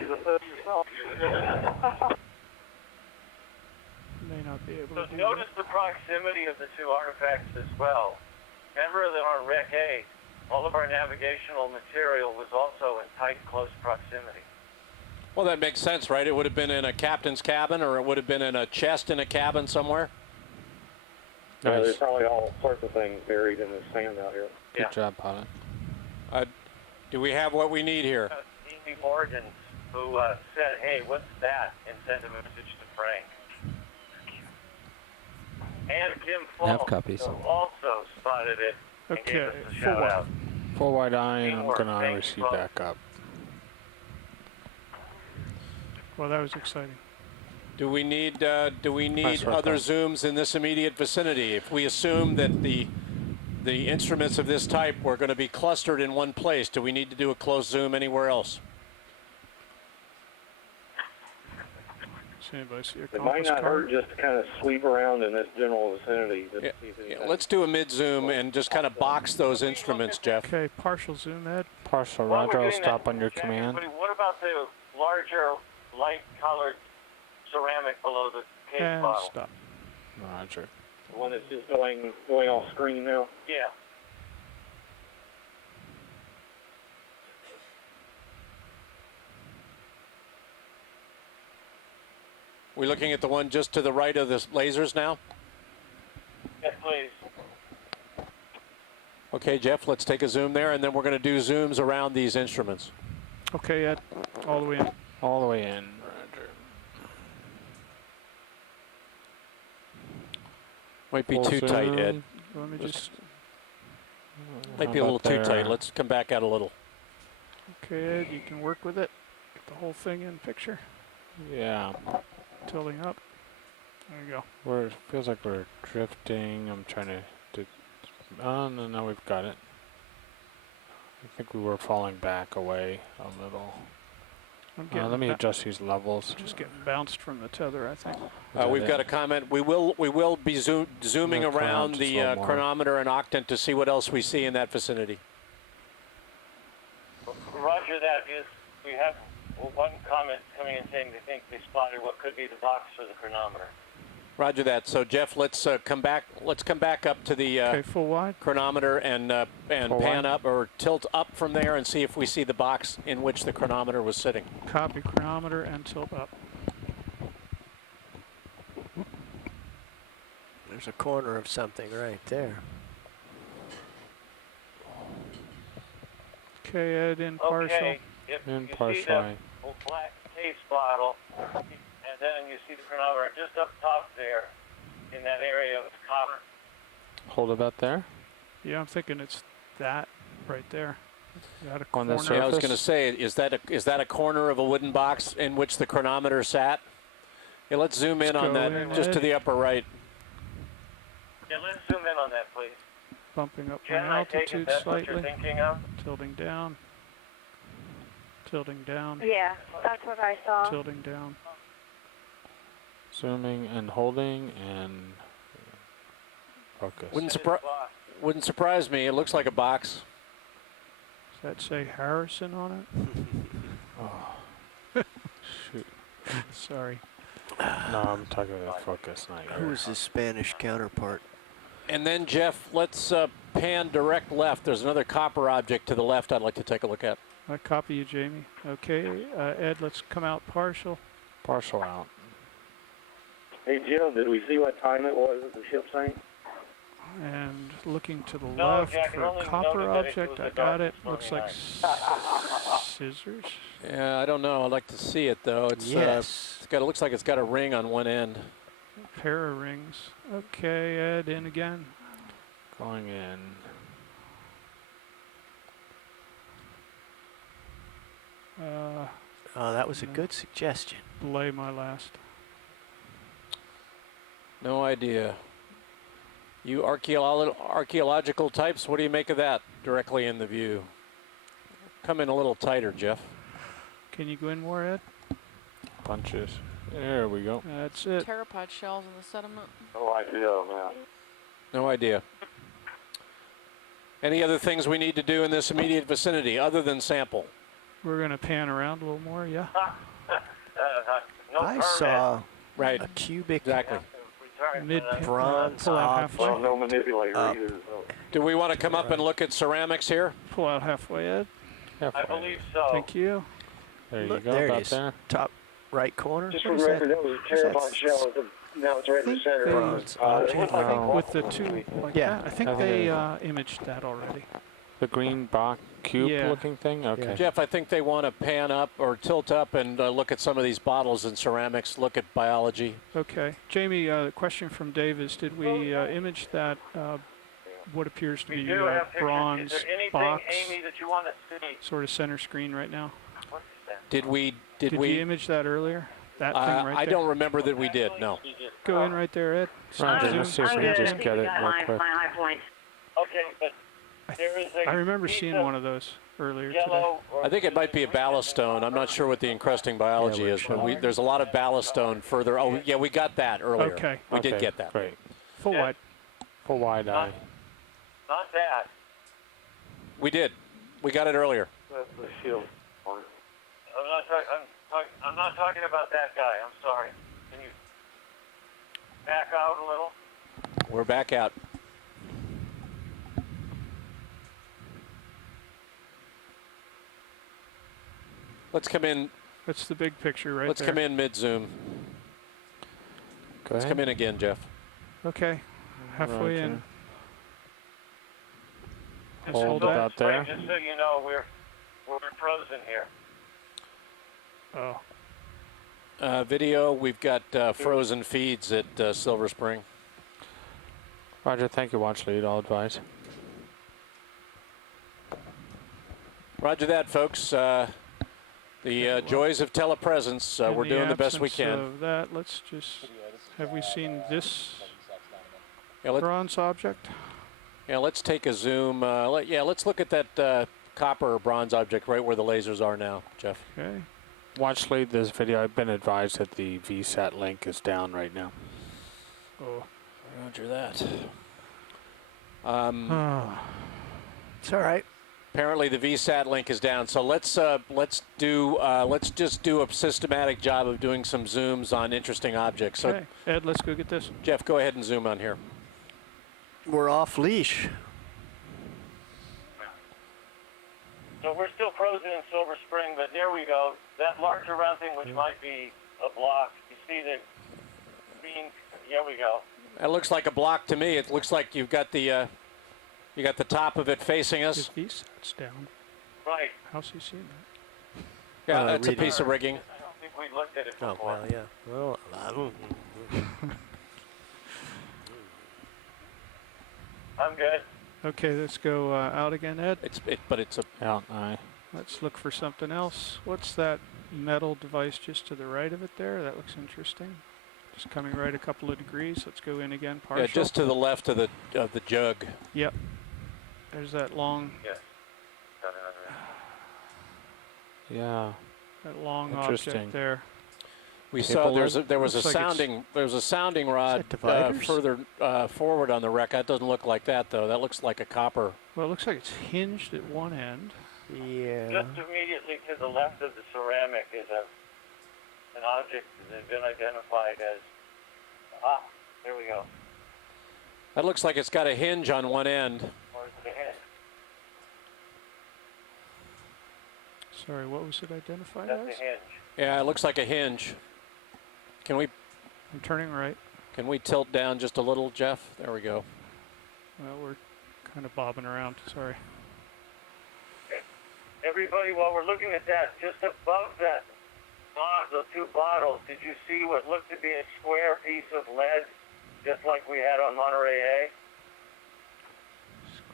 May not be able So to do notice the proximity of the two artifacts as well. Remember that on Rec A, all of our navigational material was also in tight, close proximity. Well, that makes sense, right? It would have been in a captain's cabin, or it would have been in a chest in a cabin somewhere. Yeah, Nice. there's probably all sorts of things buried in the sand out here. Good job, pilot. Do we have what we need here? Stevie Morgan, who said, hey, what's that? And sent a message to Frank. And Kim Nav Falk, copies. who also spotted it and gave Okay, us a full shout wide. out. Full wide eye, and I'm Teamwork, going to thanks, iris you folks. back up. Well, that was exciting. Do we need Nice work, other though. zooms in this immediate vicinity? If we assume that the instruments of this type were going to be clustered in one place, do we need to do a close zoom anywhere else? Does anybody see a It compass might not card? hurt just to kind of sweep around in this general vicinity. Just to see if anything- Let's do a mid-zoom and just kind of box those instruments, Jeff. Okay, partial zoom, Ed. Partial, While Roger. we're I'll doing stop that, on your Jack, command. What about the larger, light-colored ceramic below the case And bottle? stop. Roger. The one that's just going off screen now. Yeah. We're looking at the one just to the right of the lasers now? Yes, please. Okay, Jeff, let's take a zoom there, and then we're going to do zooms around these instruments. Okay, Ed, all the way in. All the way in. Roger. Might be Full too tight, Ed. zoom. Let me just. Might be a little too tight. Let's come back out a little. Okay, Ed, you can work with it. Get the whole thing in picture. Yeah. Tilting up. There you go. It feels like we're drifting. I'm trying to. Oh, no, we've got it. I think we were falling back away a little. I'm getting Let me adjust these levels. Just getting bounced from the tether, I think. We've got a comment. We will be zooming around the chronometer and octant to see what else we see in that vicinity. Roger that. We have one comment coming in saying they think they spotted what could be the box for the chronometer. Roger that. So Jeff, let's come back. Let's come back up to the okay, full wide chronometer and pan up or tilt up from there and see if we see the box in which the chronometer was sitting. Copy chronometer and tilt up. There's a corner of something right there. Okay, Ed, in partial. Okay, if In you partial. see the black case bottle, and then you see the chronometer just up top there, in that area of copper. Hold about there. Yeah, I'm thinking it's that right there. Is that a On the corner? Yeah, I was going to say, is that a corner of a wooden box in which the chronometer sat? Yeah, let's zoom in on that, just to the upper right. Yeah, let's zoom in on that, please. Bumping up Jen, my I take it altitude that's what slightly. you're thinking of? Tilting down. Tilting down. Yeah, that's what I saw. Tilting down. Zooming and holding and focus. Wouldn't surprise me. It looks like a box. Does that say Harrison on Oh. Shoot. it? Sorry. No, I'm talking about focus, not Who was his Spanish counterpart? And then, Jeff, let's pan direct left. There's another copper object to the left I'd like to take a look at. I copy you, Jamie. Okay, Ed, let's come out partial. Partial out. Hey, Jim, did we see what time it was at the ship sank? And looking to the No, left Jack, for it a only copper noted that it object. was I a got dark it. Looks like scissors. Yeah, I don't know. I'd like to see it though. It's looks like it's got a ring on one end. A pair of rings. Okay, Ed, in again. Going in. Oh, that was a good suggestion. Belay my last. No idea. You archaeological types, what do you make of that directly in the view? Come in a little tighter, Jeff. Can you go in more, Ed? Punches. There we go. That's it. Pteropod shells in the sediment. No idea, man. No idea. Any other things we need to do in this immediate vicinity other than sample? We're going to pan around a little more, yeah? No I permit. saw Right. a cubic Mid bronze pull out object. halfway. No manipulator either. So. Do we want to come up and look at ceramics here? Pull out halfway, Ed. I believe so. Thank you. There Look, you go, there about it is. there. Top right corner. Just What for is the record, that was a pteropod shell. Now it's right in the center. Bronze I object. think with the two, like Yeah. that, I think I think they it imaged that already. The green box cube Yeah. looking thing? Okay. Yeah. Jeff, I think they want to pan up or tilt up and look at some of these bottles and ceramics, look at biology. Okay. Jamie, question from Dave is, did we image that, what appears to We be do have pictures. bronze Is there anything, box, Amy, that you want to see? sort of center screen right now? What is that? Did we? Did we image that earlier? That thing right there? I don't remember that we did, no. Go in right there, Ed. Roger, Zoom. let's see if we can just get it real my quick. high points. Okay, but there is a I remember piece seeing of- one of those earlier yellow today. or I think it might be a ballast stone. I'm not sure what the encrusting biology is, but there's a lot of ballast stone further. Oh, yeah, we got that earlier. Okay. We did get that. Great. Full wide. Full wide eye. not that. We did. We got it earlier. That's the shield part. I'm not talking about that guy. I'm sorry. Can you back out a little? We're back out. Let's come in. That's the big picture right Let's there. come in mid-zoom. Let's come in again, Jeff. Okay. Halfway in. Just Hold hold it that. out there. Just so you know, we're frozen here. Oh. Video, we've got frozen feeds at Silver Spring. Roger, thank you, watch lead, I'll advise. Roger that, folks. The joys of telepresence. We're doing the best we can. Of that, let's just, have we seen this Yeah, bronze object? Yeah, let's take a zoom. Let's look at that copper or bronze object right where the lasers are now, Jeff. Okay. Watch lead this video. I've been advised that the VSAT link is down right now. Oh. Roger that. It's all right. Apparently the VSAT link is down, so let's just do a systematic job of doing some zooms on interesting objects. Okay. So, Ed, let's go get this. Jeff, go ahead and zoom on here. We're off leash. So we're still frozen in Silver Spring, but there we go. That larger round thing, which might be a block. You see the green? There we go. That looks like a block to me. It looks like you've got the top of it facing us. VSAT's down. Right. How's he seeing that? Yeah, that's a piece of rigging. I don't think we looked at it before. Oh, well, yeah. Well, I'm good. Okay, let's go out again, Ed. But it's a out eye. Let's look for something else. What's that metal device just to the right of it there? That looks interesting. Just coming right a couple of degrees. Let's go in again. Partial. Yeah, just to the left of the jug. Yep. There's that long. Yes. Yeah. That long Interesting. object there. We saw there was a Looks like sounding rod further forward on the wreck. That doesn't look like that though. That looks like a copper. Well, it looks like it's hinged at one end. Yeah. Just immediately to the left of the ceramic is an object that has been identified as. There we go. That looks like it's got a hinge on one end. Where's the head? Sorry, what was it identified That's as? the hinge. Yeah, it looks like a hinge. Can we? I'm turning right. Can we tilt down just a little, Jeff? There we go. Well, we're kind of bobbing around. Sorry. Everybody, while we're looking at that, just above that, the two bottles, did you see what looked to be a square piece of lead, just like we had on Monterrey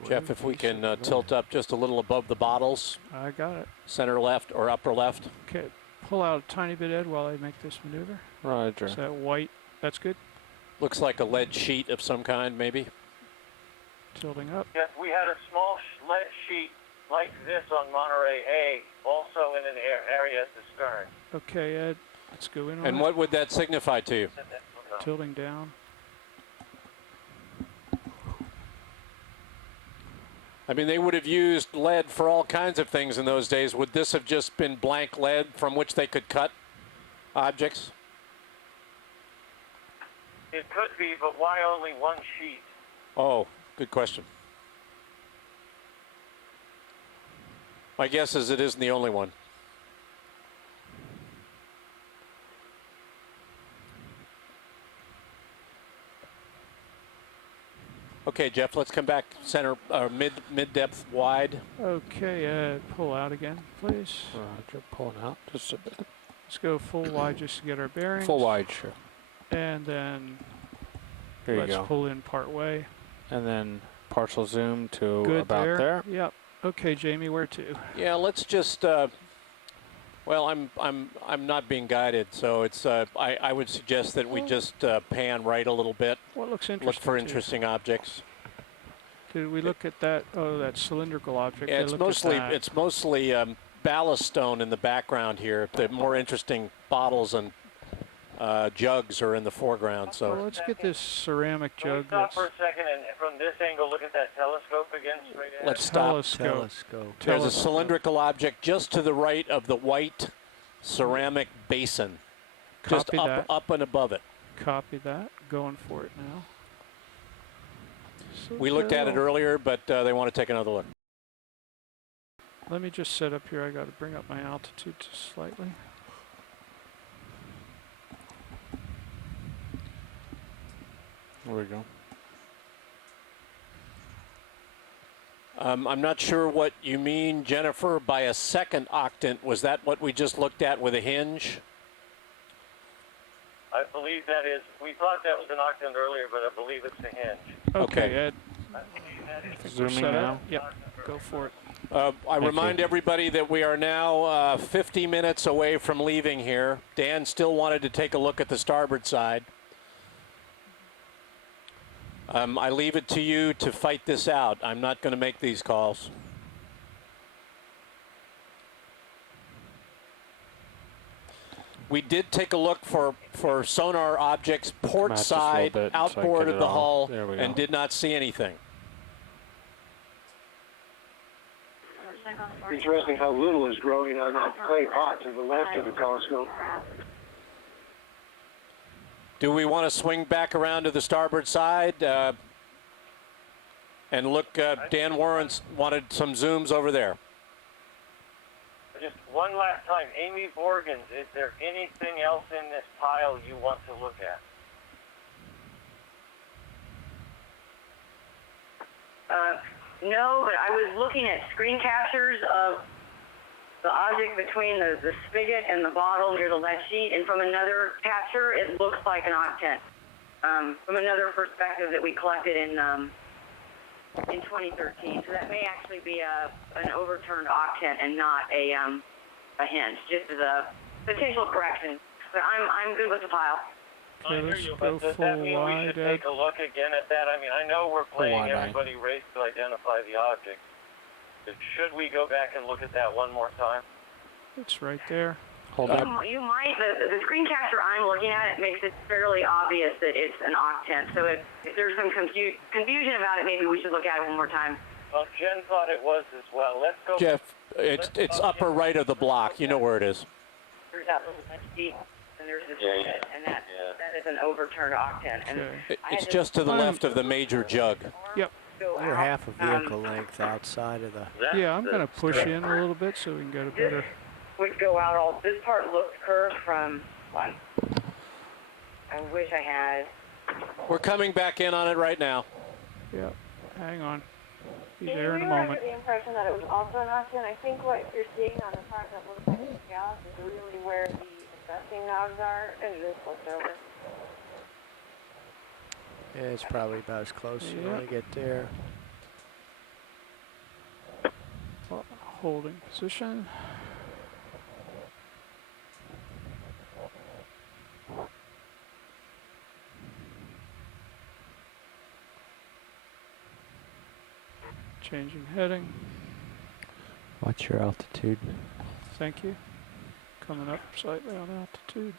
A? Jeff, if we can tilt up just a little above the bottles. I got it. Center left or upper left. Okay, pull out a tiny bit, Ed, while I make this maneuver. Roger. Is that white? That's good. Looks like a lead sheet of some kind, maybe. Tilting up. Yes, we had a small lead sheet like this on Monterey A, also in an area at the stern. Okay, Ed, let's go in on And it. what would that signify to you? Tilting down. I mean, they would have used lead for all kinds of things in those days. Would this have just been blank lead from which they could cut objects? It could be, but why only one sheet? Oh, good question. My guess is it isn't the only one. Okay, Jeff, let's come back center, mid depth, wide. Okay, pull out again, please. Roger, pulling out just a bit. Let's go full wide just to get our bearings. Full wide, sure. And then Here you let's go. pull in part way. And then partial zoom to Good about there. Yep. Okay, Jamie, where to? Yeah, let's just. Well, I'm not being guided, so it's. I would suggest that we just pan right a little bit. What looks interesting? Look for interesting objects. Did we look at that? Oh, that cylindrical object. Yeah, I it's looked at that. mostly ballast stone in the background here. The more interesting bottles and jugs are in the foreground. So well, let's get this ceramic Can we jug. stop for a second and from this angle look at that telescope again? Straight ahead? let's stop. Telescope. There's a cylindrical object just to the right of the white ceramic basin, just Copy that. up and above it. Copy that. Going for it now. So We looked at it earlier, but they want to take another look. Let me just set up here. I got to bring up my altitude just slightly. There we go. I'm not sure what you mean, Jennifer, by a second octant. Was that what we just looked at with a hinge? I believe that is. We thought that was an octant earlier, but I believe it's a hinge. Okay, Ed. Zooming now. Yep, go for it. I remind everybody that we are now 50 minutes away from leaving here. Dan still wanted to take a look at the starboard side. I leave it to you to fight this out. I'm not going to make these calls. We did take a look for sonar objects port Match just a little side, bit so I outboard get of it the all. hull, There we and go. did not see anything. Interesting how little is growing on that clay pot to the left of the telescope. Do we want to swing back around to the starboard side and look? Dan Warren's wanted some zooms over there. Just one last time, Amy Borgens, is there anything else in this pile you want to look at? No, but I was looking at screen captures of the object between the spigot and the bottle near the left sheet, and from another capture, it looks like an octant. From another perspective that we collected in 2013, so that may actually be an overturned octant and not a hinge, just as a potential correction. But I'm good with the pile. Okay, let's go Does full that mean we wide, should Ed. take a look again at that? I mean, I know we're playing wide eye. everybody race to identify the object. But should we go back and look at that one more time? It's right there. Hold up. You might, the screen capture I'm looking at, it makes it fairly obvious that it's an octant. So if there's some confusion about it, maybe we should look at it one more time. Well, Jen thought it was as well. Let's go. Jeff, it's upper right of the block. You know where it is. There's that little sheet, and there's this, and that is an overturned octant. And It's just to the left of the major jug. Yep. We're half a vehicle length outside of the... Yeah, I'm going to push in a little bit so we can get a better... Would go out all, this part looks curved from, one. I wish I had. We're coming back in on it right now. Yep, hang on. Be Yeah, there in a we were moment. under the impression that it was also an octant. I think what you're seeing on the part that looks like a gallus is really where the assessing knobs are, and this looks over. Yeah, it's probably about as close as you Yeah. want to get there. Holding position. Changing heading. Watch your altitude. Thank you. Coming up slightly on altitude.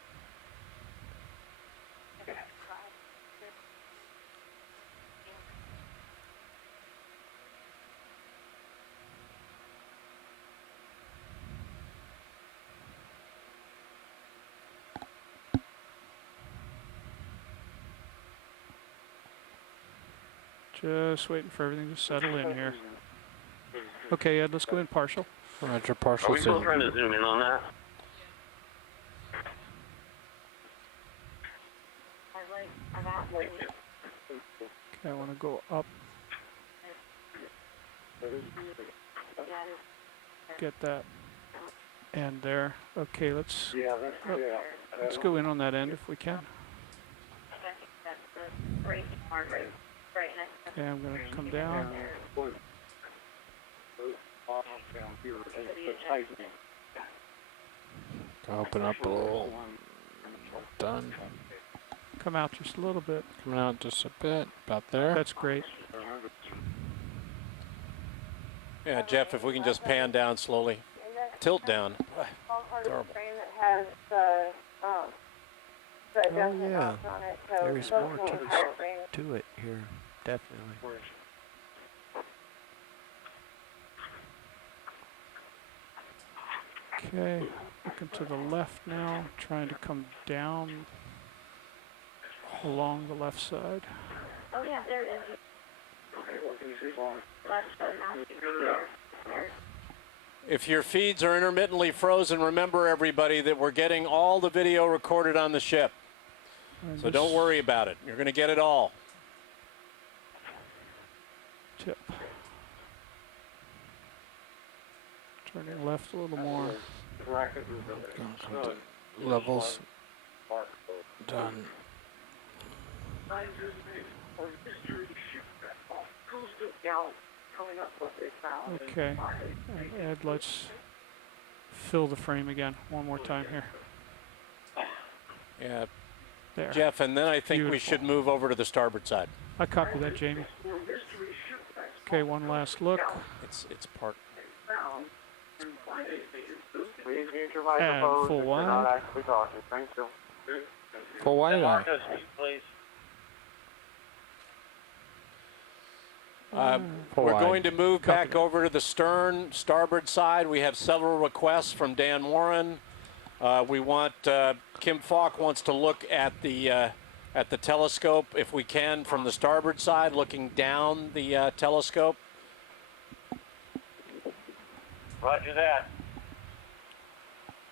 Just waiting for everything to settle in here. Okay, Ed, let's go in partial. Roger, Are partial we still zoom. trying to zoom in on that? Okay, I want to go up. Get that end there. Okay, let's let's go in on that end if we can. Okay, I'm going to come down. Open up a little. Done. Come out just a little bit. Coming out just a bit. About there. That's great. Yeah, Jeff, if we can just pan down slowly. Tilt down. Small part of Terrible. the frame that has the adjustment yeah. knobs on it. So There's both more the entire frame. to it here, definitely. Okay, looking to the left now, trying to come down along the left side. Oh yeah, there it is. Left side now. If your feeds are intermittently frozen, remember everybody that we're getting all the video recorded on the ship. And So don't worry about it. You're going to get it all. Tip. Turning left a little more. Levels done. Okay, and Ed, let's fill the frame again one more time here. Yeah, There. Jeff, and then I think we Beautiful. should move over to the starboard side. I copy that, Jamie. Okay, one last look. It's part. Please mute your And microphones full if you're not wide. actually talking. Thank you. For wide eye. Marcus, please. We're wide. going to move Copy back that. over to the stern, starboard side. We have several requests from Dan Warren. We want Kim Falk wants to look at the telescope if we can from the starboard side, looking down the telescope. Roger that.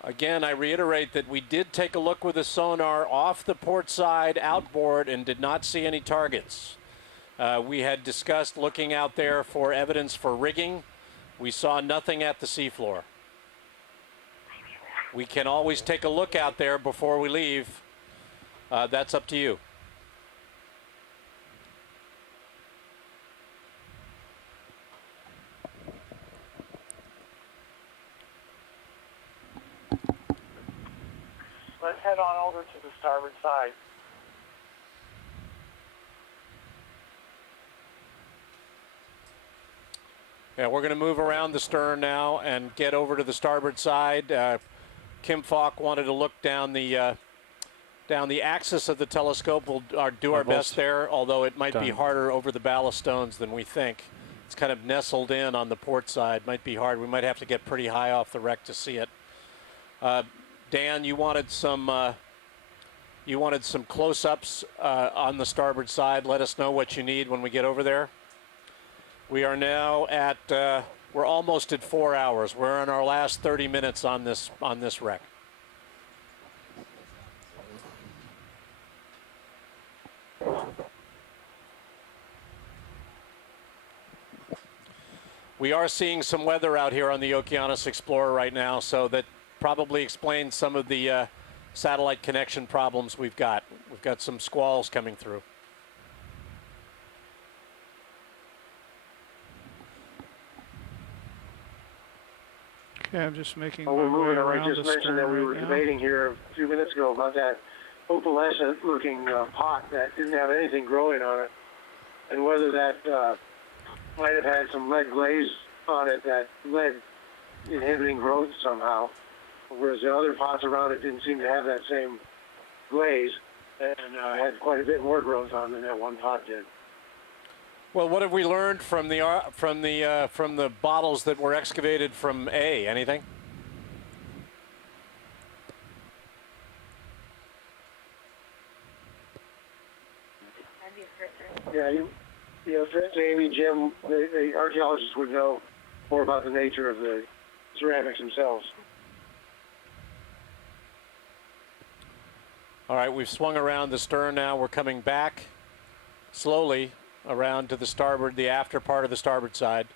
Again, I reiterate that we did take a look with the sonar off the port side outboard and did not see any targets. We had discussed looking out there for evidence for rigging. We saw nothing at the seafloor. We can always take a look out there before we leave. That's up to you. Let's head on over to the starboard side. Yeah, we're going to move around the stern now and get over to the starboard side. Kim Falk wanted to look down the axis of the telescope. We'll do our best there, although it might be harder over the ballast stones than we think. It's kind of nestled in on the port side. Might be hard. We might have to get pretty high off the wreck to see it. Dan, you wanted some close-ups on the starboard side. Let us know what you need when we get over there. We are now at we're almost at 4 hours. We're in our last 30 minutes on this wreck. We are seeing some weather out here on the Okeanos Explorer right now, so that probably explains some of the satellite connection problems we've got. We've got some squalls coming through. Okay, I'm just making Well, my we're way moving. I around just the mentioned stern that we were right now. debating here a few minutes ago about that opalescent-looking pot that didn't have anything growing on it, and whether that might have had some lead glaze on it that led inhibiting growth somehow, whereas the other pots around it didn't seem to have that same glaze and had quite a bit more growth on than that one pot did. Well, what have we learned from the bottles that were excavated from A? Anything? Yeah, Fritz, Amy, Jim, the archaeologists would know more about the nature of the ceramics themselves. All right, we've swung around the stern now. We're coming back slowly around to the starboard, the after part of the starboard side.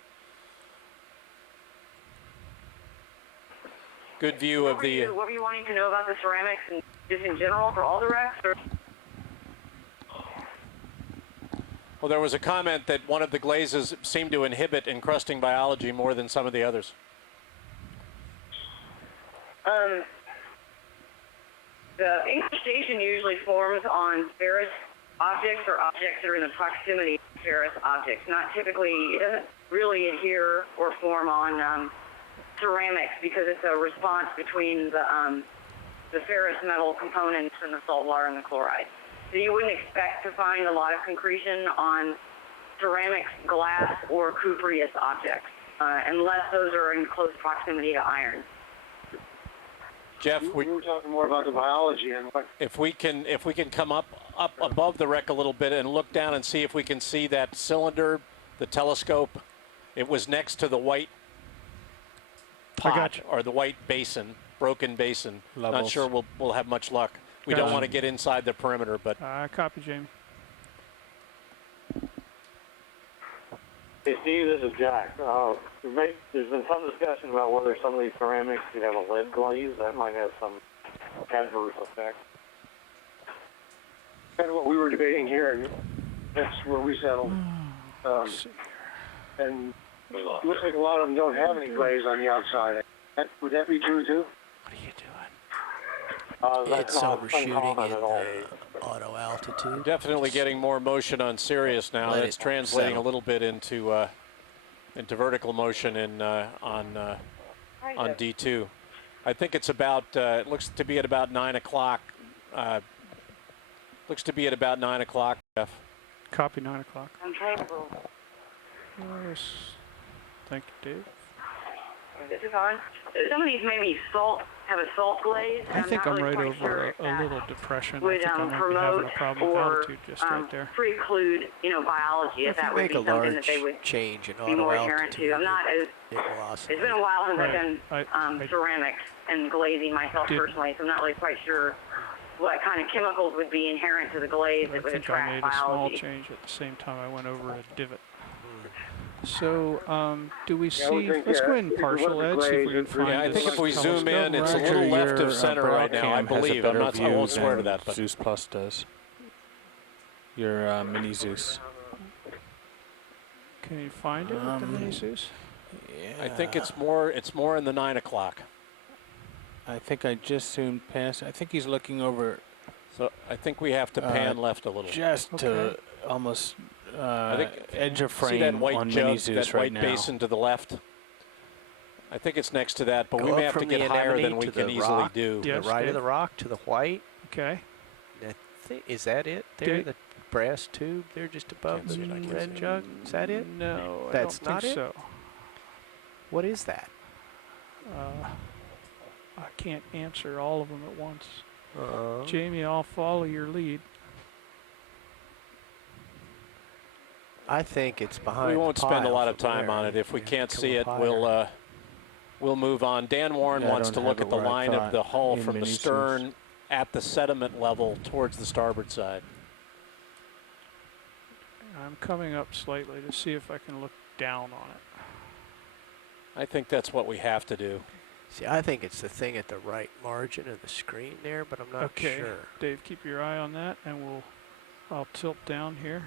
Good view of the... What were you wanting to know about the ceramics and just in general for all the wrecks? Or? Well, there was a comment that one of the glazes seemed to inhibit encrusting biology more than some of the others. The incrustation usually forms on ferrous objects or objects that are in the proximity of ferrous objects. Not typically, it doesn't really adhere or form on ceramics because it's a response between the ferrous metal components and the salt water and the chloride. So you wouldn't expect to find a lot of concretion on ceramics, glass, or cupreous objects unless those are in close proximity to iron. Jeff, we were talking more about the biology and what. If we can come up above the wreck a little bit and look down and see if we can see that cylinder, the telescope. It was next to the white pot or the white basin, broken basin. Levels. Not sure we'll have much luck. We don't want to get inside the perimeter, but. Copy, Jamie. Hey, Steve, this is Jack. There's been some discussion about whether some of these ceramics could have a lead glaze. That might have some adverse effect. Kind of what we were debating here, and that's where we settled. And it looks like a lot of them don't have any glaze on the outside. Would that be true too? What are you doing? It's overshooting in auto altitude. Definitely getting more motion on Sirius now. It's translating a little bit into vertical motion on D2. I think it's about. It looks to be at about 9 o'clock. Looks to be at about 9 o'clock. Jeff. Copy 9 o'clock. I'm trying to. Yes. Thank you, Dave. This is on. Some of these maybe have a salt glaze. I think I'm right over a little depression. I think I might be having a problem with altitude just right there. Preclude, biology if that would be something that they would change in be more adherent to. I'm not as. It's been a while since I've done ceramics and glazing myself personally, so I'm not really quite sure what kind of chemicals would be inherent to the glaze that would attract biology. I think I made a small change at the same time I went over a divot. So, do we see? Let's go ahead and partial edge. See if we can find. Yeah, I think if we zoom in, it's a little left of center right now. I believe. I won't swear to that, but Zeus Plus does. Your mini Zeus. Can you find it with the mini Zeus? Yeah. I think it's more in the 9 o'clock. I think I just zoomed past. I think he's looking over. So I think we have to pan left a little. Just to almost. I think edge of frame see that white on jug, Zeus that right white now. basin to the left. I think it's next to that, but we may have to get higher than we can easily do. Yes, the right of the rock to the white. Okay. Is that it? There, the brass tube there just above the red jug. Is that it? No, that's I don't not think it. So. What is that? I can't answer all of them at once. Jamie, I'll follow your lead. I think it's behind. We won't spend a lot of time on it. If we can't see it, we'll move on. Dan Warren wants to look at the line of the hull from the stern at the sediment level towards the starboard side. I'm coming up slightly to see if I can look down on it. I think that's what we have to do. See, I think it's the thing at the right margin of the screen there, but I'm not sure. Dave, keep your eye on that, and I'll tilt down here.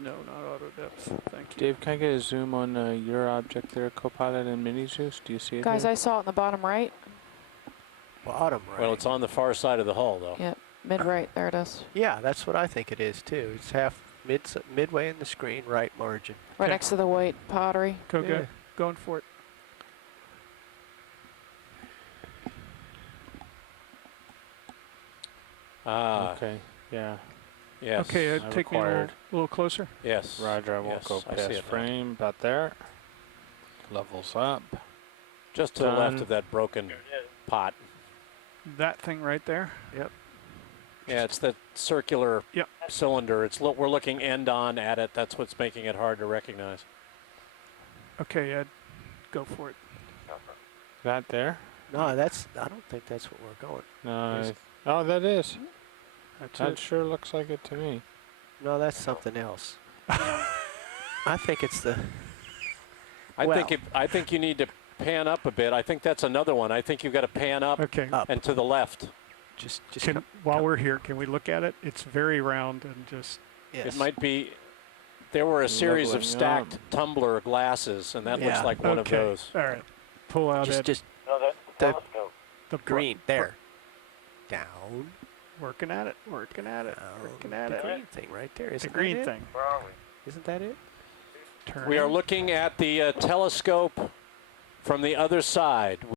No, not auto depth. Thank you. Dave, can I get a zoom on your object there, Copilot and Mini Zeus? Do you see it? Guys, here? I saw it in the bottom right. Bottom right. Well, it's on the far side of the hull, though. Yep, mid right. There it is. Yeah, that's what I think it is too. It's midway in the screen, right margin. Right next to the white pottery. Go. Going for it. Okay. Yeah. Yes. Okay, take me a little closer. Yes. Roger, I won't go past frame. About there. Levels up. Just to the left of that broken pot. That thing right there? Yep. Yeah, it's the circular cylinder. We're looking end on at it. That's what's making it hard to recognize. Okay, Ed, go for it. That there? No, I don't think that's what we're going. No. Oh, that is. That it. sure looks like it to me. No, that's something else. I think it's the. I think you need to pan up a bit. I think that's another one. I think you've got to pan up and to the left. Just while we're here, can we look at it? It's very round and just. Yes. It might be. There were a series of stacked tumbler glasses, and that looks like one of those. All right, pull out the green there. Down. Working at it, working at it, working at it. The green thing right there. Isn't The green that it? thing. Where are we? Isn't that it? Turn We are in. looking at the telescope from the other side.